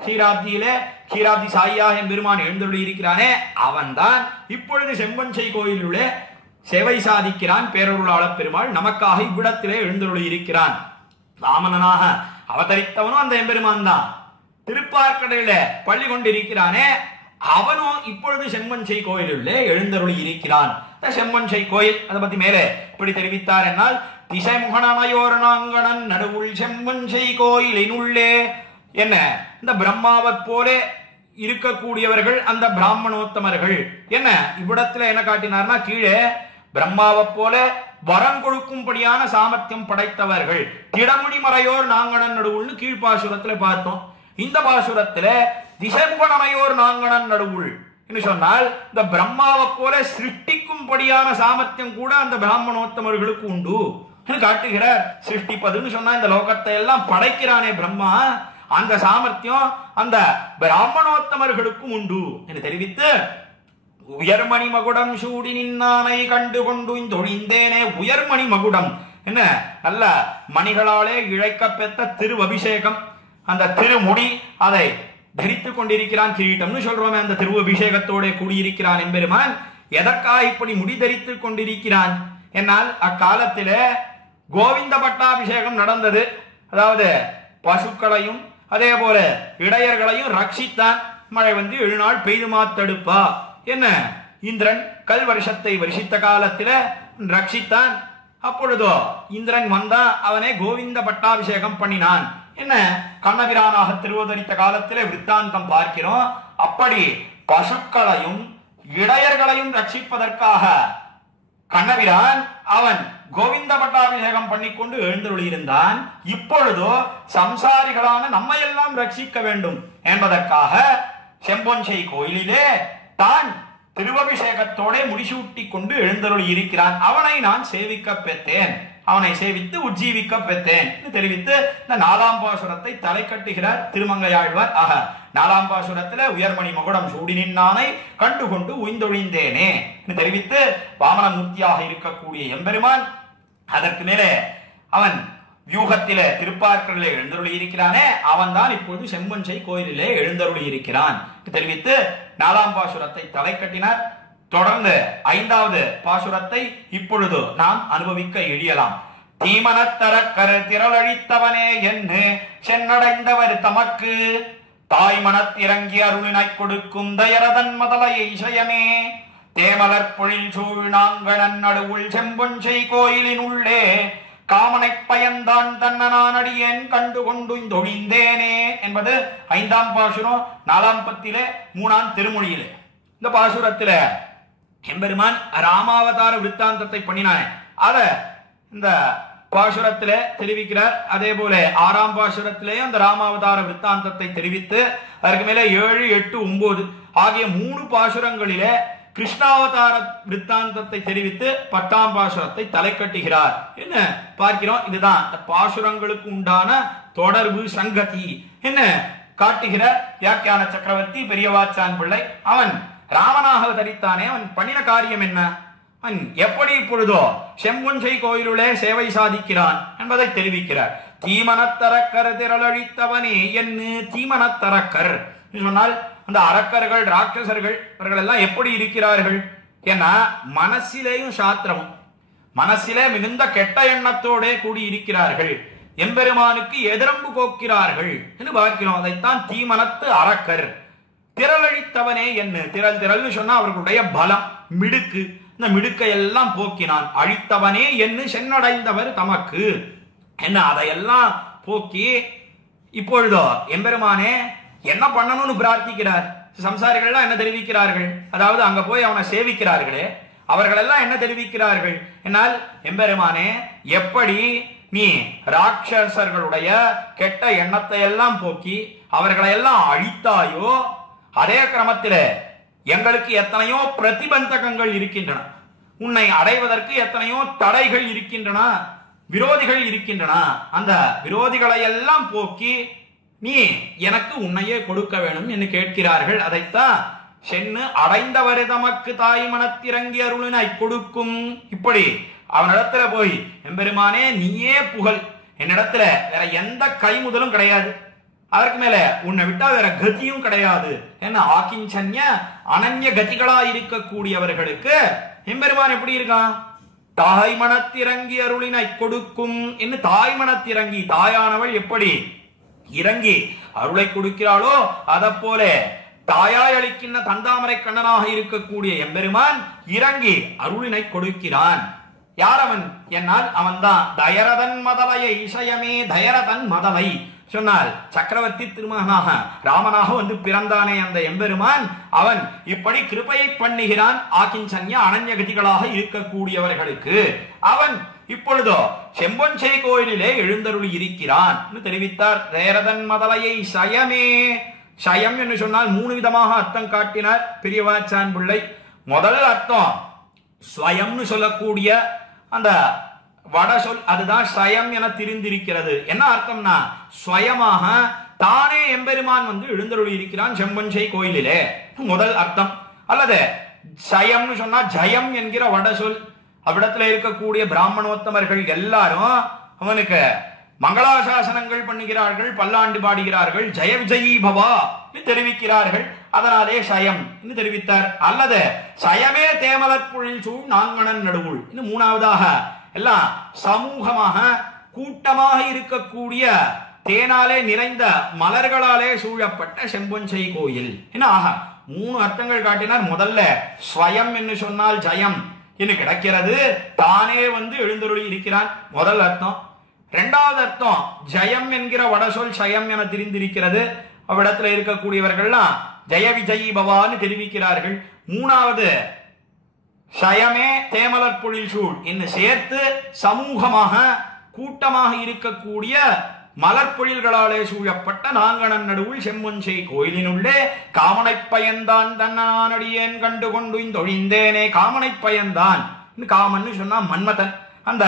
க்ஷீராப்தியிலே க்ஷீராப்தி சாயியாக எம்பெருமான் எழுந்தருளி இருக்கிறானே அவன் தான் இப்பொழுது செம்பஞ்சை கோயிலுள்ளே சேவை சாதிக்கிறான். பேரருளாளப் பெருமாள் நமக்காக இவ்விடத்திலே எழுந்தருளி இருக்கிறான். ராமனாக அவதரித்தவனும் அந்த எம்பெருமான் தான். திருப்பார்கடலில பள்ளி கொண்டிருக்கிறானே அவனும் இப்பொழுது செம்மஞ்சை கோயிலுள்ளே எழுந்தருளி இருக்கிறான். செம்மஞ்சை கோயில் அதை பத்தி மேலே இப்படி தெரிவித்தார் என்னால் திசைமுகனமையோர் நாங்கணன் நடுவுள் செம்மஞ்சை கோயிலினுள்ளே என்ன இந்த பிரம்மாவைப் போல இருக்கக்கூடியவர்கள் அந்த பிராமணோத்தமர்கள் என்ன இவ்விடத்துல என்ன காட்டினார்னா கீழே பிரம்மாவைப் போல வரம் கொடுக்கும்படியான சாமர்த்தியம் படைத்தவர்கள் திடமுடி மறையோர் நாங்கணன் நடுவுள்னு கீழ்பாசுரத்துல பார்த்தோம். இந்த பாசுரத்துல திசைமுகனமையோர் நாங்கணன் நடுவுள் என்று சொன்னால் இந்த பிரம்மாவை போல சிருஷ்டிக்கும்படியான சாமர்த்தியம் கூட அந்த பிராமணோத்தமர்களுக்கு உண்டு காட்டுகிறார். சிருஷ்டிப்பதுன்னு சொன்னா இந்த லோகத்தை எல்லாம் படைக்கிறானே பிரம்மா, அந்த சாமர்த்தியம் அந்த பிராமணோத்தமர்களுக்கும் உண்டு என்று தெரிவித்து உயர்மணி மகுடம் சூடி நின்னானை கண்டு கொண்டு தொழிந்தேனே. உயர்மணி மகுடம் என்ன நல்ல மணிகளாலே இழைக்க பெற்ற திரு அபிஷேகம், அந்த திருமுடி அதை தரித்துக் கொண்டிருக்கிறான். கிரீட்டம்னு சொல்றோமே அந்த திரு அபிஷேகத்தோட கூடியிருக்கிறான் எம்பெருமான். எதற்காக இப்படி முடி தரித்துக் கொண்டிருக்கிறான் என்னால் அக்காலத்தில கோவிந்த பட்டாபிஷேகம் நடந்தது. அதாவது பசுக்களையும் அதே போல இடையர்களையும் ரட்சித்தான். மழை வந்து 7 நாள் பெய்துமா தடுப்பா என்ன இந்திரன் கல் வருஷத்தை வருஷித்த காலத்தில ரட்சித்தான். அப்பொழுதோ இந்திரன் வந்தா அவனே கோவிந்த பட்டாபிஷேகம் பண்ணினான். என்ன கண்ணபிரானாக திருவதரித்த காலத்திலே விருத்தாந்தம் பார்க்கிறோம். அப்படி பசுக்களையும் இடையர்களையும் ரட்சிப்பதற்காக கண்ணபிரான் அவன் கோவிந்த பட்டாபிஷேகம் பண்ணிக்கொண்டு எழுந்தருளியிருந்தான். இப்பொழுதோ சம்சாரிகளான நம்மையெல்லாம் ரட்சிக்க வேண்டும் என்பதற்காக செம்பொன்சை கோயிலிலே தான் திருவபிஷேகத்தோட முடிசூட்டி கொண்டு எழுந்தருளி இருக்கிறான். அவனை நான் சேவிக்க பெற்றேன், அவனை சேவித்து உஜ்ஜீவிக்க பெற்றேன் தெரிவித்து இந்த 4ஆம் பாசுரத்தை தலை கட்டுகிறார் திருமங்கையாழ்வார். ஆக 4ஆம் பாசுரத்துல உயர்மணி மகுடம் சூடி நின்னானை கண்டு கொண்டு உய்ந்தொழிந்தேனே தெரிவித்து வாமனமூர்த்தியாக இருக்கக்கூடிய எம்பெருமான் அதற்கு மேலே அவன் வியூகத்தில திருப்பார்கடலிலே எழுந்தருளி இருக்கிறானே அவன் தான் இப்பொழுது செம்பொன்சை கோயிலிலே எழுந்தருளி இருக்கிறான் தெரிவித்து 4ஆம் பாசுரத்தை தலை கட்டினார். தொடர்ந்து 5வது பாசுரத்தை இப்பொழுது நாம் அனுபவிக்க எழியலாம். தீமனத்தரக்கர் திரளழித்தவனே என்று சென்னடைந்தவர் தமக்கு தாய் மனத்திறங்கி அருளினாய் கொடுக்கும் தயரதன் மதலையை இசையமே தேமலர் பொழில் சூழ் நாங்கணன் நடுவுள் செம்பொன்சை கோயிலின் உள்ளே காமனை பயந்தான் தன்னனான் அடியேன் கண்டு கொண்டு தொழிந்தேனே என்பது 5ஆம் பாசுரம் 4ஆம் பத்திலே 3ஆம் திருமொழியிலே. இந்த பாசுரத்தில எம்பெருமான் ராமாவதார விருத்தாந்தத்தை பண்ணினானே அத இந்த பாசுரத்திலே தெரிவிக்கிறார். அதே போல 6ஆம் பாசுரத்திலே அந்த ராமாவதார விருத்தாந்தத்தை தெரிவித்து அதற்கு மேலே 7, 8, 9 ஆகிய 3 பாசுரங்களிலே கிருஷ்ணாவதார விருத்தாந்தத்தை தெரிவித்து 10ஆம் பாசுரத்தை தலை கட்டுகிறார் என்ன பார்க்கிறோம். இதுதான் பாசுரங்களுக்கு உண்டான தொடர்பு சங்கதி என்ன காட்டுகிற வியாக்கியான சக்கரவர்த்தி பெரியவாச்சான் பிள்ளை. அவன் ராமனாக தரித்தானே, அவன் பண்ணின காரியம் என்ன, அவன் எப்படி இப்பொழுதோ செம்பொன்சை கோயிலுள்ளே சேவை சாதிக்கிறான் என்பதை தெரிவிக்கிறார். தீமனத்தரக்கர் திரளழித்தவனே என்ன தீமனத்தரக்கர் சொன்னால் அந்த அரக்கர்கள் ராட்சசர்கள் இவர்கள் எல்லாம் எப்படி இருக்கிறார்கள் ஏன்னா மனசிலேயும் சாத்திரமும் மனசிலே மிகுந்த கெட்ட எண்ணத்தோட கூடி இருக்கிறார்கள், எம்பெருமானுக்கு எதிரம்பு போக்கிறார்கள் என்று பார்க்கிறோம். அதைத்தான் தீமனத்து அரக்கர். திரளழித்தவனே என்ன திரள்னு சொன்னா அவர்களுடைய பலம் மிடுக்கு, இந்த மிடுக்கை எல்லாம் போக்கினான். அழித்தவனே என்று சென்னடைந்தவர் தமக்கு என்ன அதையெல்லாம் போக்கி இப்பொழுதோ எம்பெருமானே என்ன பண்ணணும்னு பிரார்த்திக்கிறார். சம்சாரிகள் என்ன தெரிவிக்கிறார்கள், அதாவது அங்க போய் அவனை சேவிக்கிறார்களே அவர்கள் எல்லாம் என்ன தெரிவிக்கிறார்கள் என்னால் எம்பெருமானே எப்படி நீ ராட்சசர்களுடைய கெட்ட எண்ணத்தை எல்லாம் போக்கி அவர்களை எல்லாம் அழித்தாயோ அதே கிரமத்தில் எங்களுக்கு எத்தனையோ பிரதிபந்தகங்கள் இருக்கின்றன, உன்னை அடைவதற்கு எத்தனையோ தடைகள் இருக்கின்றன, விரோதிகள் இருக்கின்றன. அந்த விரோதிகளை எல்லாம் போக்கி நீ எனக்கு உன்னையே கொடுக்க வேணும் என்று கேட்கிறார்கள். அதைத்தான் சென்னு அடைந்தவர் தமக்கு தாய் மனத்திறங்கி அருளினாய் கொடுக்கும். இப்படி அவனிடத்துல போய் எம்பெருமானே நீயே புகழ், என்னிடத்துல வேற எந்த கைமுதலும் கிடையாது, அதற்கு மேல உன்னை விட்டா வேற கதியும் கிடையாது என்ன ஆக்கிஞ்சன்ய அனன்ய கதிகளா இருக்கக்கூடியவர்களுக்கு எம்பெருமான் எப்படி இருக்கான், தாய் மனத்திறங்கி அருளினாய் கொடுக்கும் என்று தாய் மனத்திறங்கி தாயானவள் எப்படி இறங்கி அருளை கொடுக்கிறாளோ அதை போல தாயாய் அளிக்கின்ற தந்தாமரை கண்ணனாக இருக்கக்கூடிய எம்பெருமான் இறங்கி அருளினை கொடுக்கிறான். யார் அவன் என்னால் அவன்தான் தயரதன் மதலையை இசையமே. தயரதன் மதலை சொன்னால் சக்கரவர்த்தி திருமகனாக ராமனாக வந்து பிறந்தானே அந்த எம்பெருமான், அவன் இப்படி கிருபையை பண்ணுகிறான் ஆக்கிஞ்சன்ய அனன்யகதிகளாக இருக்கக்கூடியவர்களுக்கு. அவன் இப்பொழுதோ செம்பொன்சை கோயிலிலே எழுந்தருளி இருக்கிறான் தெரிவித்தார். தயரதன் மதலையை சயமே. சயம் என்று சொன்னால் 3 விதமாக அர்த்தம் காட்டினார் பெரியவாச்சான் பிள்ளை. முதல் அர்த்தம் ஸ்வயம்னு சொல்லக்கூடிய அந்த வட சொல், அதுதான் சயம் என தெரிந்திருக்கிறது. என்ன அர்த்தம்னா ஸ்வயமாக தானே எம்பெருமான் வந்து எழுந்தருளி இருக்கிறான் செம்பொன்சை கோயிலிலே, முதல் அர்த்தம். அல்லது சயம்னு சொன்னா ஜயம் என்கிற வட சொல், அவ்விடத்துல இருக்கக்கூடிய பிராமணோத்தமர்கள் எல்லாரும் அவனுக்கு மங்களாசாசனங்கள் பண்ணுகிறார்கள், பல்லாண்டு பாடுகிறார்கள், ஜெய விஜயி பவா தெரிவிக்கிறார்கள். அதனாலே சயம் என்று தெரிவித்தார். அல்லது சயமே தேமலர் பொழில் சூழ் நாங்கணன் நடுவுள் இன்னும் 3வதாக எல்லாம் சமூகமாக கூட்டமாக இருக்கக்கூடிய தேனாலே நிறைந்த மலர்களாலே சூழப்பட்ட செம்பொன்சை கோயில் என்ன ஆக 3 அர்த்தங்கள் காட்டினார். முதல்ல ஸ்வயம் என்று சொன்னால் ஜயம் என்று கிடைக்கிறது, தானே வந்து எழுந்தருளி இருக்கிறான் முதல் அர்த்தம். 2வது அர்த்தம் ஜயம் என்கிற வடசொல் சயம் என தெரிந்திருக்கிறது, அவ்விடத்துல இருக்கக்கூடியவர்கள்லாம் ஜெய விஜயி பவான்னு தெரிவிக்கிறார்கள். 3வது சயமே தேமலர் பொழில் சூழ் என்று சேர்த்து சமூகமாக கூட்டமாக இருக்கக்கூடிய மலர்பொழில்களாலே சூழப்பட்ட நாங்கணன் நடுவுள் செம்பொன்சை கோயிலினுள்ளே காமனை பயந்தான் தன்னானடியேன் கண்டு கொண்டு தொழிந்தேனே. காமனை பயந்தான், காமன் சொன்னா மன்மதன், அந்த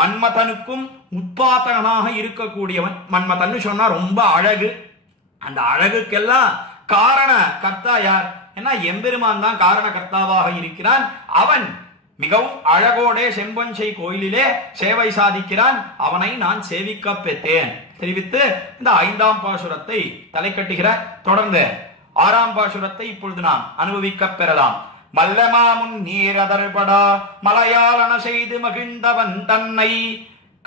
மன்மதனுக்கும் உட்பாத்தகனாக இருக்கக்கூடியவன். மன்மதன் சொன்னா ரொம்ப அழகு, அந்த அழகுக்கெல்லாம் காரண கர்த்தா யார் என்ன எம்பெருமான் தான் காரண கர்த்தாவாக இருக்கிறான். அவன் மிகவும் அழகோடே செம்பொன்சை கோயிலிலே சேவை சாதிக்கிறான், அவனை நான் சேவிக்க பெற்றேன் தெரிவித்து இந்த 5ஆம் பாசுரத்தை தலை கட்டுகிறார். தொடர்ந்து 6ஆம் பாசுரத்தை இப்பொழுது நாம் அனுபவிக்க பெறலாம். மல்லமாமுன் நீரதர்படா மலையாளன செய்து மகிழ்ந்தவன் தன்னை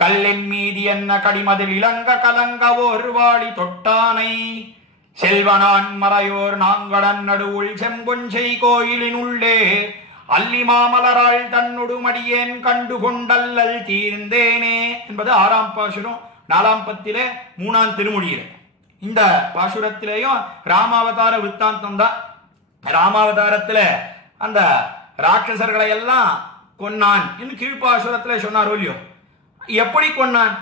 கல்லின் மீதி என்ன கடிமதில் இளங்க கலங்க ஓர் வாழி தொட்டானை செல்வனான் மறையோர் நாங்கடன் நடுவுள் செம்பொஞ்சை கோயிலின் உள்ளே அல்லி மாமலராள் தன்னுடு மடியேன் கண்டு கொண்டல்லல் தீர்ந்தேனே என்பது 6ஆம் பாசுரம் 4ஆம் பத்திலே 3ஆம் திருமொழியிலே. இந்த பாசுரத்திலேயும் ராமாவதார வித்தாந்தம் தான். ராமாவதாரத்துல அந்த ராட்சசர்களை எல்லாம் கொன்னான் என்று கீழ்பாசுரத்துல சொன்னார் இல்லையோ. எப்படி கொன்னான்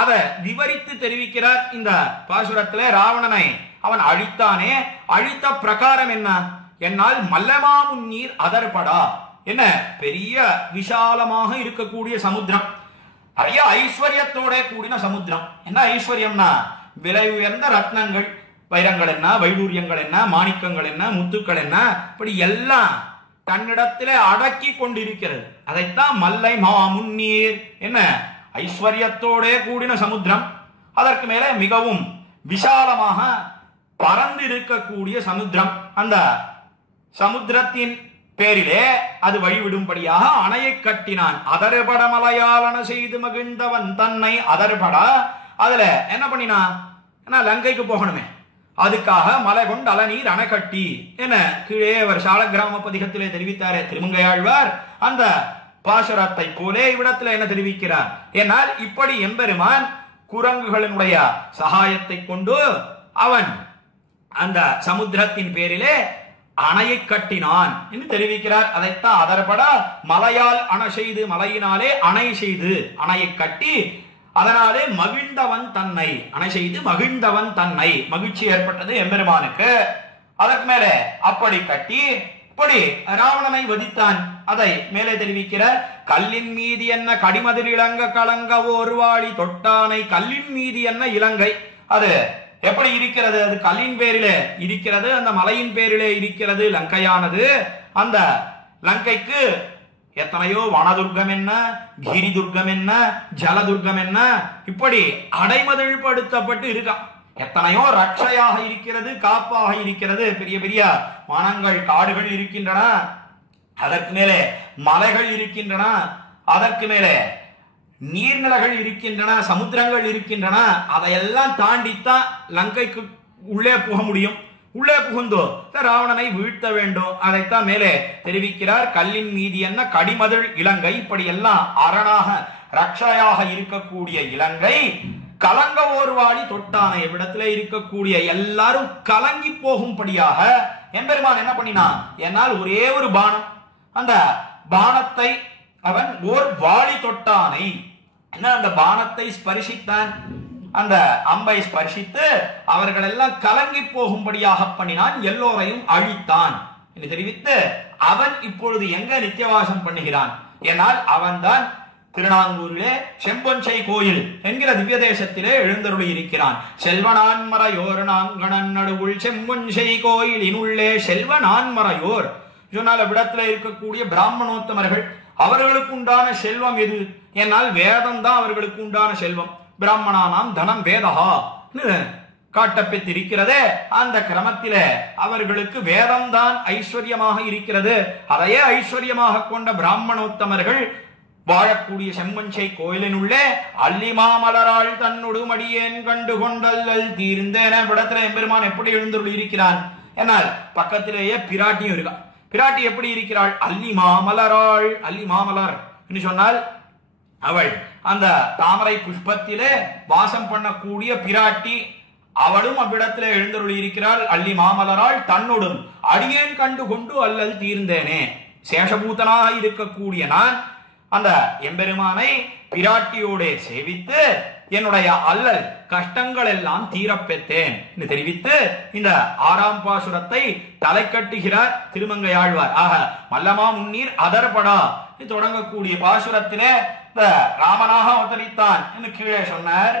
அதை விவரித்து தெரிவிக்கிறார் இந்த பாசுரத்திலே. ராவணனை அவன் அழித்தானே, அழித்த பிரகாரம் என்ன? என்னால் மல்லமா முன்னீர் அதர்படா, என்ன பெரிய விசாலமாக இருக்கக்கூடிய சமுத்திரம், நிறைய ஐஸ்வர்யத்தோட கூடின சமுத்திரம். என்ன ஐஸ்வர்யம்னா விலை உயர்ந்த ரத்னங்கள், வைரங்கள் என்ன, வைடூரியங்கள் என்ன, மாணிக்கங்கள் என்ன, முத்துக்கள் என்ன, இப்படி எல்லாம் தன்னிடத்திலே அடக்கி கொண்டிருக்கிறது. அதைத்தான் மல்லை மாமுன்னீர், என்ன ஐஸ்வர்யத்தோட கூடின சமுத்திரம். அதற்கு மேலே மிகவும் விசாலமாக பறந்து இருக்கக்கூடிய சமுத்திரம். அந்த சமுத்திரத்தின் பேரிலே அது வழிவிடும்படியாக அணையை கட்டினான். அதர்பட மலையாளன செய்து மகிழ்ந்தவன் தன்னை அதர்பட. அதுல என்ன பண்ணினா, லங்கைக்கு போகணுமே, அதுக்காக மலை கொண்டு அலநீர் அணை கட்டி என கீழே அவர் சால கிராம பதிகத்திலே தெரிவித்தாரே திருமங்கையாழ்வார். அந்த பாசுரத்தை போலே இவ்விடத்தில் என்ன தெரிவிக்கிறார்? என்னால் இப்படி எம்பெருமான் குரங்குகளினுடைய சகாயத்தை கொண்டு அவன் அந்த சமுத்திரத்தின் பேரிலே அணையை கட்டினான் என்று தெரிவிக்கிறார். அதைத்தான் அதர்பட மலையால் அணை செய்து, மலையினாலே அணை செய்து அணையை கட்டி, அதனாலே மகிழ்ந்தவன் தன்னை, அணை செய்து மகிழ்ந்தவன் தன்னை, மகிழ்ச்சி ஏற்பட்டது எம்பெருமானுக்கு. அதற்கு மேலே அப்படி கட்டி இப்படி ராவணனை வதித்தான். அதை மேலே தெரிவிக்கிறார். கல்லின் மீதி என்ன கடிமதில் இளங்க கலங்க ஒரு வாழி தொட்டானை. கல்லின் மீதி என்ன இலங்கை, அது எப்படி இருக்கிறது? அது கல்லின் பேரிலே இருக்கிறது, அந்த மலையின் பேரிலே இருக்கிறது லங்கையானது. அந்த லங்கைக்கு எத்தனையோ வனதுர்க்கம் என்ன, கிரி துர்க்கம் என்ன, ஜலதுர்க்கம் என்ன, இப்படி அடைமதில் படுத்தப்பட்டு இருக்கா. எத்தனையோ ரட்சையாக இருக்கிறது, காப்பாக இருக்கிறது. பெரிய பெரிய வனங்கள், காடுகள் இருக்கின்றன. அதற்கு மேலே மலைகள் இருக்கின்றன. அதற்கு மேலே நீர்நிலைகள் இருக்கின்றன, சமுத்திரங்கள் இருக்கின்றன. அதையெல்லாம் தாண்டித்தான் லங்கைக்கு உள்ளே போக முடியும். உள்ளே புகுந்தோ ராவணனை வீழ்த்த வேண்டும். அதைத்தான் மேலே தெரிவிக்கிறார். கல்லின் மீதி என்ன கடிமதில் இலங்கை, இப்படி எல்லாம் அரணாக ரட்சையாக இருக்கக்கூடிய இலங்கை கலங்க ஓர்வாளி தொட்டானை. இவ்விடத்திலே இருக்கக்கூடிய எல்லாரும் கலங்கி போகும்படியாக எம்பெருமான் என்ன பண்ணினான்? என்னால் ஒரே ஒரு பானம், அந்த பானத்தை அவன் ஓர் வாளி தொட்டானை, என்ன அந்த பானத்தை ஸ்பரிசித்தான், அந்த அம்பை ஸ்பர்சித்து அவர்கள் எல்லாம் கலங்கி போகும்படியாக பண்ணினான், எல்லோரையும் அழித்தான் என்று தெரிவித்து அவன் இப்பொழுது எங்க நித்தியவாசம் பண்ணுகிறான்? என்னால் அவன்தான் திருநாங்கூரிலே செம்பொஞ்சை கோயில் என்கிற திவ்ய தேசத்திலே எழுந்தருளி இருக்கிறான். செல்வனான்மறையோர் நாங்கணன் நடுவுள் செம்பொஞ்சை கோயிலின் உள்ளே. செல்வனான்மறையோர் சொன்னால் அவ்விடத்தில் இருக்கக்கூடிய பிராமணோத்தமர்கள், அவர்களுக்கு உண்டான செல்வம் எது? என்னால் வேதம் தான் அவர்களுக்கு உண்டான செல்வம். பிராமணானாம் தனம் வேதஹா காட்டப்பெற்றிருக்கிறதே. அந்த கிரமத்திலே அவர்களுக்கு வேதம் தான் ஐஸ்வர்யமாக இருக்கிறது. அதையே ஐஸ்வர்யமாக கொண்ட பிராமணோத்தமர்கள் வாழக்கூடிய செம்பொஞ்சை கோயிலின் உள்ளே அல்லி மாமலராள் தன்னுடு மடியேன் கண்டு கொண்டல்லல் தீர்ந்தேன. விடத்துல எம்பெருமான் எப்படி எழுந்துள்ள இருக்கிறான்? என்னால் பக்கத்திலேயே பிராட்டியும் இருக்கா. பிராட்டி எப்படி இருக்கிறாள்? அல்லி மாமலராள். அல்லி மாமலர் என்று சொன்னால் அவள் அந்த தாமரை புஷ்பத்திலே வாசம் பண்ணக்கூடிய பிராட்டி, அவளும் அவ்விடத்திலே எழுந்தருளி இருக்கிறாள். அல்லி மாமலராள் தன்னோடும் அடியேன் கண்டு கொண்டு அல்லல் தீர்ந்தேனே. சேஷபூதனாக இருக்கக்கூடிய நான் அந்த எம்பெருமானை பிராட்டியோட சேவித்து என்னுடைய அல்லல் கஷ்டங்கள் எல்லாம் தீரப்பெற்றேன் என்று தெரிவித்து இந்த 6ஆம் பாசுரத்தை தலை கட்டுகிறார் திருமங்கையாழ்வார். ஆக மல்லமா முன்னீர் அதர்படா தொடங்கக்கூடிய பாசுரத்திலே இந்த ராமனாக அவதரித்தான் என்று கீழே சொன்னார்.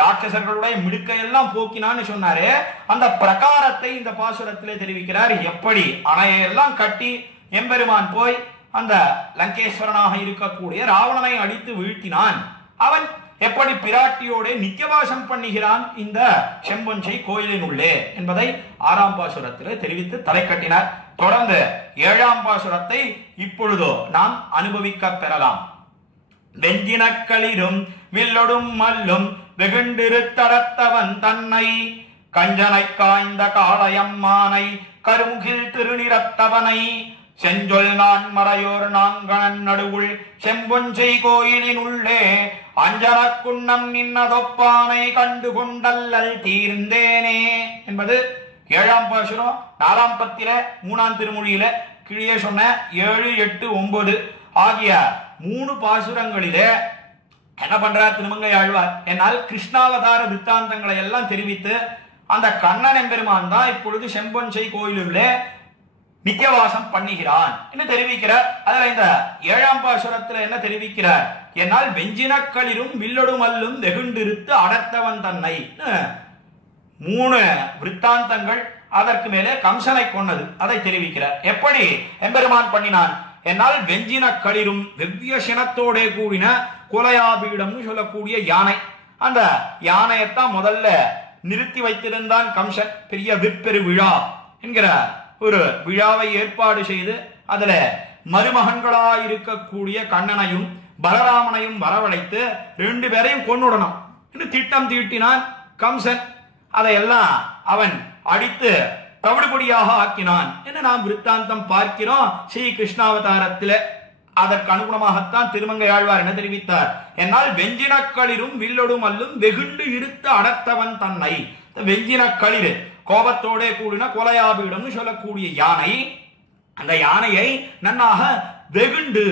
ராட்சசர்களுடைய மிடுக்கையெல்லாம் போக்கினான்னு சொன்னாரு. அந்த பிரகாரத்தை இந்த பாசுரத்திலே தெரிவிக்கிறார். எப்படி அணையெல்லாம் கட்டி எம்பெருமான் போய் அந்த லங்கேஸ்வரனாக இருக்கக்கூடிய ராவணனை அடித்து வீழ்த்தினான், அவன் எப்படி பிராட்டியோட நித்தியவாசம் பண்ணுகிறான் இந்த செம்பொஞ்சை கோயிலின் உள்ளே என்பதை 6ஆம் பாசுரத்திலே தெரிவித்து தலை கட்டினார். தொடர்ந்து 7ஆம் பாசுரத்தை இப்பொழுதோ நாம் அனுபவிக்க பெறலாம். வெஞ்சினக்களிரும் வில்லொடும் மல்லும் வெகுண்டிருத்தடத்தவன் தன்னை கஞ்சனை காய்ந்த காளையம்மானை கருமுகில் திருநிறத்தவனை செஞ்சொல் நான் மறையோர் நாங்கணன் நடுவுள் செம்பொஞ்சை கோயிலின் உள்ளே அஞ்சன குன்னம் நின்னதொப்பானை கண்டு கொண்டல்லல் தீர்ந்தேனே என்பது 7ஆம் பாசுரம் 4ஆம் பத்தில 3ஆம் திருமொழியில கீழே சொன்ன 7, 8, 9 ஆகிய 3 பாசுரங்களிலே என்ன பண்றார் திருமங்கை ஆழ்வார்? என்னால் கிருஷ்ணாவதார வித்தாந்தங்களை எல்லாம் தெரிவித்து அந்த கண்ணன் எம்பெருமான் தான் இப்பொழுது செம்பொஞ்சை கோயிலுள்ளே நித்தியவாசம் பண்ணுகிறான் என்று தெரிவிக்கிறார். அதுல இந்த 7ஆம் பாசுரத்துல என்ன தெரிவிக்கிறார்? என்னால் வெஞ்சினக்களிரும் வில்லொடும் மல்லும் வெகுண்டிருத்து அடர்த்தவன் தன்னை 3 விற்த்தாந்தங்கள் அதற்கு மேலே கம்சனை கொண்டது அதை தெரிவிக்கிறார். எப்படி எம்பெருமான் பண்ணினான்? என்னால் வெஞ்சின களிரும் வெவ்விய சினத்தோட கூடின கொலையாபீடம் சொல்லக்கூடிய யானை, அந்த யானையத்தான் முதல்ல நிறுத்தி வைத்திருந்தான் கம்சன். பெரிய விற்பெரு விழா என்கிற ஒரு விழாவை ஏற்பாடு செய்து அதுல மருமகன்களாயிருக்கக்கூடிய கண்ணனையும் பலராமனையும் வரவழைத்து 2 பேரையும் கொன்னுடணும் என்று திட்டம் தீட்டினான் கம்சன். அதையெல்லாம் அவன் அடித்து தவிடுபடியாக ஆக்கினான் என்று நாம் விருத்தாந்தம் பார்க்கிறோம் ஸ்ரீ கிருஷ்ணாவதாரத்தில். அதற்கு அனுகுணமாகத்தான் திருமங்கை ஆழ்வார் என்ன தெரிவித்தார்? என்னால் வெஞ்சினக்களிரும் வில்லொடும் மல்லும் வெகுண்டு இருத்த அடர்த்தவன் தன்னை. வெஞ்சினக்களிர் கோபத்தோட கூடின கொலையாபீடம் சொல்லக்கூடிய யானை, அந்த யானையை நன்னாக வெகுண்டு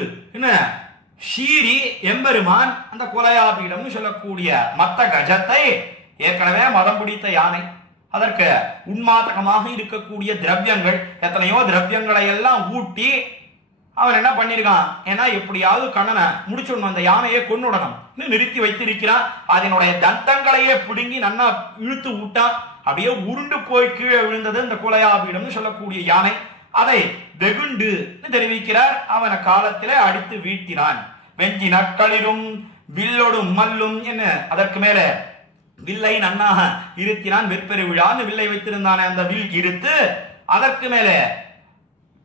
சீறி எம்பெருமான் அந்த கொலையாபீடம் சொல்லக்கூடிய மத்த கஜத்தை, ஏற்கனவே மதம் பிடித்த யானை, அதற்கு உன்மாதகமாக இருக்கக்கூடிய திரவியங்கள் எத்தனையோ திரவியங்களை எல்லாம் ஊட்டி அவன் என்ன பண்ணிருக்கான்? ஏன்னா எப்படியாவது கண்ணனை முடிச்சுடணும், அந்த யானையை கொன்னுடணும் நிறுத்தி வைத்திருக்கிறான். அதனுடைய தந்தங்களையே பிடுங்கி நன்னா இழுத்து விட்டான். அப்படியே உருண்டு போய் கீழே விழுந்தது இந்த கொலையாபீடம் சொல்லக்கூடிய யானை. அதை வெகுண்டு தெரிவிக்கிறார். அவனை காலத்திலே அடித்து வீழ்த்தினான். வெஞ்சி நட்களிரும் வில்லொடும் மல்லும் என்ன அதற்கு மேல வில்லை நன்னாக இருத்தினான். வெற்பெரு விழான்னு வில்லை வைத்திருந்தானே அந்த வில் இருத்து அதற்கு மேல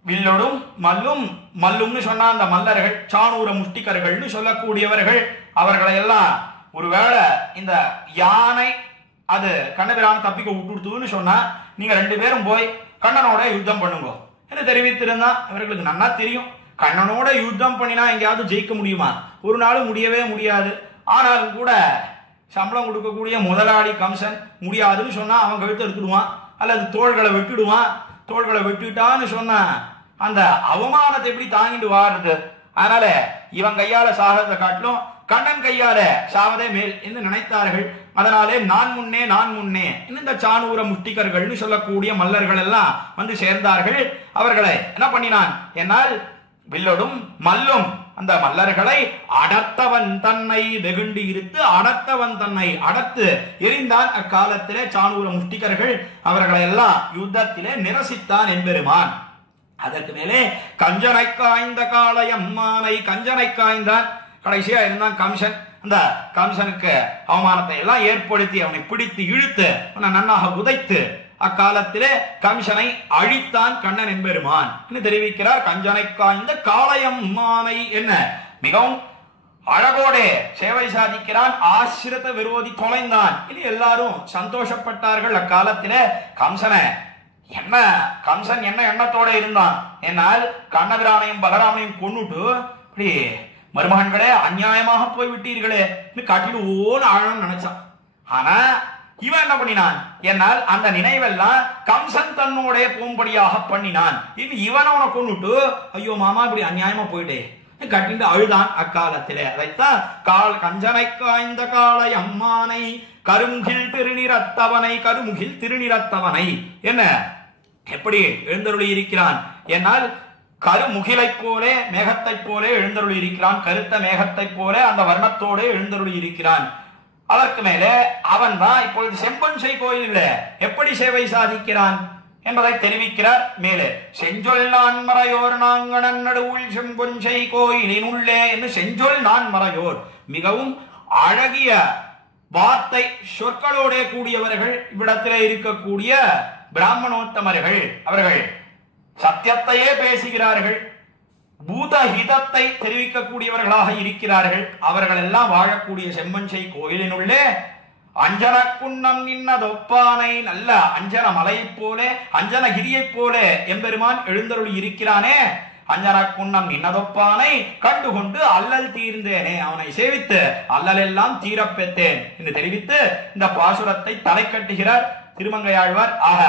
வில்லொடும் மல்லும், மல்லும்னு சொன்னா அந்த மல்லர்கள் சாணூர முஷ்டிகர்கள்னு சொல்லக்கூடியவர்கள், அவர்களை எல்லாம் ஒருவேளை இந்த யானை அது கண்ணபிரான தப்பிக்க விட்டுடுத்துன்னு சொன்னா நீங்க 2 பேரும் போய் கண்ணனோட யுத்தம் பண்ணுங்க என்று தெரிவித்திருந்தா அவர்களுக்கு நன்னா தெரியும். கண்ணனோட யுத்தம் பண்ணினா எங்கேயாவது ஜெயிக்க முடியுமா? ஒரு நாள் முடியவே முடியாது. ஆனாலும் கூட சம்பளம் கொடுக்கக்கூடிய முதலாளி கம்சன் முடியாதுன்னு சொன்னா அவன் கழுத்து எடுத்துடுவான் அல்லது தோள்களை வெட்டிடுவான். தோள்களை வெட்டிட்டான்னு சொன்ன அந்த அவமானத்தை எப்படி தாங்கிட்டு வாருது? அதனால இவன் கையால சாகத்தை காட்டிலும் கண்ணன் கையால சாவதே மேல் என்று நினைத்தார்கள். அதனாலே நான் முன்னே நான் முன்னே இந்த சாணூர முஷ்டிகர்கள்னு சொல்லக்கூடிய மல்லர்கள் எல்லாம் வந்து சேர்ந்தார்கள். அவர்களை என்ன பண்ணினான்? என்னால் வில்லொடும் மல்லும் அந்த மல்லர்களை அடர்த்தவன் தன்னை வெகுண்டி இருத்து அடர்த்தவன் தன்னை அடர்த்து எரிந்தான். அக்காலத்திலே சாணூர முஷ்டிகர்கள் அவர்களை எல்லாம் யுத்தத்திலே நிரசித்தான் எம்பெருமான். அதற்கு மேலே கஞ்சனை காய்ந்த காளையம்மானை கஞ்சனை காய்ந்தான். கடைசியா இருந்தான் கம்சன். அந்த கம்சனுக்கு அவமானத்தை எல்லாம் ஏற்படுத்தி அவனை பிடித்து இழுத்து நன்னாக உதைத்து அக்காலத்திலே கம்சனை அழித்தான் கண்ணன் எம்பெருமான் என்று தெரிவிக்கிறார். கஞ்சனை காய்ந்த காளையம்மானை என்ன மிகவும் அழகோடே சேவை சாதிக்கிறான். ஆசிரித விரோதி தொலைந்தான். இது எல்லாரும் சந்தோஷப்பட்டார்கள். அக்காலத்திலே கம்சனை என்ன கம்சன் என்ன எண்ணத்தோட இருந்தான்? என்னால் கண்ணபிரானையும் பலராமனையும் கொன்னுட்டு இப்படி மருமகன்களே அநியாயமாக போய்விட்டீர்களே காட்டிடுவோன்னு ஆழம் நினைச்சான். ஆனா இவன் என்ன பண்ணினான்? என்னால் அந்த நினைவெல்லாம் கம்சன் தன்னோட போம்படியாக பண்ணினான். இவன் அவனை கொண்டுட்டு ஐயோ மாமா இப்படி அநியாயமா போயிட்டே கட்டிட்டு அழுதான் அக்காலத்திலே. அதைத்தான் கஞ்சனை காய்ந்த காளை அம்மானை கருமுகில் திருநிறத்தவனை கருமுகில் திருநிறத்தவனை என்ன எப்படி எழுந்தருளி இருக்கிறான்? என்னால் கருமுகிலை போலே மேகத்தை போலே எழுந்தருளி இருக்கிறான். கருத்த மேகத்தை போல அந்த வர்ணத்தோடு எழுந்தருளி இருக்கிறான். அதற்கு மேலே அவன் தான் இப்பொழுது செம்பொஞ்சை கோயிலில் எப்படி சேவை சாதிக்கிறான் என்பதை தெரிவிக்கிறார். மேலே செஞ்சொல் நான் மறையோர் நாங்கணன் நடுவுள் செம்பொஞ்சை கோயிலின் உள்ளே என்று செஞ்சொல் நான் மறையோர் மிகவும் அழகிய வார்த்தை சொற்களோட கூடியவர்கள் இவ்விடத்திலே இருக்கக்கூடிய பிராமணோத்தமர்கள். அவர்கள் சத்தியத்தையே பேசுகிறார்கள். பூதஹிதத்தை தெரிவிக்கக்கூடியவர்களாக இருக்கிறார்கள். அவர்கள் எல்லாம் வாழக்கூடிய செம்பஞ்சை கோயிலினுள்ளே அஞ்சனக்குன்னம் நின்னதொப்பானை, நல்ல அஞ்சன மலையைப் போல அஞ்சனகிரியைப் போல எம்பெருமான் எழுந்தருளி இருக்கிறானே, அஞ்சனக்குன்னம் நின்னதொப்பானை கண்டுகொண்டு அல்லல் தீர்ந்தேனே, அவனை சேவித்து அல்லல் எல்லாம் தீரப்பெற்றேன் என்று தெரிவித்து இந்த பாசுரத்தை தலை கட்டுகிறார் திருமங்கையாழ்வார். ஆக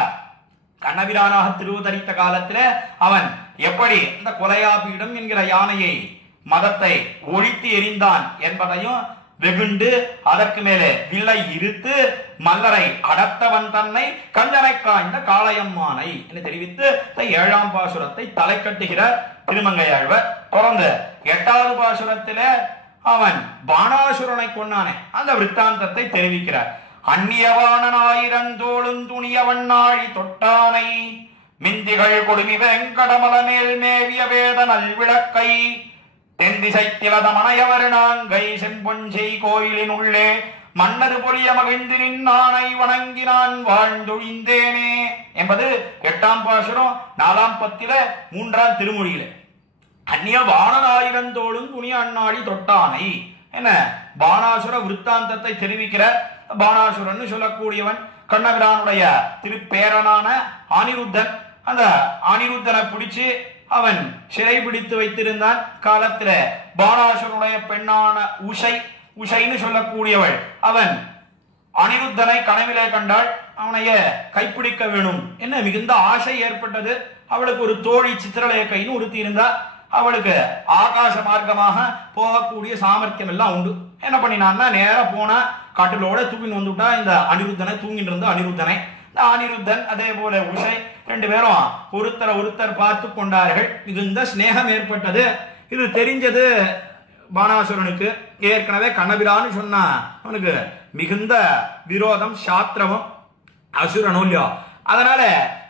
கண்ணபிரானாக திருவுதரித்த காலத்துல அவன் எப்படி இந்த கொலையாபீடம் என்கிற யானையை மதத்தை ஒழித்து எறிந்தான் என்பதையும், வெகுண்டு அதற்கு மேலே வில்லை இருத்து மல்லரை அடர்த்தவன் தன்னை கஞ்சனை காய்ந்த காளையம்மானை என்று தெரிவித்து 7ஆம் பாசுரத்தை தலை கட்டுகிறார் திருமங்கையாழ்வார். தொடர்ந்து 8வது பாசுரத்தில அவன் பாணாசுரனை கொன்னானே அந்த விற்த்தாந்தத்தை தெரிவிக்கிறார். அந்நியவானனாயிரந்தோளும் துணியவண்ணாழி தொட்டானை, மிந்திகள் கொடுமி வெங்கடமல மேல் மேவிய வேத நல்விளக்கை, தென்திசை திலதமனையவர் நாங்கை செம்பொஞ்சை கோயிலின் உள்ளே மன்னது பொலிய மகிழ்ந்து நின்னானை வணங்கினான் வாழ்ந்தொழிந்தேனே என்பது 8ஆம் பாசுரம் 4ஆம் பத்தில 3ஆம் திருமொழியில. அந்நிய வானனாயிரந்தோளும் துணிய அண்ணாழி தொட்டானை என்ன பாணாசுர விற்த்தாந்தத்தை தெரிவிக்கிற. பாணாசுரன் சொல்லக்கூடியவன் கண்ணபிரானுடைய திருப்பேரனான அனிருத்தன். அந்த அனிருத்தனை பிடிச்சு அவன் சிறை பிடித்து வைத்திருந்தான். காலத்துல பாணாசுரனுடைய பெண்ணான உஷைன்னு சொல்லக்கூடியவள் அவன் அனிருத்தனை கனவிலே கண்டாள். அவனைய கைப்பிடிக்க வேணும் என்ன மிகுந்த ஆசை ஏற்பட்டது. அவளுக்கு ஒரு தோழி சித்திரலேகைன்னு ஒருத்தி இருந்தா. அவளுக்கு ஆகாச மார்க்கமாக போகக்கூடிய சாமர்த்தியம் எல்லாம் உண்டு. என்ன பண்ணினான்னா நேர போனா காட்டிலோட தூக்கின்னு வந்துட்டா இந்த அனிருத்தனை. தூங்கிட்டு இருந்த அனிருத்தனை இந்த அனிருத்தன் அதே போல உஷை 2 பேரும் ஒருத்தர் பார்த்து கொண்டார்கள். மிகுந்த ஸ்நேகம் ஏற்பட்டது. இது தெரிஞ்சது பாணாசுரனுக்கு. ஏற்கனவே கண்ணபிரான்னு சொன்னா அவனுக்கு மிகுந்த விரோதம், சாத்திரமும் அசுரனும் இல்லையோ. அதனால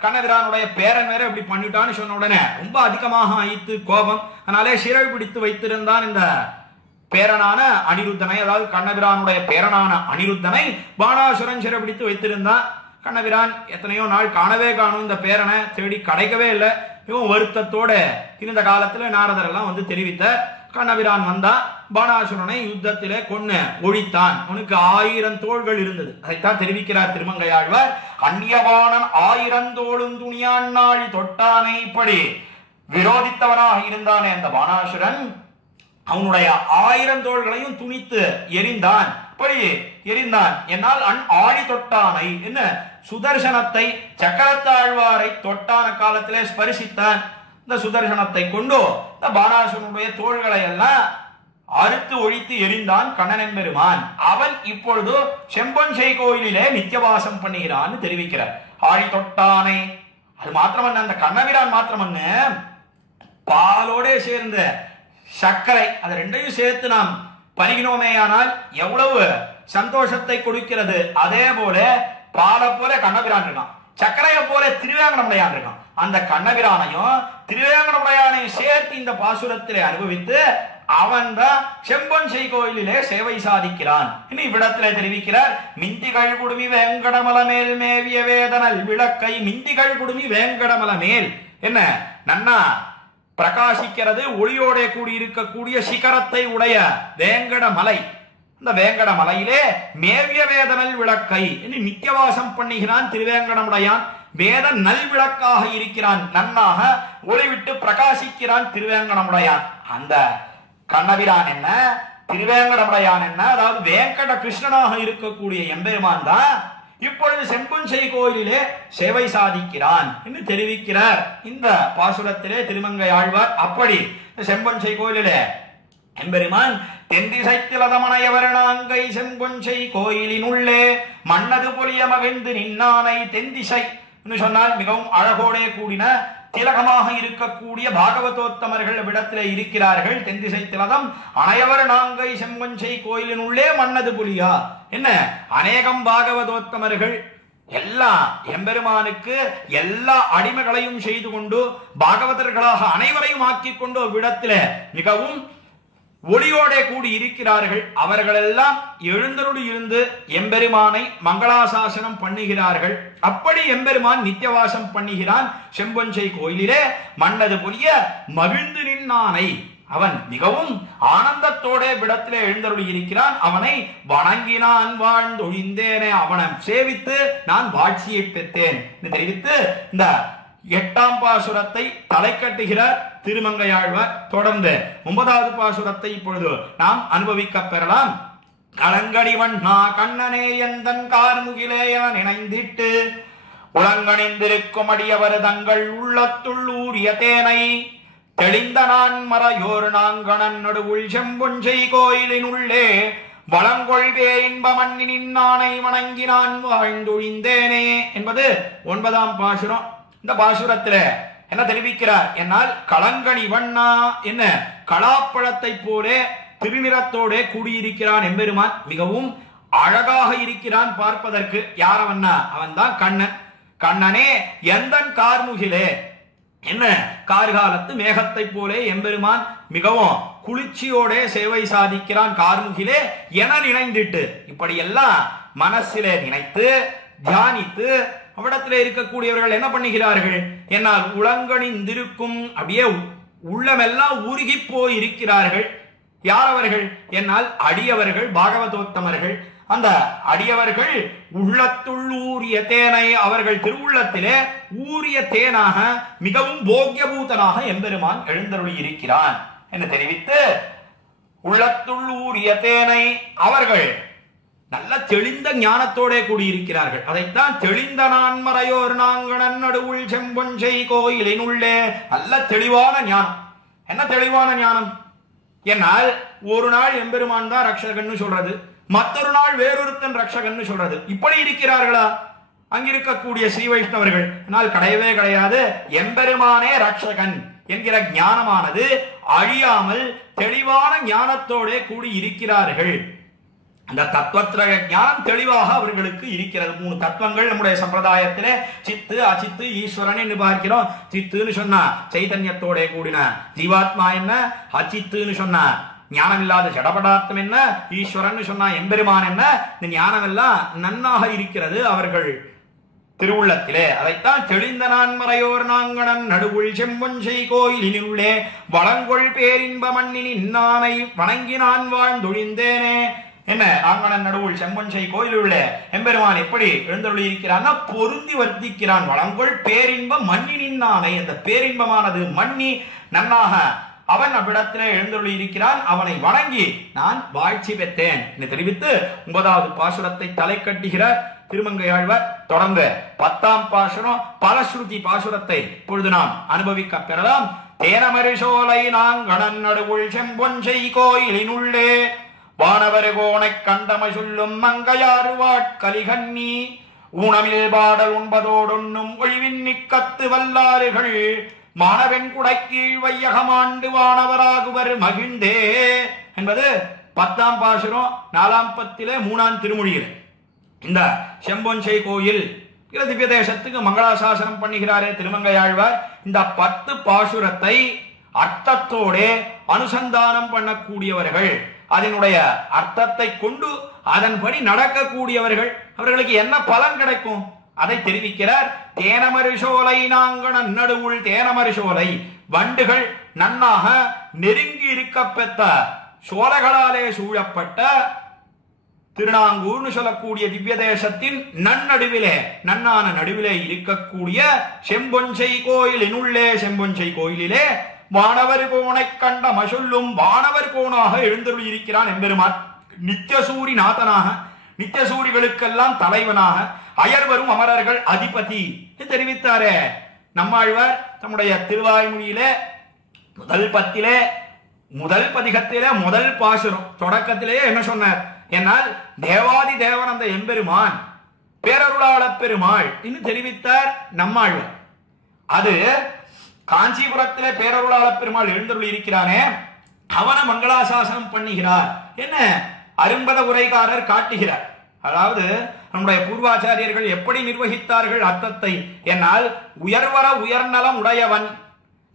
கண்ணபிரானுடைய பேரன் வேற இப்படி பண்ணிட்டான்னு சொன்ன உடனே ரொம்ப அதிகமாக ஆயித்து கோபம். அதனாலே சிறை பிடித்து வைத்திருந்தான் இந்த பேரனான அனிருத்தனை. அதாவது கண்ணபிரானுடைய பேரனான அனிருத்தனை பாணாசுரன் சிறை பிடித்து வைத்திருந்தான். கண்ணபிரான் எத்தனையோ நாள் காணவே காணும் இந்த பேரனை தேடி கிடைக்கவே இல்லை. இவன் வருத்தத்தோட இருந்த காலத்துல நாரதர் எல்லாம் வந்து தெரிவித்த கண்ணபிரான் வந்தா பாணாசுரனை யுத்தத்திலே கொன்னு ஒழித்தான். அவனுக்கு 1000 தோள்கள் இருந்தது. அதைத்தான் தெரிவிக்கிறார் திருமங்கையாழ்வார். அந்நியவானன் 1000 தோளும் துணியாண்ணாழி தொட்டானை. இப்படி விரோதித்தவனாக இருந்தானே அந்த பாணாசுரன் அவனுடைய 1000 தோள்களையும் துணித்து எரிந்தான். இப்படி எரிந்தான். என்னால் ஆழி தொட்டானை என்ன சுதர்சனத்தை சக்கரத்தாழ்வாரை தொட்டான காலத்திலே ஸ்பரிசித்தான். இந்த சுதர்சனத்தை கொண்டு இந்த பாணாசுரனுடைய தோள்களை எல்லாம் அறுத்து ஒழித்து எரிந்தான் கண்ணன் பெருமான். அவன் இப்பொழுது செம்பொஞ்சை கோயிலிலே நித்தியவாசம் பண்ணுகிறான்னு தெரிவிக்கிறார். ஆழி தொட்டானை அது மாத்திரமல்ல, அந்த கண்ணபிரான் மாத்திரமல்ல, பாலோட சேர்ந்த சர்க்கரை அது 2ஐயும் சேர்த்து நாம் பருகினோமேயானால் எவ்வளவு சந்தோஷத்தை கொடுக்கிறது. அதே போல பாலை போல கண்ணபிரான் இருக்கான், சர்க்கரையை போல திருவேங்கடமுடையான் இருக்கான். அந்த கண்ணபிரானையும் திருவேங்கடமுடையானையும் சேர்த்து இந்த பாசுரத்திலே அனுபவித்து அவன் தான் செம்பொஞ்சை கோயிலிலே சேவை சாதிக்கிறான். இனி இவ்விடத்திலே தெரிவிக்கிறார். மிந்திகள் குடுமி வேங்கடமல மேல் மேவிய வேதனல் விளக்கை. மிந்திகள் குடுமி வேங்கடமல மேல் என்ன நன்னா பிரகாசிக்கிறது, ஒளியோட கூடி இருக்கக்கூடிய சிகரத்தை உடைய வேங்கட மலை. இந்த வேங்கட மலையிலே மேவிய வேதனல் விளக்கை நித்தியவாசம் பண்ணுகிறான் திருவேங்கடமுடையான். வேத நல் விளக்காக இருக்கிறான், நன்னாக ஒளிவிட்டு பிரகாசிக்கிறான் திருவேங்கடமுடையான். அந்த கண்ணபிரான் என்ன திருவேங்கடமுடையான் என்ன, அதாவது வேங்கட கிருஷ்ணனாக இருக்கக்கூடிய எம்பெருமான் தான் இப்பொழுது செம்பொஞ்சை கோயிலிலே சேவை சாதிக்கிறான் என்று தெரிவிக்கிறார் இந்த பாசுரத்திலே திருமங்கை ஆழ்வார். அப்படி செம்பொஞ்சை கோயிலிலே எம்பெருமான் தென்திசை திலதமனையவர் நாங்கை செம்பொஞ்சை கோயிலின் உள்ளே மன்னது பொலிய மகிழ்ந்து நின்னானை. தென்திசை சொன்னால் மிகவும் அழகோடே கூடின திலகமாக இருக்கக்கூடிய பாகவதோத்தமர்கள் விடத்திலே இருக்கிறார்கள். தென்திசை திலகம் அனைவர் நாங்கை செம்பொஞ்சை கோயிலின் உள்ளே மன்னது புலியா என்ன அநேகம் பாகவதோத்தமர்கள் எல்லா எம்பெருமானுக்கு எல்லா அடிமைகளையும் செய்து கொண்டு பாகவதர்களாக அனைவரையும் ஆக்கிக் கொண்டு விடத்திலே மிகவும் ஒளியோட கூடி இருக்கிறார்கள். அவர்களெல்லாம் எழுந்தருளி இருந்து எம்பெருமானை மங்களாசாசனம் பண்ணுகிறார்கள். அப்படி எம்பெருமான் நித்தியவாசம் பண்ணுகிறான் செம்பொஞ்சை கோயிலிலே. மன்னது பொலிய மகிழ்ந்து நின்னானை, அவன் மிகவும் ஆனந்தத்தோட விடத்திலே எழுந்தருளி இருக்கிறான். அவனை வணங்கினான் வாழ்ந்தொழிந்தேனே, அவனை சேவித்து நான் வாழ்ச்சியை பெற்றேன் என்று தெரிவித்து இந்த 8ஆம் பாசுரத்தை தலை கட்டுகிறார் திருமங்கையாழ்வார். தொடர்ந்து 9வது பாசுரத்தை இப்பொழுது நாம் அனுபவிக்க பெறலாம். களங்கடி வண்ணா கண்ணனே எந்தன் கார்முகிலே என நினைந்திட்டு உலங்கணிந்திருக்கும் அடியவர் தங்கள் உள்ளத்துள் ஊரிய தேனை தெளிந்த நான் மறையோர் நாங்கணன் நடுவுள் செம்பொஞ்சை கோயிலின் உள்ளே வளங்கொள்வே இன்ப மண்ணின் நானை வணங்கினான் வாழ்ந்தொழிந்தேனே என்பது 9ஆம் பாசுரம். இந்த பாசுரத்துல என்ன தெரிவிக்கிறார் என்னால் களங்கணி வண்ணா, என்ன கலாப்பழத்தை போலே திருநிறத்தோட கூடியிருக்கிறான் எம்பெருமான். மிகவும் அழகாக இருக்கிறான் பார்ப்பதற்கு. யார் அவன்னா? அவன் தான் கண்ணன். கண்ணனே எந்தன் கார்முகிலே, என்ன கார்காலத்து மேகத்தை போலே எம்பெருமான் மிகவும் குளிர்ச்சியோட சேவை சாதிக்கிறான் கார்முகிலே என நினைந்திட்டு, இப்படியெல்லாம் மனசிலே நினைத்து தியானித்து அவ்விடத்தில் இருக்கக்கூடியவர்கள் என்ன பண்ணுகிறார்கள் என்னால் உலங்கணிந்திருக்கும், அப்படியே உள்ளமெல்லாம் உருகி போய் இருக்கிறார்கள். யார் அவர்கள் என்னால்? அடியவர்கள், பாகவதோத்தமர்கள். அந்த அடியவர்கள் உள்ளத்துள் ஊரிய தேனை, அவர்கள் திருவுள்ளத்திலே ஊரிய தேனாக மிகவும் போக்கியபூதனாக எம்பெருமான் எழுந்தருளி இருக்கிறான் என்று தெரிவித்து, உள்ளத்துள் ஊரிய தேனை அவர்கள் நல்ல தெளிந்த ஞானத்தோட கூடியிருக்கிறார்கள். அதைத்தான் தெளிந்த நான் மறையோர் நாங்கணன் நடுவுள் செம்பொஞ்சை கோயிலின் உள்ளே. நல்ல தெளிவான ஞானம். என்ன தெளிவான ஞானம் என்னால்? ஒரு நாள் எம்பெருமான் தான் ரக்ஷகன்னு சொல்றது, மற்றொரு நாள் வேறொருத்தன் ரக்ஷகன்னு சொல்றது. இப்படி இருக்கிறார்களா அங்கிருக்கக்கூடிய ஸ்ரீ வைஷ்ணவர்கள்? என்னால் கிடையவே கிடையாது. எம்பெருமானே ரக்ஷகன் என்கிற ஞானமானது அழியாமல் தெளிவான ஞானத்தோட கூடி இருக்கிறார்கள். அந்த தத்துவத்திரய ஞானம் தெளிவாக அவர்களுக்கு இருக்கிறது. 3 தத்துவங்கள் நம்முடைய சம்பிரதாயத்திலே சித்து, அச்சித்து, ஈஸ்வரன் என்று பார்க்கிறோம். சித்துன்னு சொன்னா சைதன்யத்தோட கூடின ஜீவாத்மா என்ன, அச்சித்துன்னு சொன்னா ஞானம் இல்லாத ஜடபடார்த்தம் என்ன, ஈஸ்வரன் சொன்னா எம்பெருமான் என்ன. இந்த ஞானம் எல்லாம் நன்னாக இருக்கிறது அவர்கள் திருவுள்ளத்திலே. அதைத்தான் தெளிந்த நான் மறையோர் நாங்கணன் நடுவுள் செம்பொஞ்சை கோயிலின் உள்ளே வளங்கொள் பேரின்ப மண்ணின் நானை வணங்கி நான் வாழ்ந்தொழிந்தேனே. என்ன நாங்கணன் நடுவுள் செம்பொஞ்சை கோயில் உள்ள எம்பெருமான் எப்படி எழுந்தருளி இருக்கிறான்? பொருந்தி வர்த்திக்கிறான். வளங்கொள் பேரின்ப மண்ணின் நானை, அந்த பேரின்பமானது மண்ணி நன்னாக அவன் அவ்விடத்திலே எழுந்தருளி இருக்கிறான். அவனை வணங்கி நான் வாழ்ச்சி பெற்றேன் என்று தெரிவித்து 9வது பாசுரத்தை தலை கட்டுகிறார் திருமங்கையாழ்வார். தொடர்ந்து 10ஆம் பாசுரம் பலஸ்ருதி பாசுரத்தை இப்பொழுது நாம் அனுபவிக்க பெறலாம். தேனமரிசோலை நாங்கணன் நடுவுள் செம்பொஞ்சை கோயிலின் உள்ளே வானவர் கோனை கண்டமை சொல்லும் மங்கையாறு வாட்கலிகன்னி ஊனமில் பாடல் உண்பதோடொன்னும் ஒழிவின் நிக்கத்து வல்லாறுகள் மாணவன் குடைக்கீழ் வையகமாண்டு வானவராகுவர் மகிழ்ந்தே என்பது 10ஆம் பாசுரம் 4ஆம் பத்திலே 3ஆம் திருமொழியில். இந்த செம்பொஞ்சை கோயில் திவ்ய தேசத்துக்கு மங்களாசாசனம் பண்ணுகிறாரே திருமங்கையாழ்வார். இந்த 10 பாசுரத்தை அர்த்தத்தோட அனுசந்தானம் பண்ணக்கூடியவர்கள், அதனுடைய அர்த்தத்தை கொண்டு அதன்படி நடக்கக்கூடியவர்கள், அவர்களுக்கு என்ன பலன் கிடைக்கும் அதை தெரிவிக்கிறார். தேனமரிசோலை நாங்கணன் நடுவுள், தேனமரிசோலை வண்டுகள் நன்னாக நெருங்கி இருக்க பெற்ற சோலைகளாலே சூழப்பட்ட திருநாங்கூர்னு சொல்லக்கூடிய திவ்ய தேசத்தின் நன்னடுவிலே, நன்னான நடுவிலே இருக்கக்கூடிய செம்பொஞ்சை கோயிலின் உள்ளே, செம்பொஞ்சை கோயிலிலே வானவர் கோனை கண்ட மசொல்லும் வானவர் கோனாக எழுந்தருளி இருக்கிறான் எம்பெருமான். நித்தியசூரி நாதனாக, நித்தியசூரிகளுக்கெல்லாம் தலைவனாக, அயர்வரும் அமரர்கள் அதிபதி தெரிவித்தாரே நம்மாழ்வார் தம்முடைய திருவாய்மொழியிலே முதல் பத்திலே முதல் பதிகத்திலே முதல் பாசுரம் தொடக்கத்திலேயே என்ன சொன்னார் என்னால்? தேவாதி தேவன் அந்த எம்பெருமான் பேரருளாள பெருமாள் என்று தெரிவித்தார் நம்மாழ்வார். அது காஞ்சிபுரத்திலே பேரருளாள பெருமாள் எழுந்தருளி இருக்கிறானே அவனை மங்களாசாசனம் பண்ணுகிறார் என்ன அரும்பத உரைகாரர் காட்டுகிறார். அதாவது நம்முடைய பூர்வாச்சாரியர்கள் எப்படி நிர்வகித்தார்கள் அர்த்தத்தை என்னால்? உயர்வர உயர்நலம் உடையவன்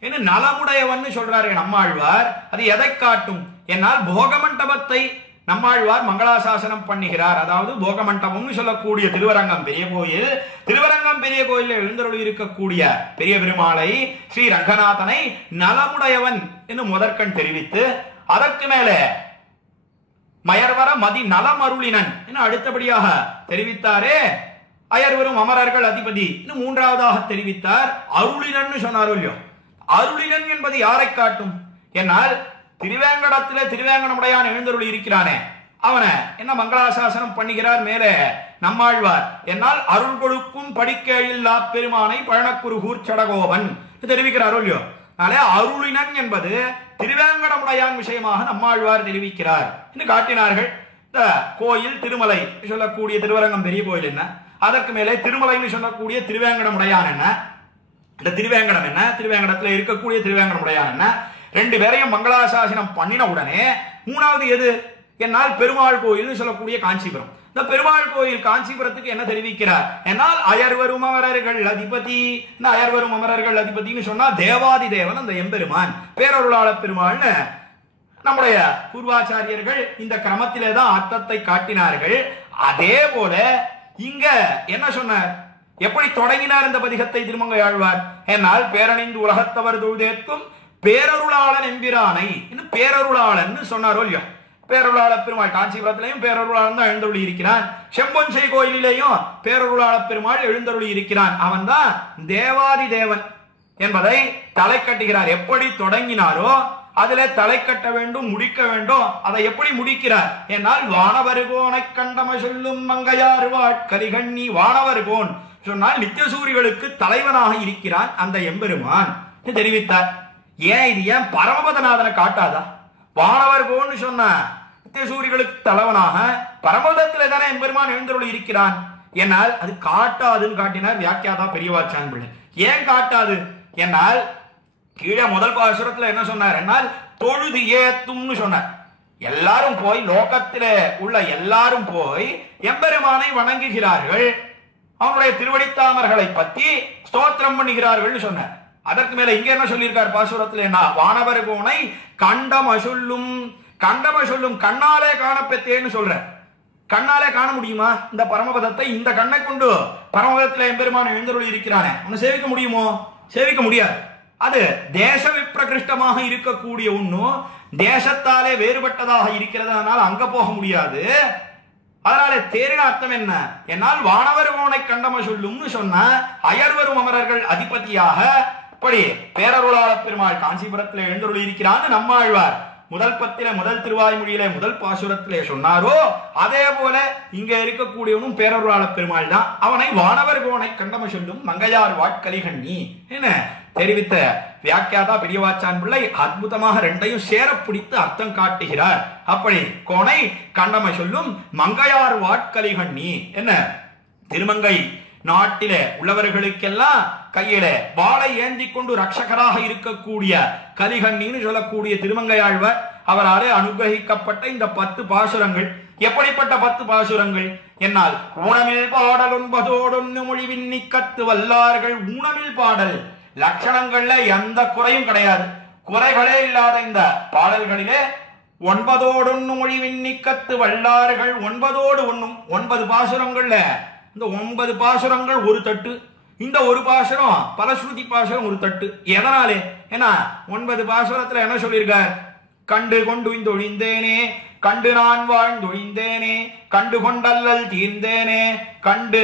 என்று நலமுடையவன் சொல்றாரு நம்மாழ்வார். அது எதை காட்டும் என்னால் போகமண்டபத்தை நம்மாழ்வார் மங்களாசாசனம் பண்ணுகிறார். அதாவது போகமண்டபம் சொல்லக்கூடிய திருவரங்கம் பெரிய கோயில், திருவரங்கம் பெரிய கோயிலில் எழுந்தருளி இருக்கக்கூடிய பெரிய பெருமாளை ஸ்ரீ ரங்கநாதனை நலமுடையவன் என்று முதற்கண் தெரிவித்து, அதற்கு மேலே மயர்வர மதி நலமருளினன் என்று அடுத்தபடியாக தெரிவித்தாரே. அயர்வரும் அமரர்கள் அதிபதி இன்னும் மூன்றாவதாக தெரிவித்தார். அருளினன் சொன்னாரோ இல்லையோ, அருளினன் என்பது யாரை காட்டும் என்னால் திருவேங்கடத்திலே திருவேங்கடமுடையான் எழுந்தருளி இருக்கிறானே அவனை என்ன மங்களாசாசனம் பண்ணுகிறார் மேலே நம்மாழ்வார். என்னால் அருள் கொடுக்கும் படிக்கையில்லா பெருமானை பழனக்குரு கூர்ச்சடகோபன் தெரிவிக்கிறாரோ இல்லையோ. அதனால அருளினன் என்பது திருவேங்கடமுடையான் விஷயமாக நம்மாழ்வார் தெரிவிக்கிறார் என்று காட்டினார்கள். இந்த கோயில் திருமலை சொல்லக்கூடிய திருவரங்கம் பெரிய கோயில் என்ன, அதற்கு மேலே திருமலைன்னு சொல்லக்கூடிய திருவேங்கடமுடையான் என்ன, இந்த திருவேங்கடம் என்ன, திருவேங்கடத்தில் இருக்கக்கூடிய திருவேங்கடமுடையான் என்ன, ரெண்டு பேரையும் மங்களாசாசனம் பண்ணின உடனே மூணாவது எது என்னால் பெருமாள் கோயில் சொல்லக்கூடிய காஞ்சிபுரம். இந்த பெருமாள் கோயில் காஞ்சிபுரத்துக்கு என்ன தெரிவிக்கிறார் என்னால் அயர்வரும் அமரர்கள் அதிபதி. அயர்வரும் அமரர்கள் அதிபதினு சொன்னா தேவாதி தேவன் அந்த எம்பெருமான் பேரருளாள பெருமாள்னு நம்முடைய பூர்வாச்சாரியர்கள் இந்த கிரமத்திலே தான் அர்த்தத்தை காட்டினார்கள். அதே போல இங்க என்ன சொன்னார், எப்படி தொடங்கினார் இந்த பதிகத்தை திருமங்கை ஆழ்வார் என்னால் பேரணிந்து உலகத்தவர் தொழுதேற்கும் பேரருளாளன் எம்பிரானை இன்னும் பேரருளாளன் சொன்னாரோ இல்லையோ. பேரருளாள பெருமாள் காஞ்சிபுரத்திலையும் பேரருளாளன் தான் எழுந்தருளி இருக்கிறான். செம்பொன்சை கோயிலிலேயும் பேரருளாள பெருமாள் எழுந்தருளி இருக்கிறான். அவன் தான் தேவாதி தேவன் என்பதை தலை கட்டுகிறார். எப்படி தொடங்கினாரோ அதுல தலை கட்ட வேண்டும், முடிக்க வேண்டும். அதை எப்படி முடிக்கிறார் என்னால் வானவர்கோனை கண்டம சொல்லும் மங்கையார் வாட்கலிகண்ணி. வானவர்கோன் சொன்னால் நித்தியசூரிகளுக்கு தலைவனாக இருக்கிறான் அந்த எம்பெருமான் தெரிவித்தார். ஏன் இது ஏன் பரமபதநாதனை காட்டாதா? வானவர்கோன்னு சொன்ன நித்தியசூரிகளுக்கு தலைவனாக பரமபதத்திலே தானே எம்பெருமான் எழுந்தருளி இருக்கிறான். என்னால் அது காட்டாதுன்னு காட்டினார் வியாக்கியாதா பெரியவாச்சான் பிள்ளை. ஏன் காட்டாது என்னால் கீழே முதல் பாசுரத்துல என்ன சொன்னார் என்னால் தொழுது ஏத்தும்னு சொன்னார். எல்லாரும் போய் லோகத்திலே உள்ள எல்லாரும் போய் எம்பெருமானை வணங்குகிறார்கள், அவனுடைய திருவடித்தாமர்களை பற்றி ஸ்தோத்திரம் பண்ணுகிறார்கள் சொன்னார். அதற்கு மேல இங்க என்ன சொல்லியிருக்கார் பாசுரத்துல என்ன வானவர்கோனை கண்டம் அசுல்லும். கண்டம் அசுல்லும் கண்ணாலே காணப்பெத்தேன்னு சொல்ற. கண்ணாலே காண முடியுமா இந்த பரமபதத்தை? இந்த கண்ணை கொண்டு பரமபதத்துல எம்பெருமான் எழுந்தருளி இருக்கிறானே அவனை சேவிக்க முடியுமோ? சேவிக்க முடியாது. அது தேச விப்பிரகிருஷ்டமாக இருக்கக்கூடிய ஒன்னும் தேசத்தாலே வேறுபட்டதாக இருக்கிறது. அதனால அங்க போக முடியாது. அதனால தேரின அர்த்தம் என்ன என்னால் வானவர்கோனை கண்டம சொல்லும்னு சொன்ன அயர்வரும் அமரர்கள் அதிபதியாக இப்படி பேரருளாள பெருமாள் காஞ்சிபுரத்தில் எழுந்தருளி இருக்கிறான்னு நம்மாழ்வார் முதல் பத்தில முதல் திருவாய்மொழியில முதல் பாசுரத்திலே சொன்னாரோ அதே போல இங்க இருக்கக்கூடியவனும் பேரருளாள பெருமாள் தான். அவனை வானவர்கோனை கண்டம சொல்லும் மங்கையார் வாட்கலிகண்ணி என்ன தெரிவித்த வியாக்கியாதா பெரியவாச்சான் பிள்ளை அற்புதமாக ரெண்டையும் சேர பிடித்து அர்த்தம் காட்டுகிறார். அப்படி கோனை கண்டம சொல்லும் மங்கையார் வாட்கலிகண்ணி என்ன திருமங்கை நாட்டிலே உள்ளவர்களுக்கெல்லாம் கையில வாளை ஏந்தி கொண்டு ரட்சகராக இருக்கக்கூடிய கலிகண்ணின்னு சொல்லக்கூடிய திருமங்கையாழ்வார் அவராலே அனுகிரகிக்கப்பட்ட இந்த 10 பாசுரங்கள் எப்படிப்பட்ட 10 பாசுரங்கள் என்னால் ஊனமில் பாடல் 9 மொழிவின் நிக்கத்து வல்லார்கள். ஊனமில் பாடல் லட்சணங்கள்ல எந்த குறையும் கிடையாது, குறைகளே இல்லாத இந்த பாடல்களிலே 9 மொழிவின் நிக்கத்து வல்லார்கள். 9 9 பாசுரங்கள்ல இந்த 9 பாசுரங்கள் ஒரு தட்டு, இந்த ஒரு பாசுரம் பலஸ்ருதி பாசுரம் ஒரு தட்டு. எதனாலே ஏன்னா 9 பாசுரத்துல என்ன சொல்லியிருக்கார், கண்டு கொண்டு தொழிந்தேனே, கண்டு நான் வாழ்ந்தொழிந்தேனே, கண்டு கொண்டல்லல் தீர்ந்தேனே, கண்டு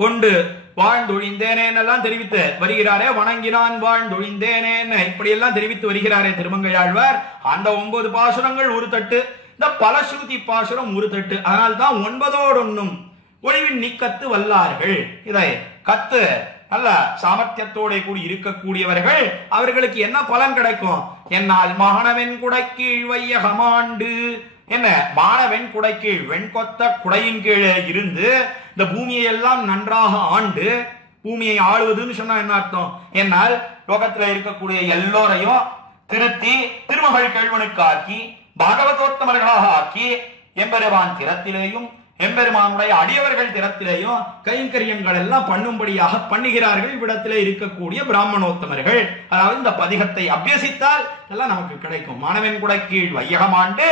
கொண்டு வாழ்ந்தொழிந்தேனே எல்லாம் தெரிவித்து வருகிறாரே. வணங்கினான் வாழ்ந்தொழிந்தேனே இப்படி எல்லாம் தெரிவித்து வருகிறாரே திருமங்கையாழ்வார். அந்த 9 பாசுரங்கள் ஒரு தட்டு, இந்த பலஸ்ருதி பாசுரம் ஒரு தட்டு. அதனால்தான் 9 ஒளிவின் நீக்கத்து வல்லார்கள். இதை கத்து நல்ல சாமர்த்தியத்தோட கூடி இருக்கக்கூடியவர்கள் அவர்களுக்கு என்ன பலன் கிடைக்கும் என்னால் மாணவன் குடைக்கீழ் வையகமாண்டு என்ன மாணவன் குடைக்கீழ் வெண்கொத்த குடையின் கீழே இருந்து இந்த பூமியை எல்லாம் நன்றாக ஆண்டு. பூமியை ஆளுவதுன்னு சொன்னா என்ன அர்த்தம் என்னால் லோகத்தில் இருக்கக்கூடிய எல்லோரையும் திருத்தி திருமகள் கேள்வனுக்கு ஆக்கி பாகவதோத்தமர்களாக ஆக்கி எம்பெருமான் திறத்திலேயும் எம்பெருமானுடைய அடியவர்கள் திறத்திலேயும் கைங்கரியங்கள் எல்லாம் பண்ணும்படியாக பண்ணுகிறார்கள் இவ்விடத்திலே இருக்கக்கூடிய பிராமணோத்தமர்கள். அதாவது இந்த பதிகத்தை அபியசித்தால் எல்லாம் நமக்கு கிடைக்கும். மாணவன் கூட கீழ் வையகமாண்டு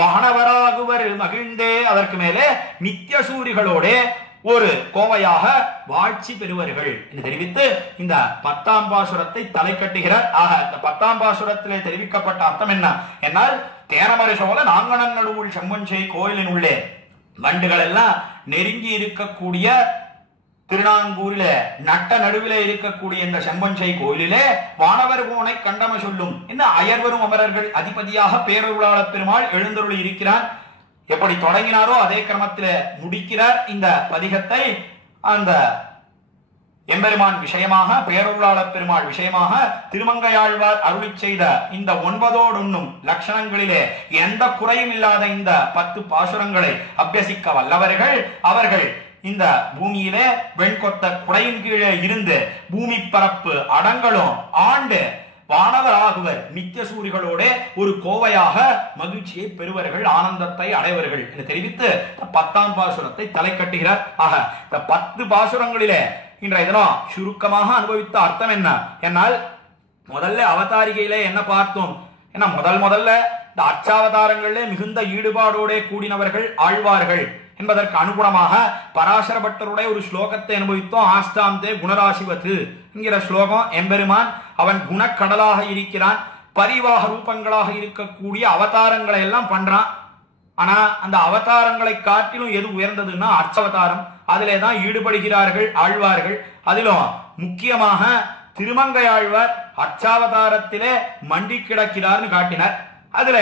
வானவராகுவர் மகிழ்ந்தே அதற்கு மேலே நித்திய சூரிகளோட ஒரு கோவையாக வாழ்ச்சி பெறுவர்கள் என்று தெரிவித்து இந்த 10ஆம் பாசுரத்தை தலை கட்டுகிறார். ஆக இந்த 10ஆம் பாசுரத்திலே தெரிவிக்கப்பட்ட அர்த்தம் என்ன என்னால், தேனமரை சோழ நாங்கணன் நடுவுள் செம்மஞ்சை கோயிலின் உள்ளே வண்டுகள் எல்லாம் நெருங்கி இருக்கக்கூடிய திருநாங்கூரில நட்ட நடுவில இருக்கக்கூடிய இந்த செம்பஞ்சை கோயிலிலே வானவர் கோனை கண்டம சொல்லும் இந்த அயர்வரும் அமரர்கள் அதிபதியாக பேரருளாள பெருமாள் எழுந்தருளி இருக்கிறார். எப்படி தொடங்கினாரோ அதே கிரமத்தில் முடிக்கிறார் இந்த பதிகத்தை. அந்த எம்பெருமான் விஷயமாக, பேரருளாள பெருமாள் விஷயமாக திருமங்கையாழ்வார் அருளி செய்த இந்த 9 லட்சணங்களிலே எந்த குறையும் இல்லாத இந்த 10 பாசுரங்களை அபியசிக்க வல்லவர்கள் அவர்கள் இந்த பூமியிலே வெண்கொத்த குடையின் கீழே இருந்து பூமி பரப்பு அடங்களும் ஆண்டு வானவராகுவர் நித்திய சூரிகளோட ஒரு கோவையாக மகிழ்ச்சியை பெறுவர்கள், ஆனந்தத்தை அடைவர்கள் என்று தெரிவித்து 10ஆம் பாசுரத்தை தலை கட்டுகிறார். ஆக இந்த 10 பாசுரங்களிலே இன்றைய தினம் சுருக்கமாக அனுபவித்த அர்த்தம் என்ன என்னால், முதல்ல அவதாரிகையிலே என்ன பார்த்தோம் ஏன்னா முதல்ல இந்த அச்சாவதாரங்களிலே மிகுந்த ஈடுபாடோட கூடினவர்கள் ஆழ்வார்கள் என்பதற்கு அனுகுணமாக பராசர பட்டருடைய ஒரு ஸ்லோகத்தை அனுபவித்தோம். ஆஸ்தாந்தே குணராசிவத்து என்கிற ஸ்லோகம். எம்பெருமான் அவன் குணக்கடலாக இருக்கிறான், பரிவாக ரூபங்களாக இருக்கக்கூடிய அவதாரங்களை எல்லாம் பண்றான். ஆனா அந்த அவதாரங்களை காட்டிலும் எது உயர்ந்ததுன்னா அர்ச்சாவதாரம். அதிலே தான் ஈடுபடுகிறார்கள் ஆழ்வார்கள். அதிலும் முக்கியமாக திருமங்கை ஆழ்வார் அர்ச்சாவதாரத்திலே மண்டி கிடக்கிறார்னு காட்டினார். அதுல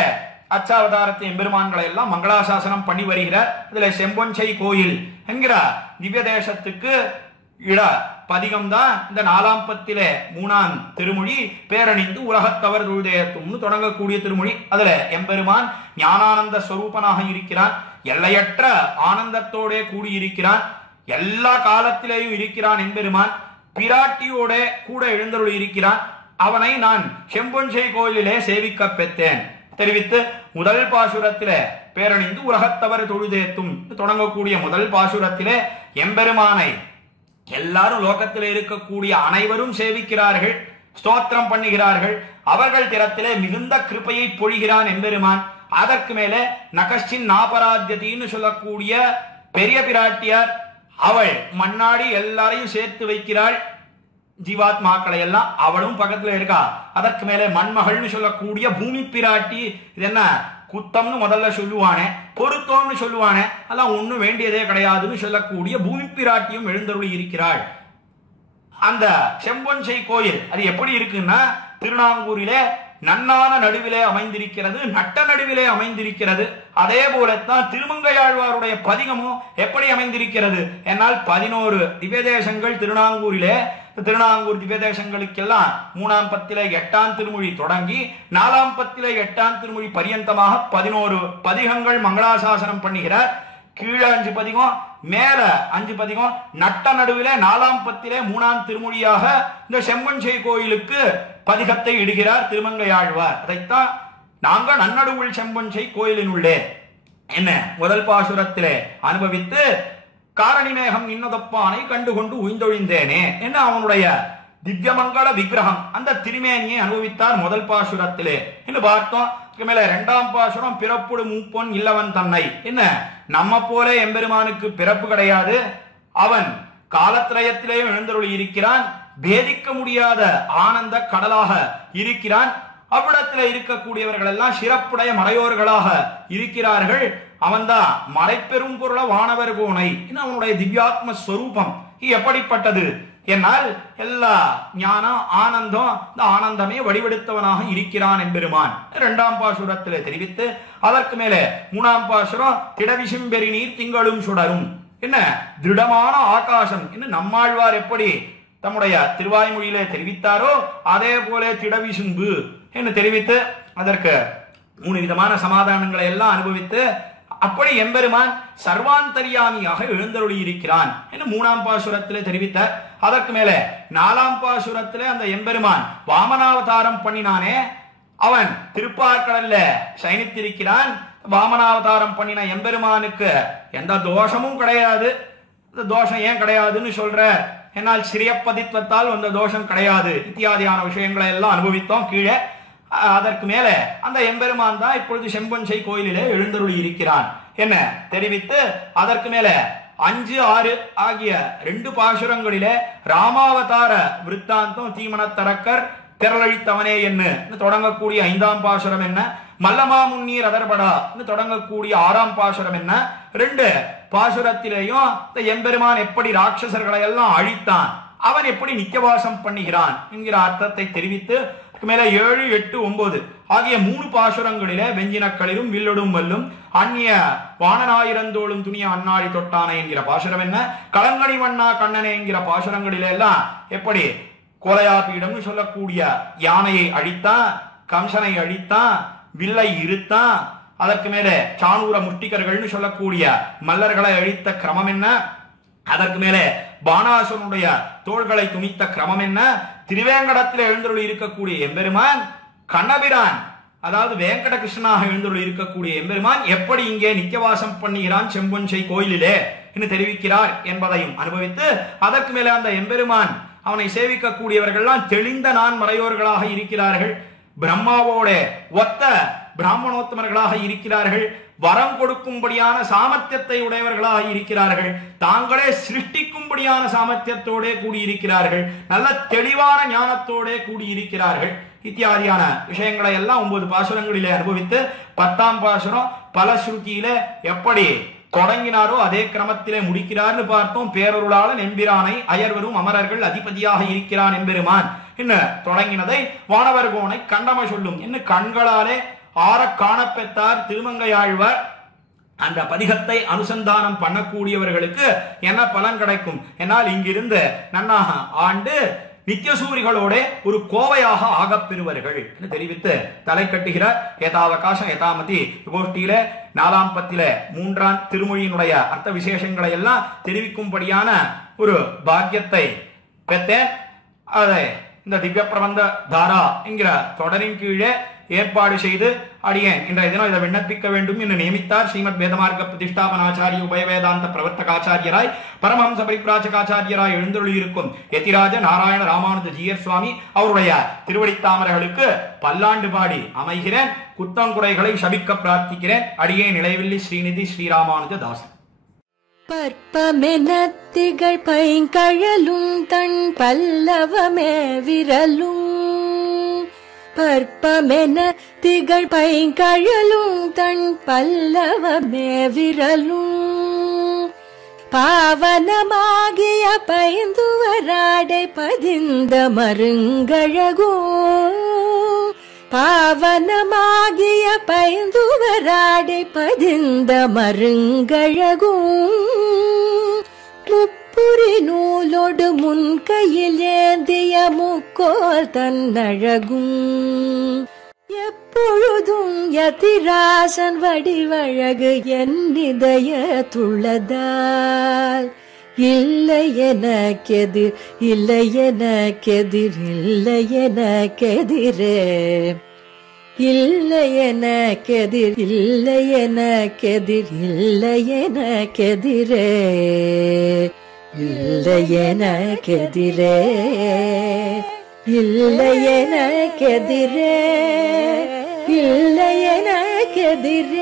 அச்சாவதாரத்தை எம்பெருமான்களை எல்லாம் மங்களாசாசனம் பண்ணி வருகிறார். இதுல செம்பொஞ்சை கோயில் என்கிற திவ்ய தேசத்துக்கு இட பதிகம் தான் இந்த 4ஆம் பத்திலே 3ஆம் திருமொழி பேரணிந்து உலகத்தவர் தொழுதேத்தும்னு தொடங்கக்கூடிய திருமொழி. அதுல எம்பெருமான் ஞானானந்த ஸ்வரூபனாக இருக்கிறான், எல்லையற்ற ஆனந்தத்தோட கூடியிருக்கிறான், எல்லா காலத்திலேயும் இருக்கிறான் எம்பெருமான், பிராட்டியோட கூட எழுந்தருள் இருக்கிறான். அவனை நான் செம்பொஞ்சை கோயிலிலே சேவிக்க பெற்றேன் தெரிவித்து முதல் பாசுரத்திலே பேரணிந்து உலகத்தவர் தொழுதேத்தும் தொடங்கக்கூடிய முதல் பாசுரத்திலே எம்பெருமானை எல்லாரும் லோகத்திலே இருக்கக்கூடிய அனைவரும் சேவிக்கிறார்கள், ஸ்தோத்திரம் பண்ணுகிறார்கள். அவர்கள் திறத்திலே மிகுந்த கிருபையை பொழிகிறான் எம்பெருமான். அதற்கு மேலே நகஷ்டின் நாபராத்தியத்தின்னு சொல்லக்கூடிய பெரிய பிராட்டியார் அவள் மண்ணாடி எல்லாரையும் சேர்த்து வைக்கிறாள், ஜீவாத்மாக்களை எல்லாம் அவளும் பக்கத்துல இருக்கா. அதற்கு மேலே மண்மகள்னு சொல்லக்கூடிய பூமி பிராட்டி, இது என்ன குத்தம்னு முதல்ல சொல்லுவானே, பொருத்தம்னு சொல்லுவானே, அதெல்லாம் ஒண்ணும் வேண்டியதே கிடையாதுன்னு சொல்லக்கூடிய பூமி பிராட்டியும் எழுந்தருளி இருக்கிறாள். அந்த செம்பொஞ்சை கோயில் அது எப்படி இருக்குன்னா திருநாங்கூரிலே நன்னான நடுவிலே அமைந்திருக்கிறது, நட்ட நடுவிலே அமைந்திருக்கிறது. அதே போலத்தான் திருமங்கையாழ்வாருடைய பதிகமும் எப்படி அமைந்திருக்கிறது என்னால் 11 திவ்யதேசங்கள் திருநாங்கூரிலே. திருநாங்கூர் திவ்யதேசங்களுக்கெல்லாம் 3ஆம் பத்திலே 8ஆம் திருமொழி தொடங்கி 4ஆம் பத்திலே 8ஆம் திருமொழி பரியந்தமாக 11 பதிகங்கள் மங்களாசாசனம் பண்ணுகிறார். கீழே 5 பதிகம், மேல 5 பதிகம், நட்ட நடுவிலே 4ஆம் பத்திலே 3ஆம் திருமொழியாக இந்த செம்பொஞ்சை கோயிலுக்கு பதிகத்தை இடுகிறார் திருமங்கையாழ்வார். அதைத்தான் நாங்க நன்னடுவுள் செம்பொஞ்சை கோயிலின் உள்ளே என்ன முதல் பாசுரத்திலே அனுபவித்து காரணி மேகம் இன்னதப்பானை கண்டுகொண்டு உய்ந்தொழிந்தேனே என்ன அவனுடைய திவ்யமங்கள விக்கிரகம் அந்த திருமேனியை அனுபவித்தார் முதல் பாசுரத்திலே என்று பார்த்தோம். மேல 2ஆம் பாசுரம் பிறப்புடு மூப்பொன் இல்லவன் தன்னை என்ன நம்ம போல எம்பெருமானுக்கு பிறப்பு கிடையாது, அவன் காலத்திரயத்திலேயும் எழுந்தருளி இருக்கிறான், பேதிக்க முடியாத ஆனந்த கடலாக இருக்கிறான். அவ்விடத்தில் இருக்கக்கூடியவர்கள் எல்லாம் சிறப்புடைய மறையோர்களாக இருக்கிறார்கள். அவன்தான் மறைப்பெரும் பொருள வானவர் கோனை அவனுடைய திவ்யாத்ம ஸ்வரூபம் எப்படிப்பட்டது என்னால் எல்லா ஞானம் ஆனந்தம் இந்த ஆனந்தமே வடிவெடுத்தவனாக இருக்கிறான் எம்பெருமான் 2ஆம் பாசுரத்திலே தெரிவித்து அதற்கு மேலே 3ஆம் பாசுரம் திடவிசும்பெரி நீர் திங்களும் சுடரும் என்ன திருடமான ஆகாசம் என்று நம்மாழ்வார் எப்படி தம்முடைய திருவாய்மொழியிலே தெரிவித்தாரோ அதே போல திடவிசும்பு என்று தெரிவித்து அதற்கு 3 விதமான சமாதானங்களை எல்லாம் அனுபவித்து அப்படி எம்பெருமான் சர்வாந்தரியாமியாக எழுந்தருளி இருக்கிறான் என்று 3ஆம் பாசுரத்திலே தெரிவித்தார். அதற்கு மேலே 4ஆம் பாசுரத்திலே அந்த எம்பெருமான் வாமனாவதாரம் பண்ணினானே அவன் திருப்பார்கடல்ல சயனித்திருக்கிறான். வாமனாவதாரம் பண்ணின எம்பெருமானுக்கு எந்த தோஷமும் கிடையாது. இந்த தோஷம் ஏன் கிடையாதுன்னு சொல்ற, என்னால் சிறியப்பதித்வத்தால் வந்த தோஷம் கிடையாது இத்தியாதியான விஷயங்களை எல்லாம் அனுபவித்தோம் கீழே. அதற்கு மேலே அந்த எம்பெருமான் தான் இப்பொழுது செம்பொன்சை கோயிலிலே எழுந்தருளி இருக்கிறான் என்ன தெரிவித்து, அதற்கு மேலே 5, 6 ஆகிய 2 பாசுரங்களிலே ராமாவதார விருத்தாந்தம் தீமனத்தரக்கர் திரளழித்தவனே என்று தொடங்கக்கூடிய 5ஆம் பாசுரம் என்ன, மல்லமா முன்னீர் அதர்படா தொடங்கக்கூடிய 6ஆம் பாசுரம் என்ன, 2 பாசுரத்திலேயும் இந்த எம்பெருமான் எப்படி ராட்சசர்களை எல்லாம் அழித்தான், அவன் எப்படி நித்தியவாசம் பண்ணுகிறான் என்கிற அர்த்தத்தை தெரிவித்து, மேல 7, 8, 9 ஆகிய 3 பாசுரங்களிலே வெஞ்சினக்களிலும் வில்லொடும் வல்லும் அந்நிய வானனாயிரந்தோளும் துணிய அன்னாடி தொட்டானே என்கிற பாசுரம் என்ன, கலங்கணி வண்ணா கண்ணனே என்கிற பாசுரங்களில எல்லாம் எப்படி கோலையாபீடம் சொல்லக்கூடிய யானையை அழித்தான், கம்சனை அழித்தான், வில்லை இருத்தான், அதற்கு மேலே சாணூர முஷ்டிகர்கள் சொல்லக்கூடிய மல்லர்களை அழித்த கிரமம் என்ன, அதற்கு மேலே பானாசுரனுடைய தோள்களை துணித்த கிரமம் என்ன, திருவேங்கடத்தில் எழுந்தருளி இருக்கக்கூடிய எம்பெருமான் கண்ணபிரான் அதாவது வேங்கட கிருஷ்ணனாக எழுந்தருளி இருக்கக்கூடிய எம்பெருமான் எப்படி இங்கே நித்தியவாசம் பண்ணுகிறான் செம்பொன்சை கோயிலிலே என்று தெரிவிக்கிறார் என்பதையும் அனுபவித்து, அதற்கு மேலே அந்த எம்பெருமான் அவனை சேவிக்கக்கூடியவர்கள்லாம் தெளிந்த நான் மறையோர்களாக இருக்கிறார்கள், பிரம்மாவோட ஒத்த பிராமணோத்தமர்களாக இருக்கிறார்கள், வரம் கொடுக்கும்படியான சாமர்த்தியத்தை உடையவர்களாக இருக்கிறார்கள், தாங்களே சிருஷ்டிக்கும்படியான சாமர்த்தியத்தோட கூடியிருக்கிறார்கள், நல்ல தெளிவான ஞானத்தோட கூடியிருக்கிறார்கள் இத்தியாதியான விஷயங்களை எல்லாம் 9 பாசுரங்களிலே அனுபவித்து 10ஆம் பாசுரம் பலஸ்ருதியிலே எப்படி தொடங்கினாரோ அதே கிரமத்திலே முடிக்கிறார்னு பார்த்தோம். பேரருளாளன் எம்பிரானை அயர்வரும் அமரர்கள் அதிபதியாக இருக்கிறான் எம்பெருமான் என்ன தொடங்கினதை வானவர்கோனை கண்டம சொல்லும் என்ன கண்களாலே ஆற காணப்பெற்றார் திருமங்கையாழ்வார். அந்த பதிகத்தை அனுசந்தானம் பண்ணக்கூடியவர்களுக்கு என்ன பலன் கிடைக்கும் என்னால் இங்கிருந்து நன்னாக ஆண்டு நித்தியசூரிகளோட ஒரு கோவையாக ஆகப்பெறுவர்கள் என்று தெரிவித்து தலை கட்டுகிறார். ஏதாவகாசம் ஏதாமதி கோஷ்டியில 4ஆம் பத்தில 3ஆம் திருமொழியினுடைய அர்த்த விசேஷங்களை எல்லாம் தெரிவிக்கும்படியான ஒரு பாக்கியத்தை பெற்றேன். அதை இந்த திவ்ய பிரபந்த தாரா என்கிற தொடரின் கீழே ஏற்பாடு செய்து அடியேன் இன்றைய தினம் இதை விண்ணப்பிக்க வேண்டும் என்று நியமித்தார். ஸ்ரீமத் வேதமார்க்க பிரதிஷ்டாபனாச்சாரிய உபயவேதாந்த பிரவர்த்தகாச்சாரியராய் பரமஹம்ச பரிப்ராஜகாச்சாரியராய் எழுந்தருளி இருக்கும் யதிராஜ நாராயண ராமானுஜ ஜீயர் சுவாமி அவருடைய திருவடித்தாமரைகளுக்கு பல்லாண்டு பாடி அமைகிறேன். குத்தங்குறைகளை சபிக்க பிரார்த்திக்கிறேன். அடியேன் நிலைவில்லி ஸ்ரீநிதி ஸ்ரீராமானுஜ தாசன். பற்பமெனத்திகள் பைங்கழலும் தன் பல்லவமே விரலும், பற்பமென திகழ் பைங்கழலும் தன் பல்லவமே விரலும், பாவனமாகிய பைந்துவராடை பதிந்த மருங்கழகோ, பாவனமாகிய பைந்துவராடை பதிந்த மருங்கழகும், முப்புரி நூலோடு முன் கையில் ஏந்திய முக்கோல் தன்னழகும், எப்பொழுதும் யதிராசன் வடிவழகு என் இதயத்துள்ளதால், இல்லை எனக்கெதிர் இல்லை எனக்கெதிர் இல்லை எனக்கெதிரே, இல்லை எனக்கெதிர் இல்லை எனக்கெதிர் இல்லை எனக்கெதிரே, இல்லை எனக்கெதிரே இல்லை எனக்கெதிரே இல்லை எனக்கெதிரே.